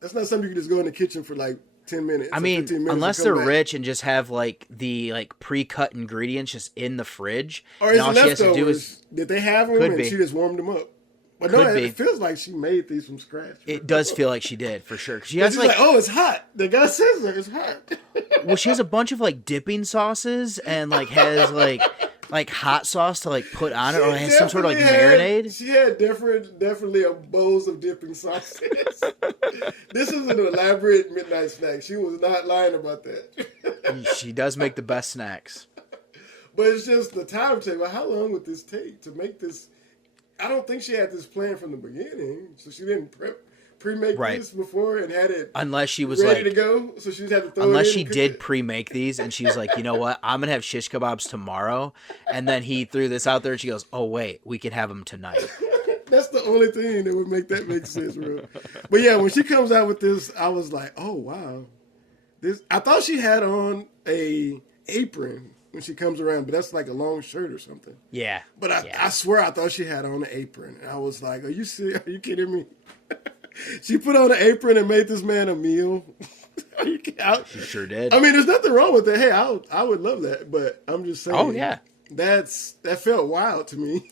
that's not something you can just go in the kitchen for 10 minutes. I mean, 15 minutes unless they're rich and just have the pre-cut ingredients just in the fridge. Or is it leftovers? Did they have them and she just warmed them up? But it feels like she made these from scratch. It does feel like she did, for sure. She has oh, it's hot. The guy says it's hot. Well, she has a bunch of dipping sauces and has hot sauce to put on it, or has some sort of marinade. She had definitely bowls of dipping sauces. This is an elaborate midnight snack. She was not lying about that. She does make the best snacks. But it's just the timetable. How long would this take to make this? I don't think she had this plan from the beginning, so she didn't pre-make this before and had it. Unless she was ready to go, so she just had to throw unless it in she did pre-make these, and she's like, you know what, I'm gonna have shish kebabs tomorrow, and then he threw this out there, and she goes, oh wait, we can have them tonight. That's the only thing that would make that make sense, bro. But yeah, when she comes out with this, I was like, oh wow, this. I thought she had on a apron when she comes around, but that's like a long shirt or something. Yeah. But I swear I thought she had on an apron. And I was like, are you serious? Are you kidding me? She put on an apron and made this man a meal. She sure did. I mean, there's nothing wrong with that. Hey, I would love that, but I'm just saying. Oh, yeah. that felt wild to me.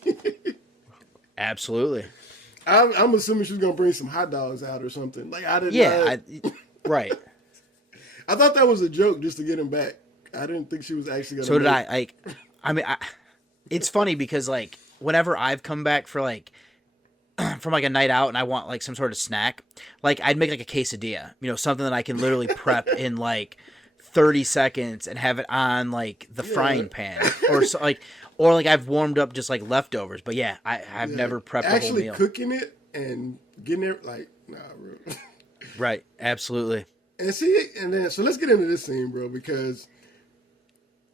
Absolutely. I'm assuming she was gonna bring some hot dogs out or something. Like I didn't. Right. I thought that was a joke just to get him back. I didn't think she was actually gonna. So did I. Like, I mean, it's funny because like whenever I've come back for like from like a night out and I want like some sort of snack, like I'd make like a quesadilla, you know, something that I can literally prep in like 30 seconds and have it on like the frying pan or so, or I've warmed up just like leftovers. But yeah, I've never prepped a whole meal. Actually cooking it and getting it like, nah, bro. Right. Absolutely. And see, and then, so let's get into this scene, bro, because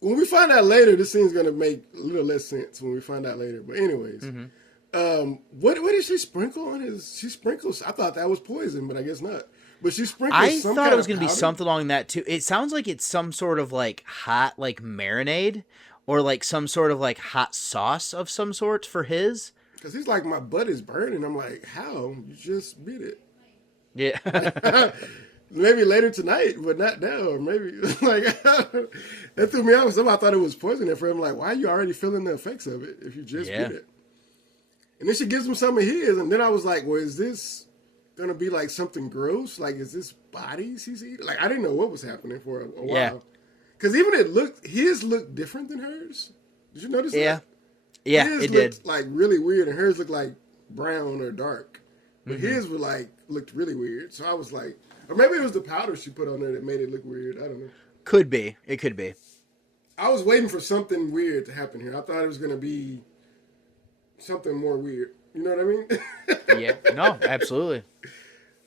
when we find out later, this scene's going to make a little less sense when we find out later. But anyways, what did she sprinkle on his? She sprinkles, I thought that was poison, but I guess not. But she sprinkled I some thought kind it was of going to be powder. something along that too. It sounds like it's some sort of like hot like marinade or like some sort of like hot sauce of some sort for his. Because he's like, my butt is burning. I'm like, how? You just bit it. Yeah. Maybe later tonight, but not now. Or maybe like that threw me off. Somebody thought it was poison for him. Like, why are you already feeling the effects of it if you just bit it? And then she gives him some of his, and then I was like, well, is this gonna be like something gross? Like, is this bodies he's eating? Like, I didn't know what was happening for a while. Yeah. Because even his looked different than hers. Did you notice that? Yeah, his it looked did. like really weird, and hers looked like brown or dark. But his were like looked really weird. So I was like, or maybe it was the powder she put on there that made it look weird. I don't know. Could be. It could be. I was waiting for something weird to happen here. I thought it was gonna be something more weird. You know what I mean? Yeah. No, absolutely.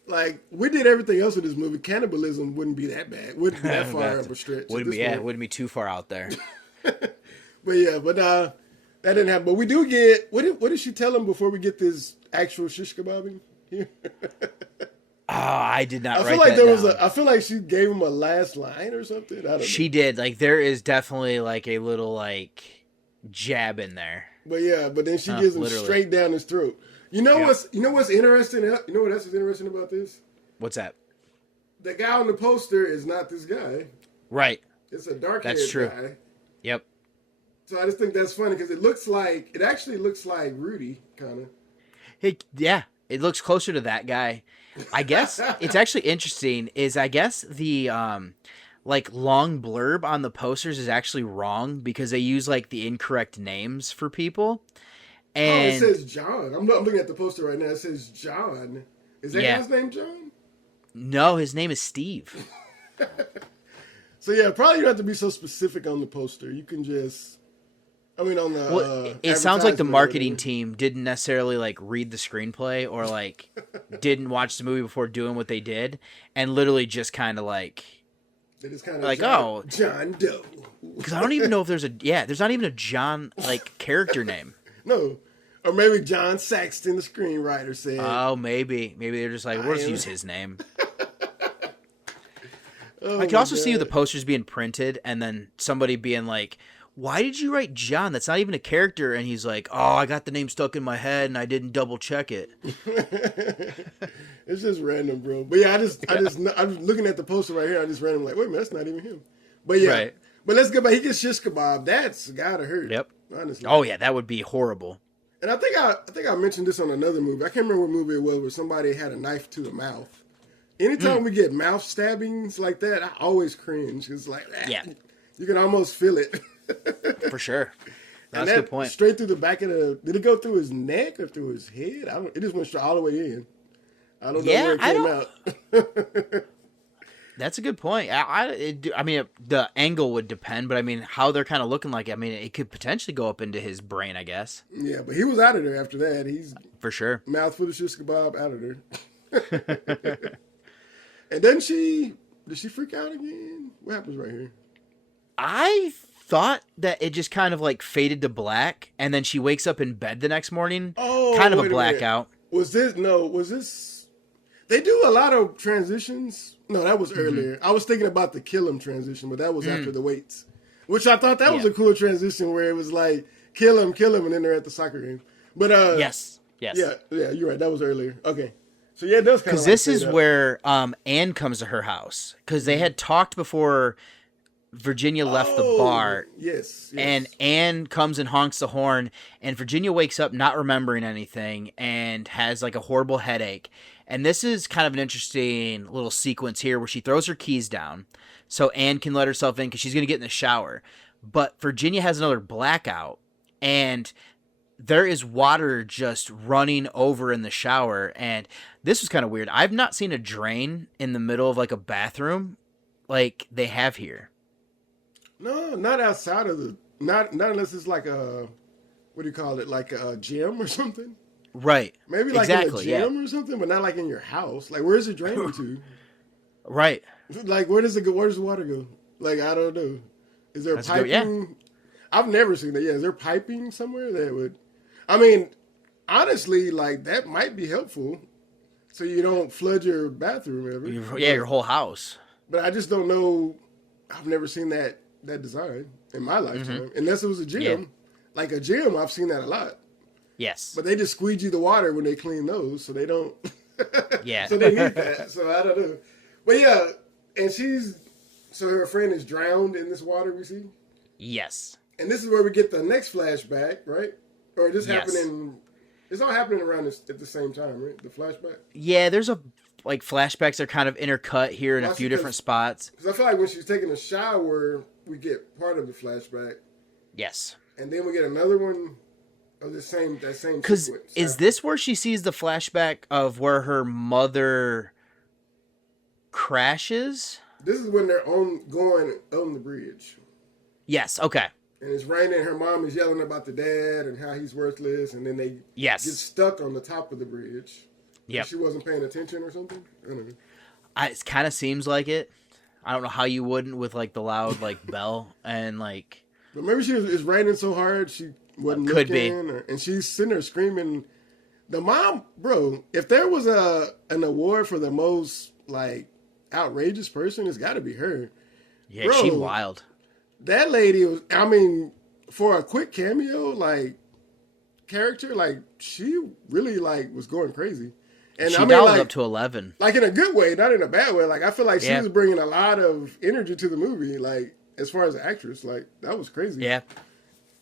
Like, we did everything else in this movie. Cannibalism wouldn't be that bad. Wouldn't be that far up a stretch. It wouldn't be too far out there. But yeah, that didn't happen. But we do get, what did she tell him before we get this actual shish kebabbing here? Oh, I did not write like that down. I feel like she gave him a last line or something. I don't know. She did. Like, there is definitely like a little like jab in there. But yeah, but then she gives him straight down his throat. You know what's interesting? You know what else is interesting about this? What's that? The guy on the poster is not this guy. Right. It's a dark-haired That's true. guy. Yep. So I just think that's funny because it actually looks like Rudy, kind of. Yeah, it looks closer to that guy. I guess it's actually interesting is I guess the like long blurb on the posters is actually wrong because they use like the incorrect names for people. And it says John. I'm looking at the poster right now. It says John. Is that guy's name John? No, his name is Steve. So yeah, probably you don't have to be so specific on the poster. You can just, on the. It sounds like the marketing team didn't necessarily like read the screenplay or like didn't watch the movie before doing what they did, and literally just kind of like. It is kind of like John Doe. Because I don't even know if there's not even a John like character name. No. Or maybe John Saxton, the screenwriter, said. Oh, maybe they're just like, we'll just use his name. I can also see the posters being printed and then somebody being like, why did you write John? That's not even a character. And he's like, oh, I got the name stuck in my head and I didn't double check it. It's just random, bro. But yeah, I'm looking at the poster right here. I just randomly like, wait a minute, that's not even him. But yeah, right. But let's go back. He gets shish kebab. That's gotta hurt. Yep. Honestly. Oh yeah, that would be horrible. And I think I mentioned this on another movie. I can't remember what movie it was where somebody had a knife to the mouth. Anytime we get mouth stabbings like that, I always cringe. It's like, you can almost feel it. For sure. That's a good point. Straight through the back of did it go through his neck or through his head? It just went all the way in. I don't know where it came out. That's a good point. I mean, the angle would depend, but I mean, how they're kind of looking like, I mean, it could potentially go up into his brain, I guess. Yeah, but he was out of there after that. He's for sure. Mouthful of shish kebab out of there. And did she freak out again? What happens right here? I thought that it just kind of like faded to black, and then she wakes up in bed the next morning. Oh, kind of a blackout. Was this? They do a lot of transitions. No, that was earlier. I was thinking about the kill him transition, but that was after the weights, which I thought that was a cool transition where it was like kill him, and then they're at the soccer game. But yes, yeah, you're right. That was earlier. Okay. So yeah, it does kind of because this is where Anne comes to her house because they had talked before Virginia left the bar. Yes. And Anne comes and honks the horn, and Virginia wakes up not remembering anything and has like a horrible headache. And this is kind of an interesting little sequence here where she throws her keys down so Anne can let herself in because she's going to get in the shower. But Virginia has another blackout, and there is water just running over in the shower. And this was kind of weird. I've not seen a drain in the middle of like a bathroom like they have here. No, not outside of the not unless it's like a what do you call it, like a gym or something. Right. Maybe like in a gym or something, but not like in your house. Like where's it draining to? Right. Like where does it go? Where does the water go? Like I don't know. Is there piping? I've never seen that. Yeah, is there piping somewhere that would? I mean, honestly, like that might be helpful, so you don't flood your bathroom ever. Your whole house. But I just don't know. I've never seen that design in my lifetime, unless it was a gym. Yeah. Like a gym, I've seen that a lot. Yes. But they just squeegee the water when they clean those, so they don't. Yeah. So they need that. So I don't know. But yeah, and so her friend is drowned in this water we see? Yes. And this is where we get the next flashback, right? Or this happening, it's all happening around at the same time, right? The flashback? Yeah, there's flashbacks are kind of intercut here in a few different spots. Because I feel like when she's taking a shower, we get part of the flashback. Yes. And then we get another one of that same Because is this where she sees the flashback of where her mother crashes? This is when they're going on the bridge. Yes, okay. And it's raining, her mom is yelling about the dad and how he's worthless, and then they get stuck on the top of the bridge. Yeah. She wasn't paying attention or something? I don't know. It kind of seems like it. I don't know how you wouldn't with like the loud like bell and like. But maybe it's raining so hard she wasn't looking. And she's sitting there screaming. The mom, bro, if there was an award for the most like outrageous person, it's got to be her. Yeah, bro, she wild. That lady was, I mean, for a quick cameo, like, character, like, she really, like, was going crazy. And she dialed up to 11. Like, in a good way, not in a bad way. Like, I feel like she was bringing a lot of energy to the movie, like, as far as an actress. Like, that was crazy. Yeah.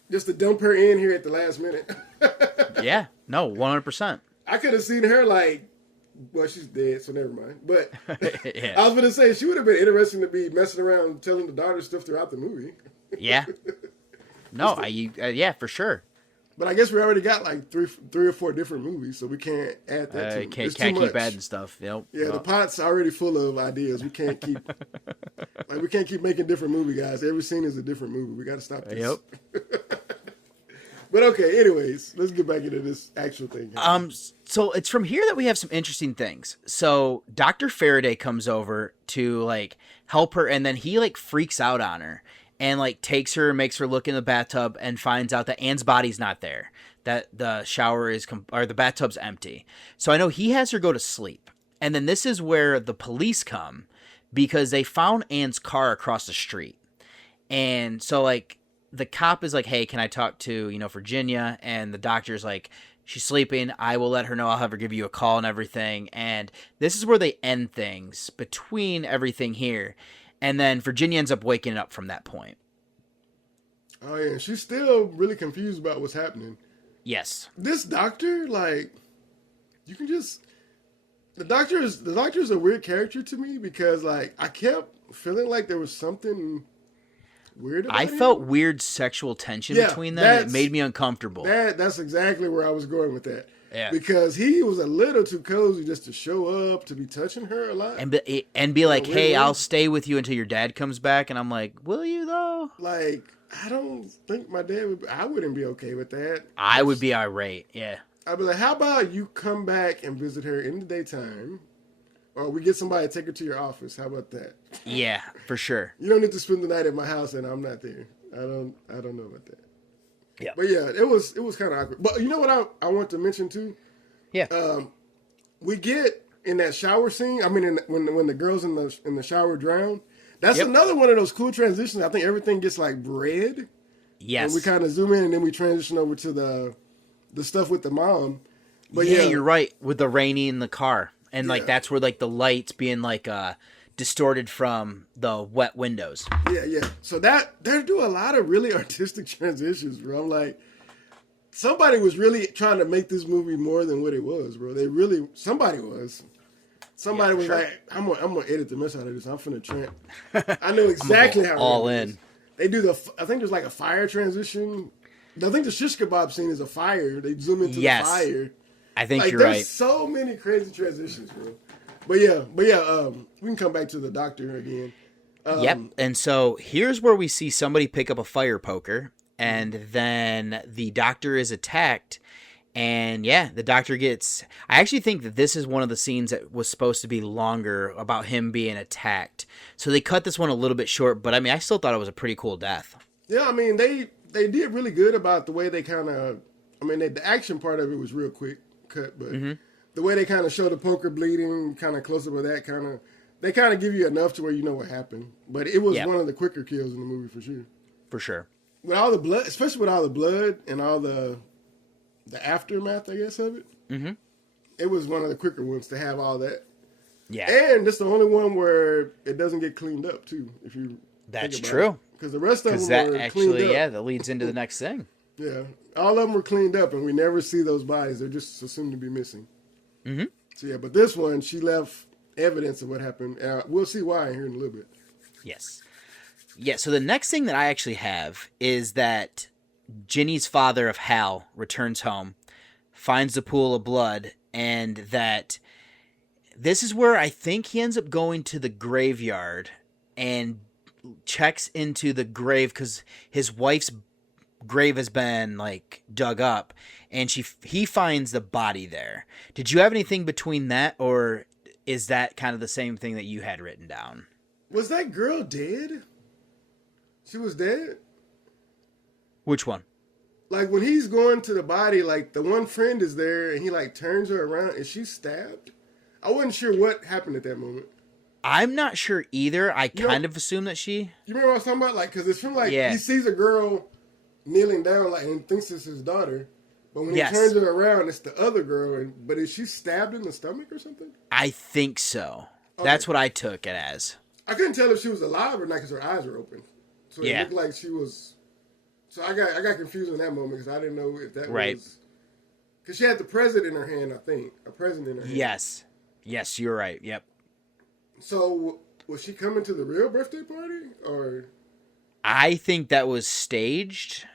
Just to dump her in here at the last minute. Yeah. No, 100%. I could have seen her, like, well, she's dead, so never mind. But I was going to say, she would have been interesting to be messing around telling the daughter stuff throughout the movie. Yeah. No, yeah, for sure. But I guess we already got like three or four different movies, so we can't add that to it. Can't keep adding stuff. Yep. Yeah, the pot's already full of ideas. We can't keep making different movie, guys. Every scene is a different movie. We got to stop this. Yep. But okay, anyways, let's get back into this actual thing. So it's from here that we have some interesting things. So Dr. Faraday comes over to like help her, and then he like freaks out on her and like takes her, makes her look in the bathtub, and finds out that Anne's body's not there. That the shower is or the bathtub's empty. So I know he has her go to sleep, and then this is where the police come because they found Anne's car across the street, and so like. The cop is like, hey, can I talk to, Virginia? And the doctor's like, she's sleeping. I will let her know. I'll have her give you a call and everything. And this is where they end things between everything here. And then Virginia ends up waking up from that point. Oh, yeah. She's still really confused about what's happening. Yes. This doctor, like, you can just... The doctor's a weird character to me because, like, I kept feeling like there was something... weird about him. Felt weird sexual tension between them. It made me uncomfortable. That's exactly where I was going with that. Yeah. Because he was a little too cozy just to show up, to be touching her a lot. And be like, hey, I'll stay with you until your dad comes back. And I'm like, will you though? Like, I don't think my dad would, I wouldn't be okay with that. I would be irate, yeah. I'd be like, how about you come back and visit her in the daytime? Or we get somebody to take her to your office. How about that? Yeah, for sure. You don't need to spend the night at my house and I'm not there. I don't know about that. Yeah. But yeah, it was kind of awkward. But you know what I want to mention too? Yeah. We get in that shower scene. I mean, when the girls in the shower drown. That's another one of those cool transitions. I think everything gets like red. Yes. And we kind of zoom in and then we transition over to the stuff with the mom. But yeah, you're right. With the rainy in the car. And like that's where like the lights being like distorted from the wet windows. Yeah. So they do a lot of really artistic transitions, bro. I'm like, somebody was really trying to make this movie more than what it was, bro. Somebody was like, I'm gonna edit the mess out of this. I'm finna tramp. I know exactly how. All in. They do I think there's like a fire transition. I think the shish kebab scene is a fire. They zoom into the fire. I think like, you're right. There's so many crazy transitions, bro. But yeah, we can come back to the doctor again. Yep. And so here's where we see somebody pick up a fire poker, and then the doctor is attacked. And yeah, the doctor gets. I actually think that this is one of the scenes that was supposed to be longer about him being attacked. So they cut this one a little bit short, but I mean, I still thought it was a pretty cool death. Yeah, I mean, they did really good about the way they kind of. I mean, the action part of it was real quick cut, but the way they kind of show the poker bleeding, kind of close up with that, they kind of give you enough to where you know what happened. But it was one of the quicker kills in the movie for sure. For sure. With all the blood, especially with all the blood and all the aftermath, I guess, of it. It was one of the quicker ones to have all that. Yeah. And it's the only one where it doesn't get cleaned up too. If you That's true. Because the rest of them were cleaned up. Yeah, that leads into the next thing. Yeah, all of them were cleaned up, and we never see those bodies. They're just assumed to be missing. So yeah, but this one, she left evidence of what happened. We'll see why here in a little bit. Yes. Yeah, so the next thing that I actually have is that Ginny's father of Hal returns home, finds the pool of blood, and that this is where I think he ends up going to the graveyard and checks into the grave because his wife's grave has been like dug up, and he finds the body there. Did you have anything between that, or is that kind of the same thing that you had written down? Was that girl dead? She was dead? Which one? Like when he's going to the body, like the one friend is there and he like turns her around. Is she stabbed? I wasn't sure what happened at that moment. I'm not sure either. I kind of assume that she... You remember what I was talking about? Like, because it's from like, he sees a girl kneeling down like and thinks it's his daughter. But when he turns her around, it's the other girl. But is she stabbed in the stomach or something? I think so. Okay. That's what I took it as. I couldn't tell if she was alive or not because her eyes were open. So it looked like she was... So I got confused in that moment because I didn't know if that was... Because she had the present in her hand, I think. A present in her hand. Yes, you're right. Yep. So was she coming to the real birthday party? Or... I think that was staged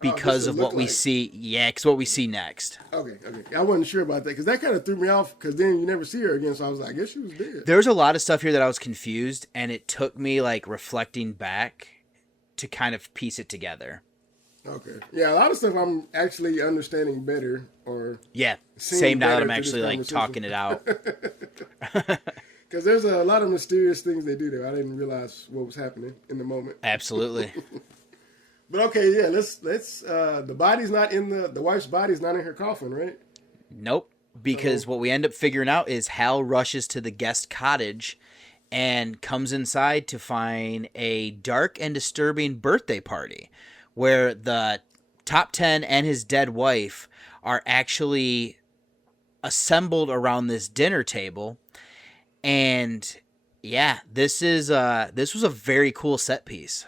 because of what we see. Yeah, because what we see next. Okay. I wasn't sure about that because that kind of threw me off because then you never see her again. So I was like, I guess she was dead. There's a lot of stuff here that I was confused, and it took me like reflecting back to kind of piece it together. Okay. Yeah, a lot of stuff I'm actually understanding better or same now that I'm actually like talking it out. Because there's a lot of mysterious things they do there. I didn't realize what was happening in the moment. Absolutely. But okay, yeah, let's the body's not in the wife's body's not in her coffin, right? Nope. Because what we end up figuring out is Hal rushes to the guest cottage and comes inside to find a dark and disturbing birthday party where the top 10 and his dead wife are actually assembled around this dinner table. And yeah, this was a very cool set piece.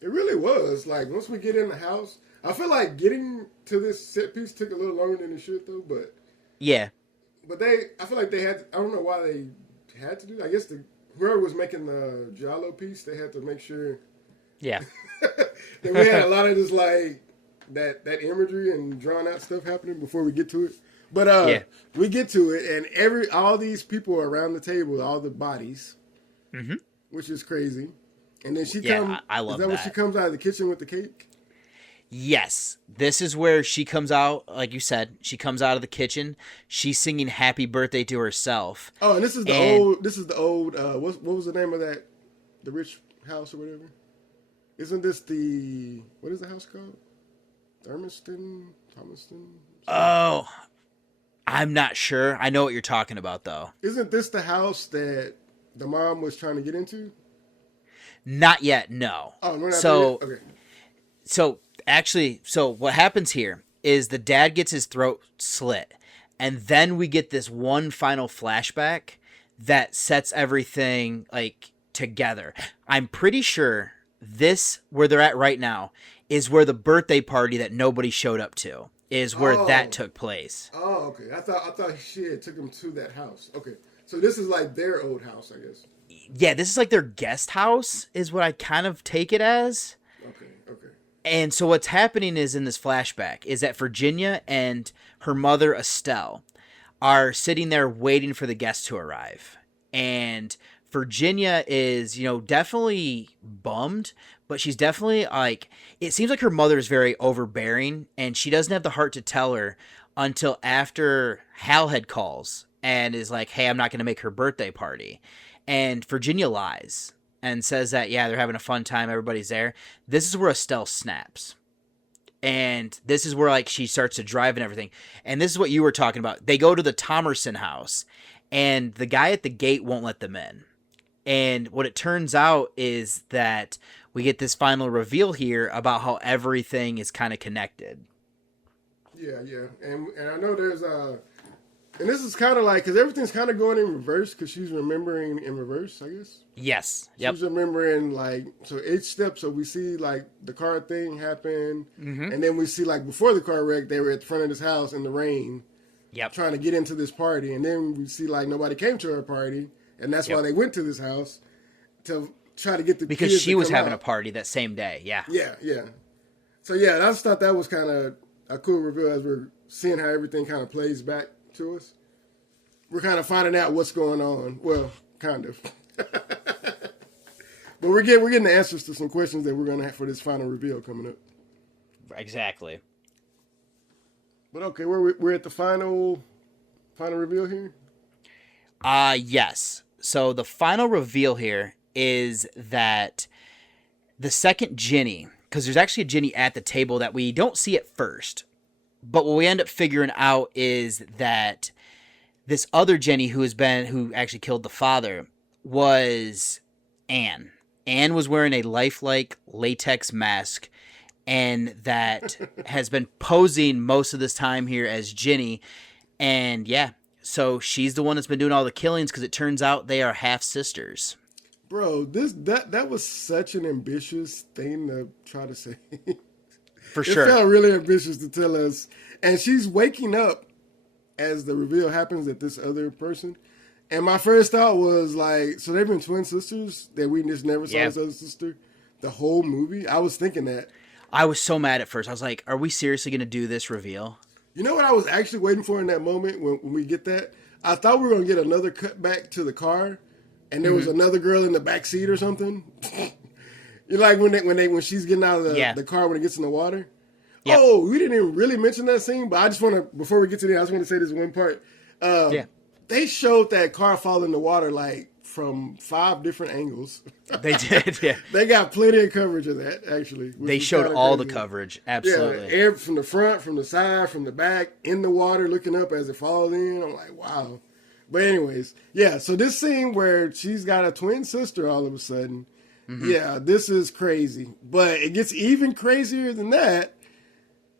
It really was. Like once we get in the house, I feel like getting to this set piece took a little longer than it should though, but yeah. But I feel like they had I don't know why they had to do it. I guess whoever was making the giallo piece, they had to make sure that we had a lot of this like that imagery and drawn out stuff happening before we get to it. But we get to it, and all these people are around the table, all the bodies, which is crazy. And then she comes. I love that. Is that when she comes out of the kitchen with the cake? Yes, this is where she comes out. Like you said, she comes out of the kitchen. She's singing "Happy Birthday" to herself. Oh, and this is the old. What was the name of that? The rich house or whatever. Isn't this what is the house called? Thomaston. Oh. I'm not sure. I know what you're talking about, though. Isn't this the house that the mom was trying to get into? Not yet, no. Oh, we're not there yet? Okay. So what happens here is the dad gets his throat slit, and then we get this one final flashback that sets everything like together. I'm pretty sure this, where they're at right now, is where the birthday party that nobody showed up to is where that took place. Oh, okay. I thought shit took them to that house. Okay. So this is like their old house, I guess. Yeah, this is like their guest house is what I kind of take it as. Okay. And so what's happening is in this flashback is that Virginia and her mother Estelle are sitting there waiting for the guests to arrive. And Virginia is, definitely bummed, but she's definitely like, it seems like her mother is very overbearing and she doesn't have the heart to tell her until after Halhead calls and is like, hey, I'm not going to make her birthday party. And Virginia lies and says that, yeah, they're having a fun time. Everybody's there. This is where Estelle snaps. And this is where like she starts to drive and everything. And this is what you were talking about. They go to the Thomerson house and the guy at the gate won't let them in. And what it turns out is that we get this final reveal here about how everything is kind of connected. Yeah. And I know there's and this is kind of like, because everything's kind of going in reverse because she's remembering in reverse, I guess. Yes. Yep. She's remembering like, so each step, so we see like the car thing happen. Mm-hmm. And then we see like before the car wreck, they were at the front of this house in the rain. Yep. Trying to get into this party. And then we see like nobody came to her party. And that's why they went to this house to try to get the because kids she to was come having out. a party that same day. Yeah. Yeah. So yeah, I just thought that was kind of a cool reveal as we're seeing how everything kind of plays back to us. We're kind of finding out what's going on. Well, kind of. But we're getting the answers to some questions that we're going to have for this final reveal coming up. Exactly. But okay, we're at the final reveal here? Yes. So the final reveal here is that the second Ginny, because there's actually a Ginny at the table that we don't see at first, but what we end up figuring out is that this other Jenny who actually killed the father was Anne. Anne was wearing a lifelike latex mask and that has been posing most of this time here as Ginny. And yeah, so she's the one that's been doing all the killings because it turns out they are half sisters. Bro, that was such an ambitious thing to try to say. For sure. It felt really ambitious to tell us. And she's waking up as the reveal happens at this other person. And my first thought was like, so they've been twin sisters that we just never saw this other sister the whole movie? I was thinking that. I was so mad at first. I was like, are we seriously going to do this reveal? You know what I was actually waiting for in that moment when we get that? I thought we were going to get another cut back to the car and there was another girl in the back seat or something. You like when she's getting out of the car when it gets in the water? Yep. Oh, we didn't even really mention that scene, but I just want to, before we get to that, I just want to say this one part. They showed that car fall in the water like from 5 different angles. They did, yeah. They got plenty of coverage of that, actually. They showed all the coverage, absolutely. Yeah, from the front, from the side, from the back, in the water, looking up as it falls in. I'm like, wow. But anyways, yeah, so this scene where she's got a twin sister all of a sudden, yeah, this is crazy. But it gets even crazier than that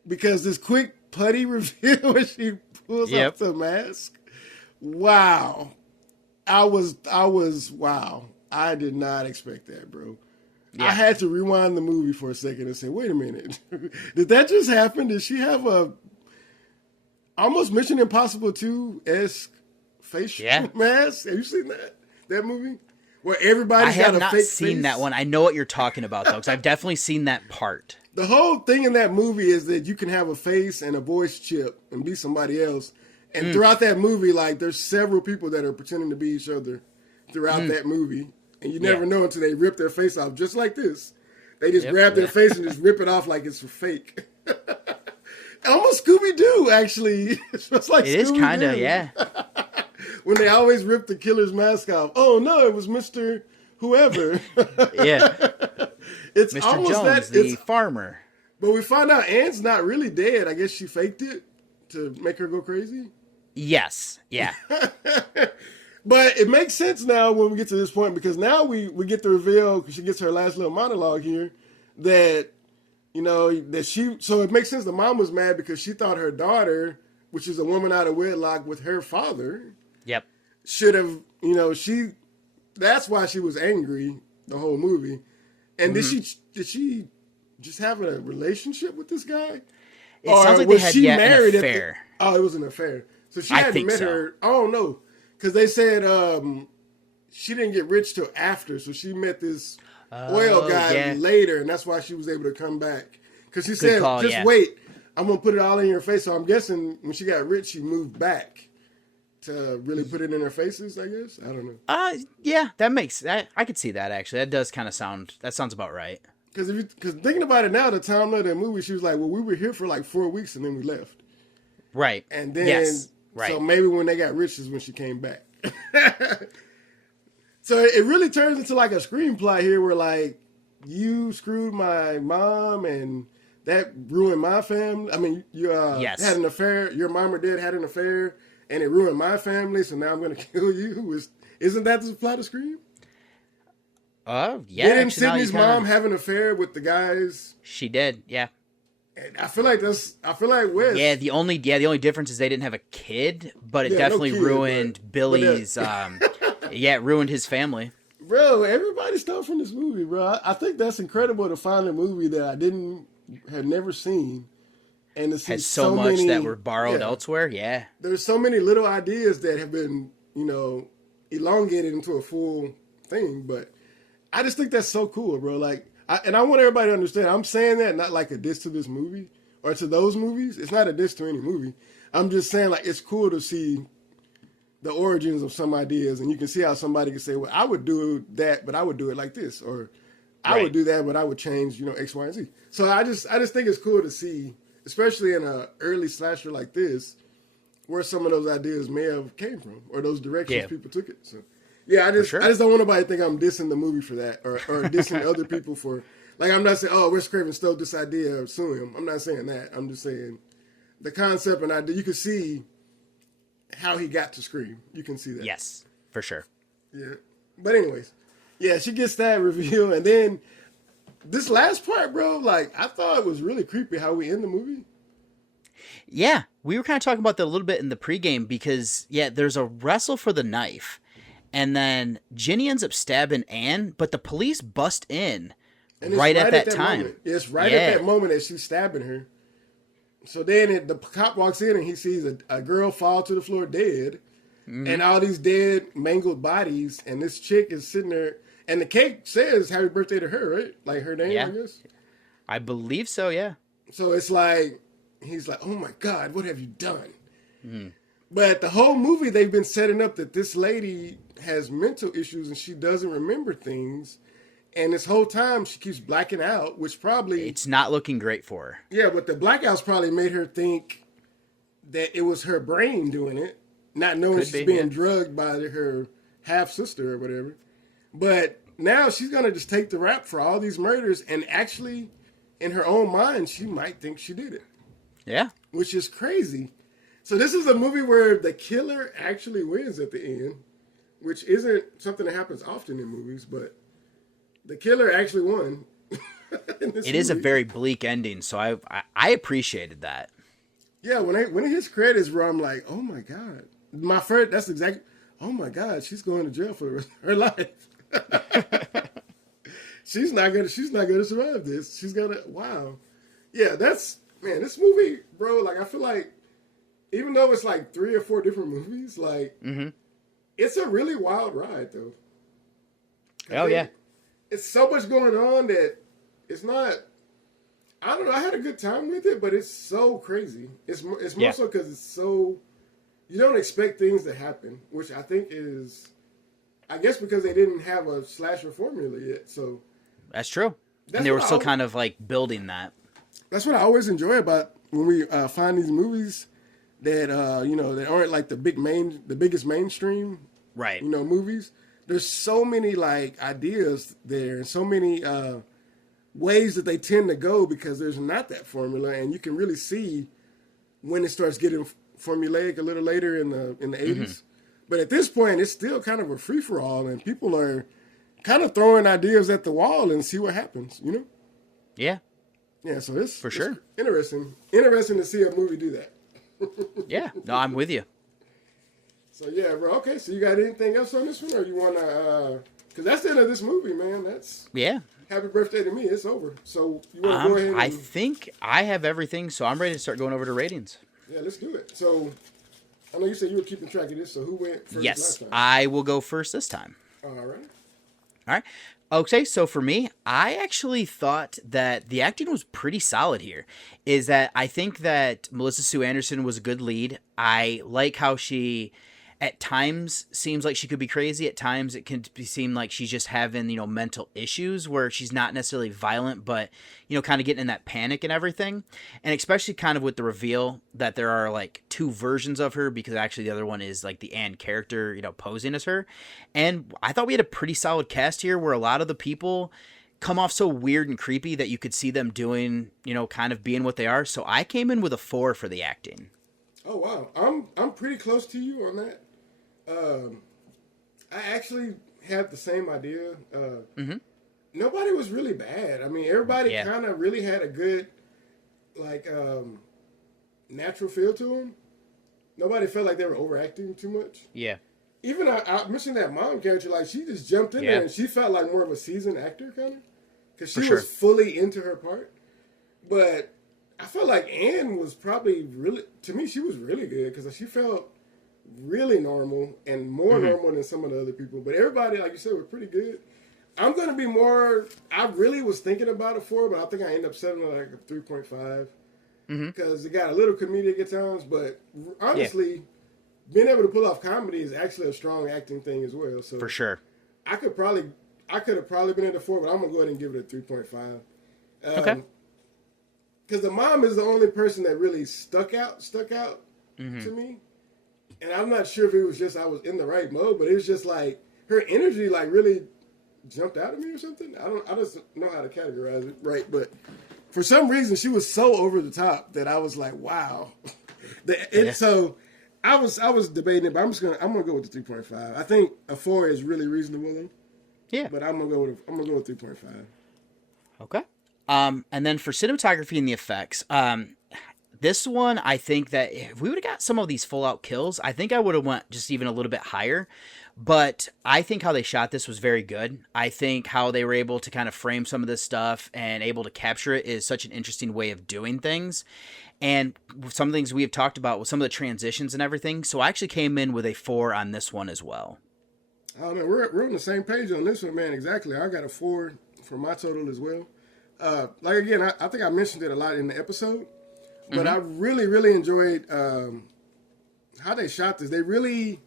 because this quick putty reveal when she pulls off the mask. Wow. I was wow. I did not expect that, bro. Yeah. I had to rewind the movie for a second and say, wait a minute. Did that just happen? Did she have a almost Mission Impossible 2-esque face mask? Have you seen that movie? Where everybody's got a fake face? I have not seen that one. I know what you're talking about, though, because I've definitely seen that part. The whole thing in that movie is that you can have a face and a voice chip and be somebody else. And throughout that movie, like, there's several people that are pretending to be each other throughout that movie. And you never know until they rip their face off, just like this. They just grab their face and just rip it off like it's fake. Almost Scooby-Doo, actually. It's like it is kind of, yeah. When they always rip the killer's mask off. Oh, no, it was Mr. Whoever. Yeah. It's Mr. almost Jones, the farmer. But we find out Anne's not really dead. I guess she faked it to make her go crazy. Yes. Yeah. But it makes sense now when we get to this point because now we get the reveal because she gets her last little monologue here that, you know, that so it makes sense the mom was mad because she thought her daughter, which is a woman out of wedlock with her father, should have, you know, that's why she was angry the whole movie. And did she just have a relationship with this guy? It sounds like they had an affair. Oh, it was an affair. So she hadn't met her. I don't know. Because they said she didn't get rich till after. So she met this oil guy later. And that's why she was able to come back. Because she said, wait. I'm going to put it all in your face. So I'm guessing when she got rich, she moved back to really put it in their faces, I guess. I don't know. Yeah, I could see that, actually. That sounds about right. Because thinking about it now, the timeline of that movie, she was like, well, we were here for like 4 weeks and then we left. Right. And then, so maybe when they got rich is when she came back. So it really turns into like a screenplay here where like, you screwed my mom and that ruined my family. I mean, you had an affair. Your mom or dad had an affair and it ruined my family. So now I'm going to kill you. Isn't that the plot of Scream? Yeah. Didn't Sydney's mom have an affair with the guys? She did, yeah. And I feel like Wes. Yeah, the only difference is they didn't have a kid, but it definitely ruined Billy's. It ruined his family. Bro, everybody stole from this movie, bro. I think that's incredible to find a movie that I had never seen, and to see had so much many, that were borrowed elsewhere. Yeah, there's so many little ideas that have been, elongated into a full thing, but. I just think that's so cool, bro. Like, I want everybody to understand. I'm saying that not like a diss to this movie or to those movies. It's not a diss to any movie. I'm just saying, like, it's cool to see the origins of some ideas, and you can see how somebody can say, "Well, I would do that, but I would do it like this," or "I would do that, but I would change, X, Y, and Z." So I just think it's cool to see, especially in an early slasher like this, where some of those ideas may have came from or those directions people took it. So. Yeah, I just don't want nobody to think I'm dissing the movie for that or dissing other people for, like, I'm not saying, oh, Wes Craven stole this idea or sue him. I'm not saying that. I'm just saying the concept and idea, you can see how he got to Scream. You can see that. Yes, for sure. Yeah. But anyways, yeah, she gets that reveal. And then this last part, bro, like, I thought it was really creepy how we end the movie. Yeah, we were kind of talking about that a little bit in the pregame because, there's a wrestle for the knife. And then Ginny ends up stabbing Anne, but the police bust in right at that time. Moment. It's right at that moment that she's stabbing her. So then the cop walks in and he sees a girl fall to the floor dead and all these dead, mangled bodies. And this chick is sitting there. And the cake says happy birthday to her, right? Like her name, I guess? I believe so, yeah. So it's like, he's like, oh my God, what have you done? But the whole movie, they've been setting up that this lady has mental issues and she doesn't remember things. And this whole time she keeps blacking out, which probably... It's not looking great for her. Yeah, but the blackouts probably made her think that it was her brain doing it, not knowing she's being drugged by her half-sister or whatever. But now she's going to just take the rap for all these murders and actually, in her own mind, she might think she did it. Yeah. Which is crazy. So this is a movie where the killer actually wins at the end, which isn't something that happens often in movies, but the killer actually won. It is a very bleak ending, so I appreciated that. Yeah, when it hits credits, where I'm like, oh my God, that's exactly. Oh my God, she's going to jail for the rest of her life. she's not gonna survive this. She's gonna Yeah, this movie, bro. Like I feel like. Even though it's like 3 or 4 different movies, like, it's a really wild ride, though. Oh, yeah. It's so much going on that it's not, I don't know, I had a good time with it, but it's so crazy. It's more so because it's so, you don't expect things to happen, which I think is, I guess because they didn't have a slasher formula yet, so. That's true. And they were still kind of like building that. That's what I always enjoy about when we find these movies that that aren't like the biggest mainstream movies. There's so many like ideas there and so many ways that they tend to go because there's not that formula, and you can really see when it starts getting formulaic a little later in the 80s. But at this point, it's still kind of a free for all, and people are kind of throwing ideas at the wall and see what happens. Yeah. Yeah. So it's for sure interesting to see a movie do that. Yeah, no, I'm with you. So yeah, bro. Okay, so you got anything else on this one, or you wanna? Because that's the end of this movie, man. That's Happy birthday to me. It's over. So you want to go ahead? And... I think I have everything, so I'm ready to start going over to ratings. Yeah, let's do it. So I know you said you were keeping track of this. So who went first? Yes, last time? I will go first this time. All right. All right. Okay, so for me, I actually thought that the acting was pretty solid here. Is that I think that Melissa Sue Anderson was a good lead. I like how she, at times, seems like she could be crazy. At times, it can seem like she's just having, mental issues where she's not necessarily violent, but, kind of getting in that panic and everything. And especially kind of with the reveal that there are, like, two versions of her, because actually the other one is, like, the Anne character, posing as her. And I thought we had a pretty solid cast here where a lot of the people come off so weird and creepy that you could see them doing, kind of being what they are. So I came in with a 4 for the acting. Oh, wow. I'm pretty close to you on that. I actually had the same idea. Nobody was really bad. I mean, everybody kind of really had a good, like, natural feel to them. Nobody felt like they were overacting too much. Yeah. Even I mentioned that mom character, like, she just jumped in there and she felt like more of a seasoned actor, kind of. Because she was fully into her part. But I felt like Anne was probably really, to me, she was really good because she felt really normal and more normal than some of the other people. But everybody, like you said, were pretty good. I'm going to be more, I really was thinking about a 4, but I think I end up settling like a 3.5 because it got a little comedic at times. But honestly, being able to pull off comedy is actually a strong acting thing as well. So for sure. I could have probably been at a 4, but I'm going to go ahead and give it a 3.5. Okay. Because the mom is the only person that really stuck out to me. And I'm not sure if it was just I was in the right mode, but it was just like her energy like really jumped out at me or something. I just know how to categorize it right, but for some reason she was so over the top that I was like, wow. So I was debating it, but I'm gonna go with the 3.5. I think a 4 is really reasonable though. Yeah. But I'm gonna go with 3.5. Okay. And then for cinematography and the effects, this one, I think that if we would have got some of these full-out kills, I think I would have went just even a little bit higher. But I think how they shot this was very good. I think how they were able to kind of frame some of this stuff and able to capture it is such an interesting way of doing things. And some things we have talked about with some of the transitions and everything. So I actually came in with a 4 on this one as well. Oh, man, we're on the same page on this one, man. Exactly. I got a 4 for my total as well. Like, again, I think I mentioned it a lot in the episode. But I really, really enjoyed how they shot this. They really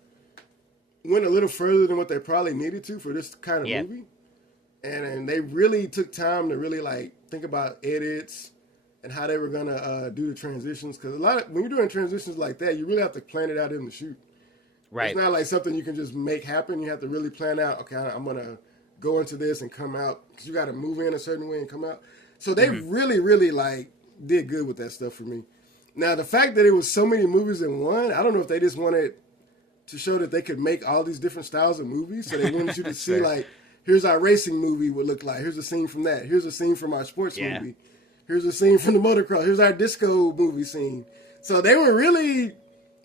went a little further than what they probably needed to for this kind of movie. And they really took time to really, like, think about edits and how they were going to do the transitions. Because when you're doing transitions like that, you really have to plan it out in the shoot. Right. It's not like something you can just make happen. You have to really plan out, okay, I'm going to go into this and come out. Because you got to move in a certain way and come out. So they really, really, like, did good with that stuff for me. Now, the fact that it was so many movies in one, I don't know if they just wanted to show that they could make all these different styles of movies. So they wanted you to see, like, here's our racing movie would look like. Here's a scene from that. Here's a scene from our sports movie. Here's a scene from the motocross. Here's our disco movie scene. So they were really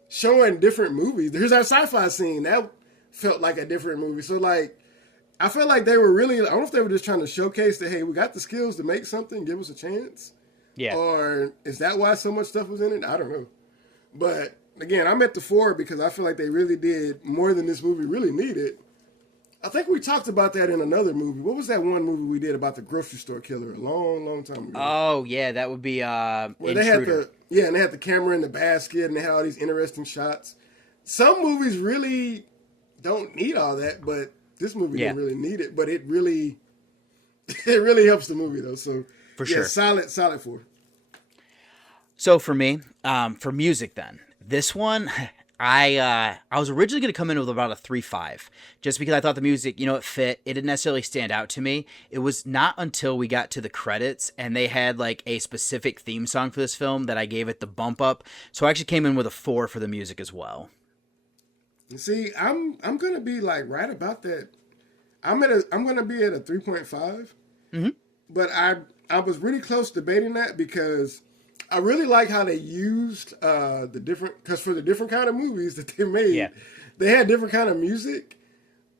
showing different movies. Here's our sci-fi scene. That felt like a different movie. So, like, I felt like they were really, I don't know if they were just trying to showcase that, hey, we got the skills to make something, give us a chance. Yeah. Or is that why so much stuff was in it? I don't know. But again, I'm at the 4 because I feel like they really did more than this movie really needed. I think we talked about that in another movie. What was that one movie we did about the grocery store killer a long, long time ago? Oh, yeah, that would be where they had and they had the camera in the basket and they had all these interesting shots. Some movies really don't need all that, but this movie didn't really need it. But it really helps the movie though. So for sure, solid 4. So for me, for music then, this one, I was originally going to come in with about a 3.5, just because I thought the music, it fit. It didn't necessarily stand out to me. It was not until we got to the credits and they had like a specific theme song for this film that I gave it the bump up. So I actually came in with a 4 for the music as well. See, I'm going to be like right about that. I'm going to be at a 3.5. But I was really close debating that because I really like how they used the different, because for the different kind of movies that they made, they had different kind of music.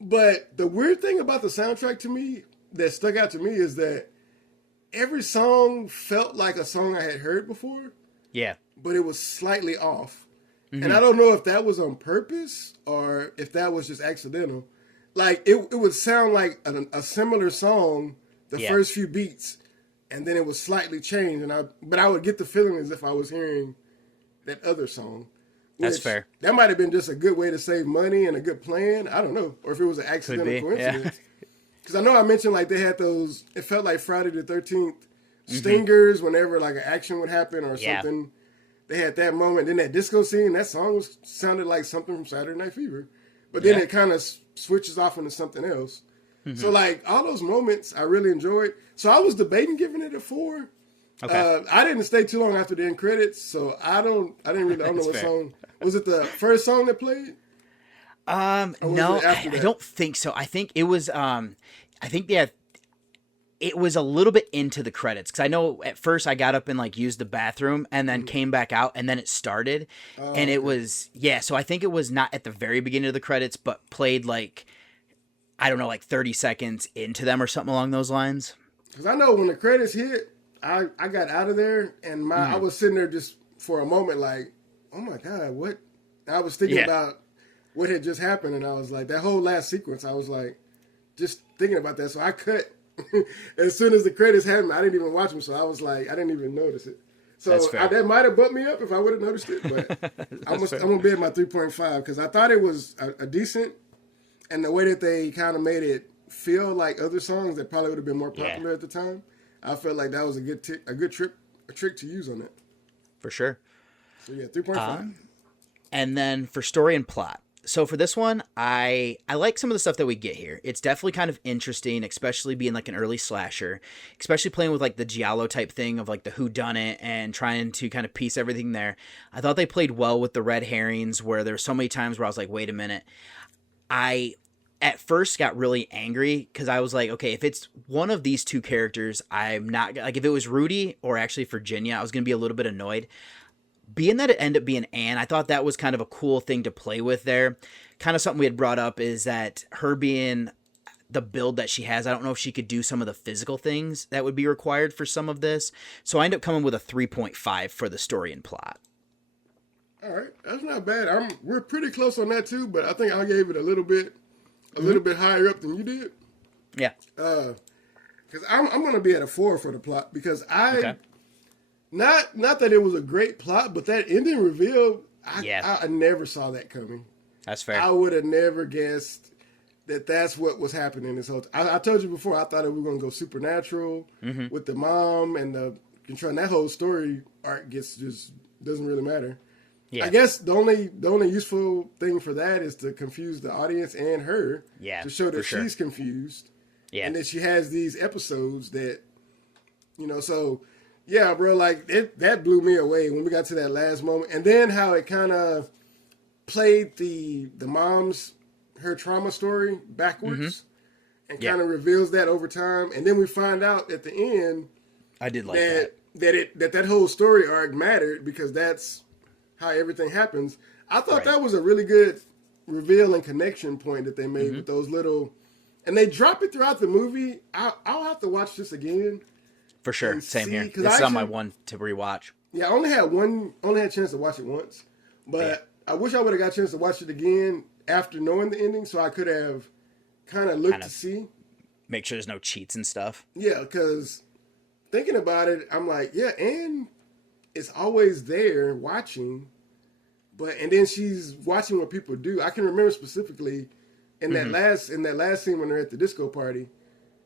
But the weird thing about the soundtrack to me that stuck out to me is that every song felt like a song I had heard before. Yeah. But it was slightly off. Mm-hmm. And I don't know if that was on purpose or if that was just accidental. Like, it would sound like a similar song the first few beats, and then it was slightly changed. But I would get the feeling as if I was hearing that other song. That's fair. That might have been just a good way to save money and a good plan. I don't know. Or if it was an accidental coincidence. Because I know I mentioned, like, they had those, it felt like Friday the 13th stingers whenever, like, an action would happen or something. They had that moment. Then that disco scene, that song sounded like something from Saturday Night Fever. But then it kind of switches off into something else. Mm-hmm. So, like, all those moments I really enjoyed. So I was debating giving it a 4. Okay. I didn't stay too long after the end credits, so I don't know what song. Was it the first song that played? No, I don't think so. I think it was, it was a little bit into the credits. Because I know at first I got up and, like, used the bathroom and then came back out and then it started. And it was, so I think it was not at the very beginning of the credits, but played, like, I don't know, like 30 seconds into them or something along those lines. Because I know when the credits hit, I got out of there and I was sitting there just for a moment like, oh my God, what? And I was thinking about what had just happened, and I was like, that whole last sequence, I was like, just thinking about that. So I cut as soon as the credits happened. I didn't even watch them, so I was like, I didn't even notice it. So that might have bumped me up if I would have noticed it, but I'm gonna be at my 3.5 because I thought it was a decent, and the way that they kind of made it feel like other songs that probably would have been more popular at the time, I felt like that was a good trick to use on it. For sure. So 3.5. And then for story and plot. So for this one, I like some of the stuff that we get here. It's definitely kind of interesting, especially being like an early slasher, especially playing with like the giallo type thing of like the whodunit and trying to kind of piece everything there. I thought they played well with the red herrings where there were so many times where I was like, wait a minute. I at first got really angry because I was like, okay, if it's one of these two characters, I'm not like, if it was Rudy or actually Virginia, I was going to be a little bit annoyed. Being that it ended up being Anne, I thought that was kind of a cool thing to play with there. Kind of something we had brought up is that her being the build that she has, I don't know if she could do some of the physical things that would be required for some of this. So I ended up coming with a 3.5 for the story and plot. All right, that's not bad. We're pretty close on that too, but I think I gave it a little bit higher up than you did. Yeah. Because I'm going to be at a 4 for the plot because Not that it was a great plot, but that ending reveal, I never saw that coming. That's fair. I would have never guessed that that's what was happening this whole time. I told you before, I thought we were going to go supernatural with the mom and the control. And that whole story arc just doesn't really matter. Yeah. I guess the only useful thing for that is to confuse the audience and her. Yeah, to show that she's confused. Yeah. And that she has these episodes that, so... Yeah, bro, like, that blew me away when we got to that last moment. And then how it kind of played the mom's, her trauma story backwards and kind of reveals that over time. And then we find out at the end I did like that whole story arc mattered because that's how everything happens. I thought that was a really good reveal and connection point that they made with those little... And they drop it throughout the movie. I'll have to watch this again. For sure, same here. This is on my one to rewatch. Yeah, I only had a chance to watch it once, but I wish I would have got a chance to watch it again after knowing the ending, so I could have kind of looked to see. Make sure there's no cheats and stuff. Yeah, because thinking about it, I'm like, Anne is always there watching, and then she's watching what people do. I can remember specifically in that last scene when they're at the disco party.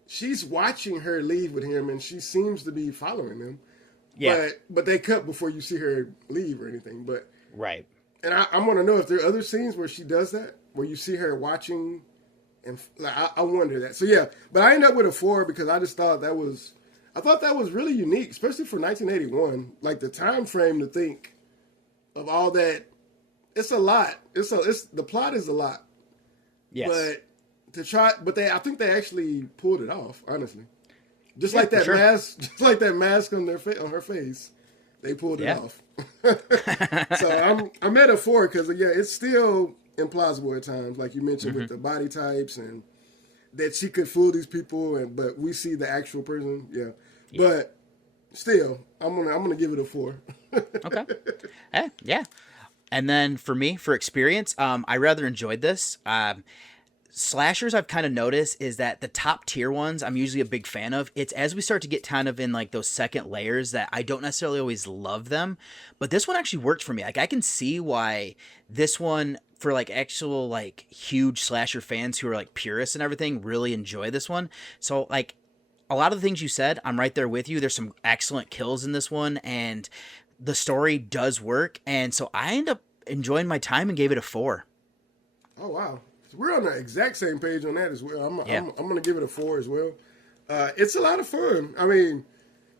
She's watching her leave with him, and she seems to be following him. Yeah. But they cut before you see her leave or anything. But right. And I want to know if there are other scenes where she does that, where you see her watching, and like I wonder that. So yeah, but I ended up with a 4 because I just thought that was really unique, especially for 1981. Like the time frame to think of all that. It's a lot. The plot is a lot. Yes. I think they actually pulled it off, honestly. Just like that mask on her face, they pulled it off. So I'm at a 4 because it's still implausible at times, like you mentioned with the body types and that she could fool these people, but we see the actual person. Yeah. But still, I'm gonna give it a 4. Okay. Yeah. And then for me, for experience, I rather enjoyed this. Slashers I've kind of noticed is that the top tier ones I'm usually a big fan of. It's as we start to get kind of in like those second layers that I don't necessarily always love them, but this one actually worked for me. Like I can see why this one, for like actual like huge slasher fans who are like purists and everything, really enjoy this one. So like a lot of the things you said, I'm right there with you. There's some excellent kills in this one, and the story does work, and so I end up enjoying my time and gave it a 4. Oh wow. We're on the exact same page on that as well. I'm going to give it a 4 as well. It's a lot of fun. I mean,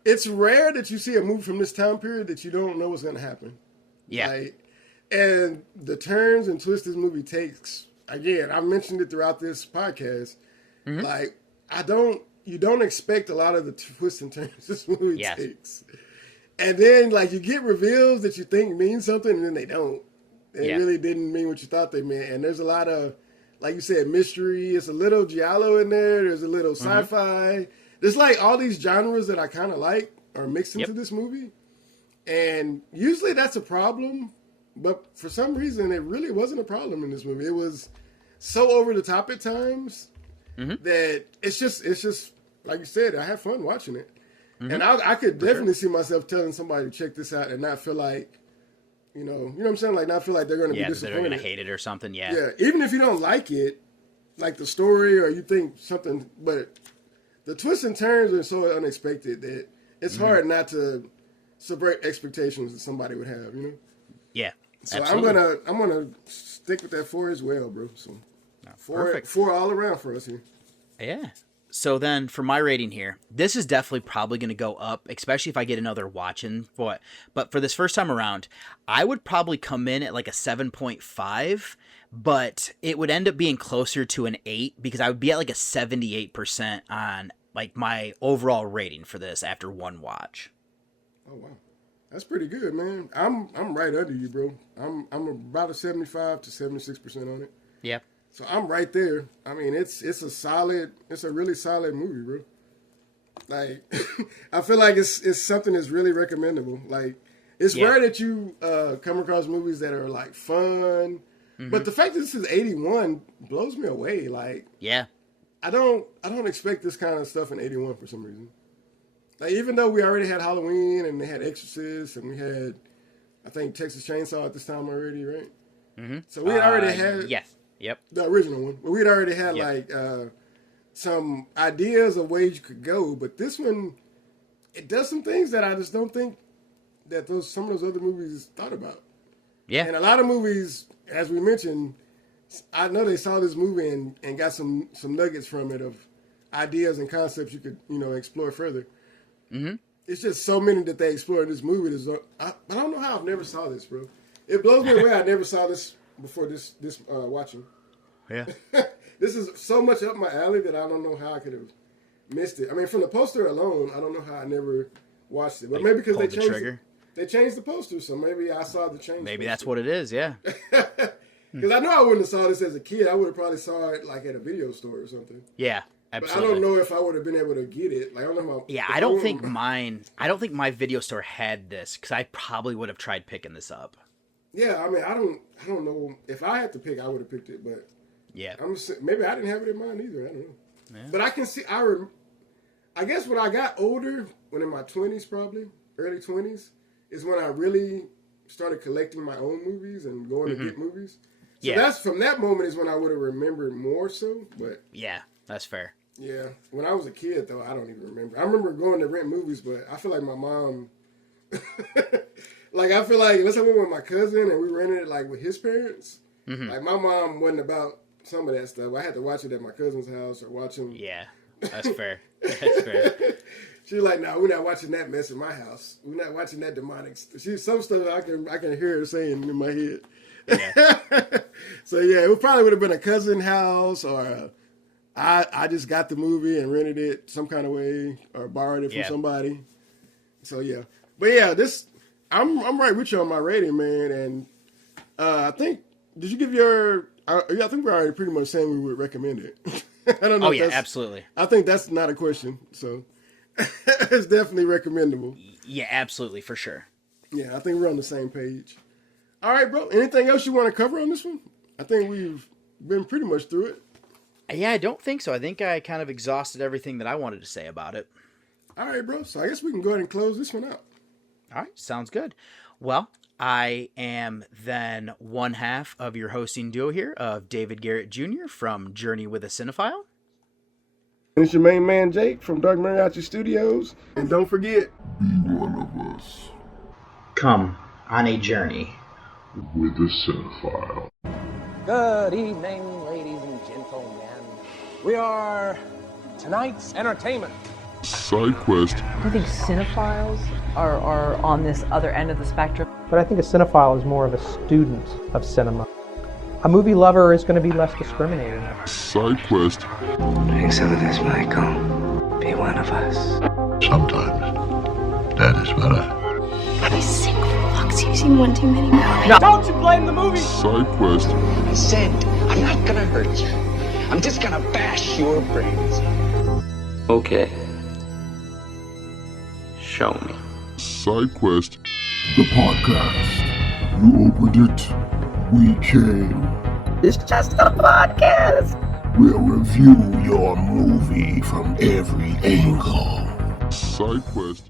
it's rare that you see a movie from this time period that you don't know what's going to happen. Yeah. Like, and the turns and twists this movie takes, again, I mentioned it throughout this podcast. Like, you don't expect a lot of the twists and turns this movie takes. And then, like, you get reveals that you think mean something, and then they don't. It really didn't mean what you thought they meant. And there's a lot of, like you said, mystery. It's a little giallo in there. There's a little sci-fi. There's like all these genres that I kind of like are mixed into this movie. And usually that's a problem. But for some reason, it really wasn't a problem in this movie. It was so over the top at times that it's just like you said, I have fun watching it. And I could definitely see myself telling somebody to check this out and not feel like, you know what I'm saying? Like, not feel like they're going to be disappointed. They're going to hate it or something, Yeah, even if you don't like it, like the story, or you think something, but the twists and turns are so unexpected that it's hard not to subvert expectations that somebody would have, you know? Yeah, so absolutely. I'm gonna stick with that 4 as well, bro. So perfect. 4 all around for us here. Yeah. So then for my rating here, this is definitely probably going to go up, especially if I get another watching for it. But for this first time around, I would probably come in at like a 7.5, but it would end up being closer to an 8 because I would be at like a 78% on like my overall rating for this after one watch. Oh wow. That's pretty good, man. I'm right under you, bro. I'm about a 75 to 76% on it. Yep. So I'm right there. I mean, it's a really solid movie, bro. Like, I feel like it's something that's really recommendable. Like, it's rare that you come across movies that are like fun, but the fact that this is 81 blows me away. Like, I don't expect this kind of stuff in 81 for some reason. Like, even though we already had Halloween and they had Exorcist and we had, I think, Texas Chainsaw at this time already, right? So we had already had the original one. But we'd already had like some ideas of ways you could go, but this one, it does some things that I just don't think that some of those other movies thought about. Yeah. And a lot of movies, as we mentioned, I know they saw this movie and got some nuggets from it of ideas and concepts you could, explore further. It's just so many that they explore in this movie. I don't know how I've never saw this, bro. It blows me away. I never saw this before this watching. Yeah. This is so much up my alley that I don't know how I could have missed it. I mean, from the poster alone, I don't know how I never watched it. But maybe because they changed the poster, so maybe I saw the change. Maybe that's what it is, yeah. Because I know I wouldn't have saw this as a kid. I would have probably saw it like at a video store or something. Yeah, absolutely. But I don't know if I would have been able to get it. Like, I don't know. I don't think my video store had this because I probably would have tried picking this up. Yeah, I mean, I don't know. If I had to pick, I would have picked it, but yeah, maybe I didn't have it in mind either. I don't know. Yeah. But I can see. I guess when I got older, when in my 20s, probably early 20s, is when I really started collecting my own movies and going to get movies. So that's from that moment is when I would have remembered more so. But yeah, that's fair. Yeah, when I was a kid though, I don't even remember. I remember going to rent movies, but I feel like my mom. Like, I feel like, let's say we went with my cousin and we rented it, like, with his parents. Like, my mom wasn't about some of that stuff. I had to watch it at my cousin's house or watch him. Yeah, that's fair. That's fair. She was like, no, we're not watching that mess in my house. We're not watching that demonic stuff. Some stuff I can hear her saying in my head. Yeah. So, yeah, it probably would have been a cousin house or I just got the movie and rented it some kind of way or borrowed it from somebody. So, yeah. But, yeah, I'm right with you on my rating, man, and I think did you give your? I think we're already pretty much saying we would recommend it. I don't know. Oh yeah, absolutely. I think that's not a question. So it's definitely recommendable. Yeah, absolutely, for sure. Yeah, I think we're on the same page. All right, bro. Anything else you want to cover on this one? I think we've been pretty much through it. Yeah, I don't think so. I think I kind of exhausted everything that I wanted to say about it. All right, bro. So I guess we can go ahead and close this one out. All right, sounds good. Well, I am then one half of your hosting duo here of David Garrett Jr. from Journey with a Cinephile. And it's your main man, Jake, from Dark Mariachi Studios. And don't forget, be one of us. Come on a journey with a cinephile. Good evening, ladies and gentlemen. We are tonight's entertainment. Side quest. I think cinephiles are on this other end of the spectrum. But I think a cinephile is more of a student of cinema. A movie lover is going to be less discriminating. Side quest. Drink some of this, Michael. Be one of us. Sometimes that is better. You sick fucks. You've seen one too many movies. No, don't you blame the movie! Side quest. I said, I'm not gonna hurt you. I'm just gonna bash your brains. Okay. Show me. Side quest. The podcast. You opened it. We came. It's just a podcast. We'll review your movie from every angle. Side quest.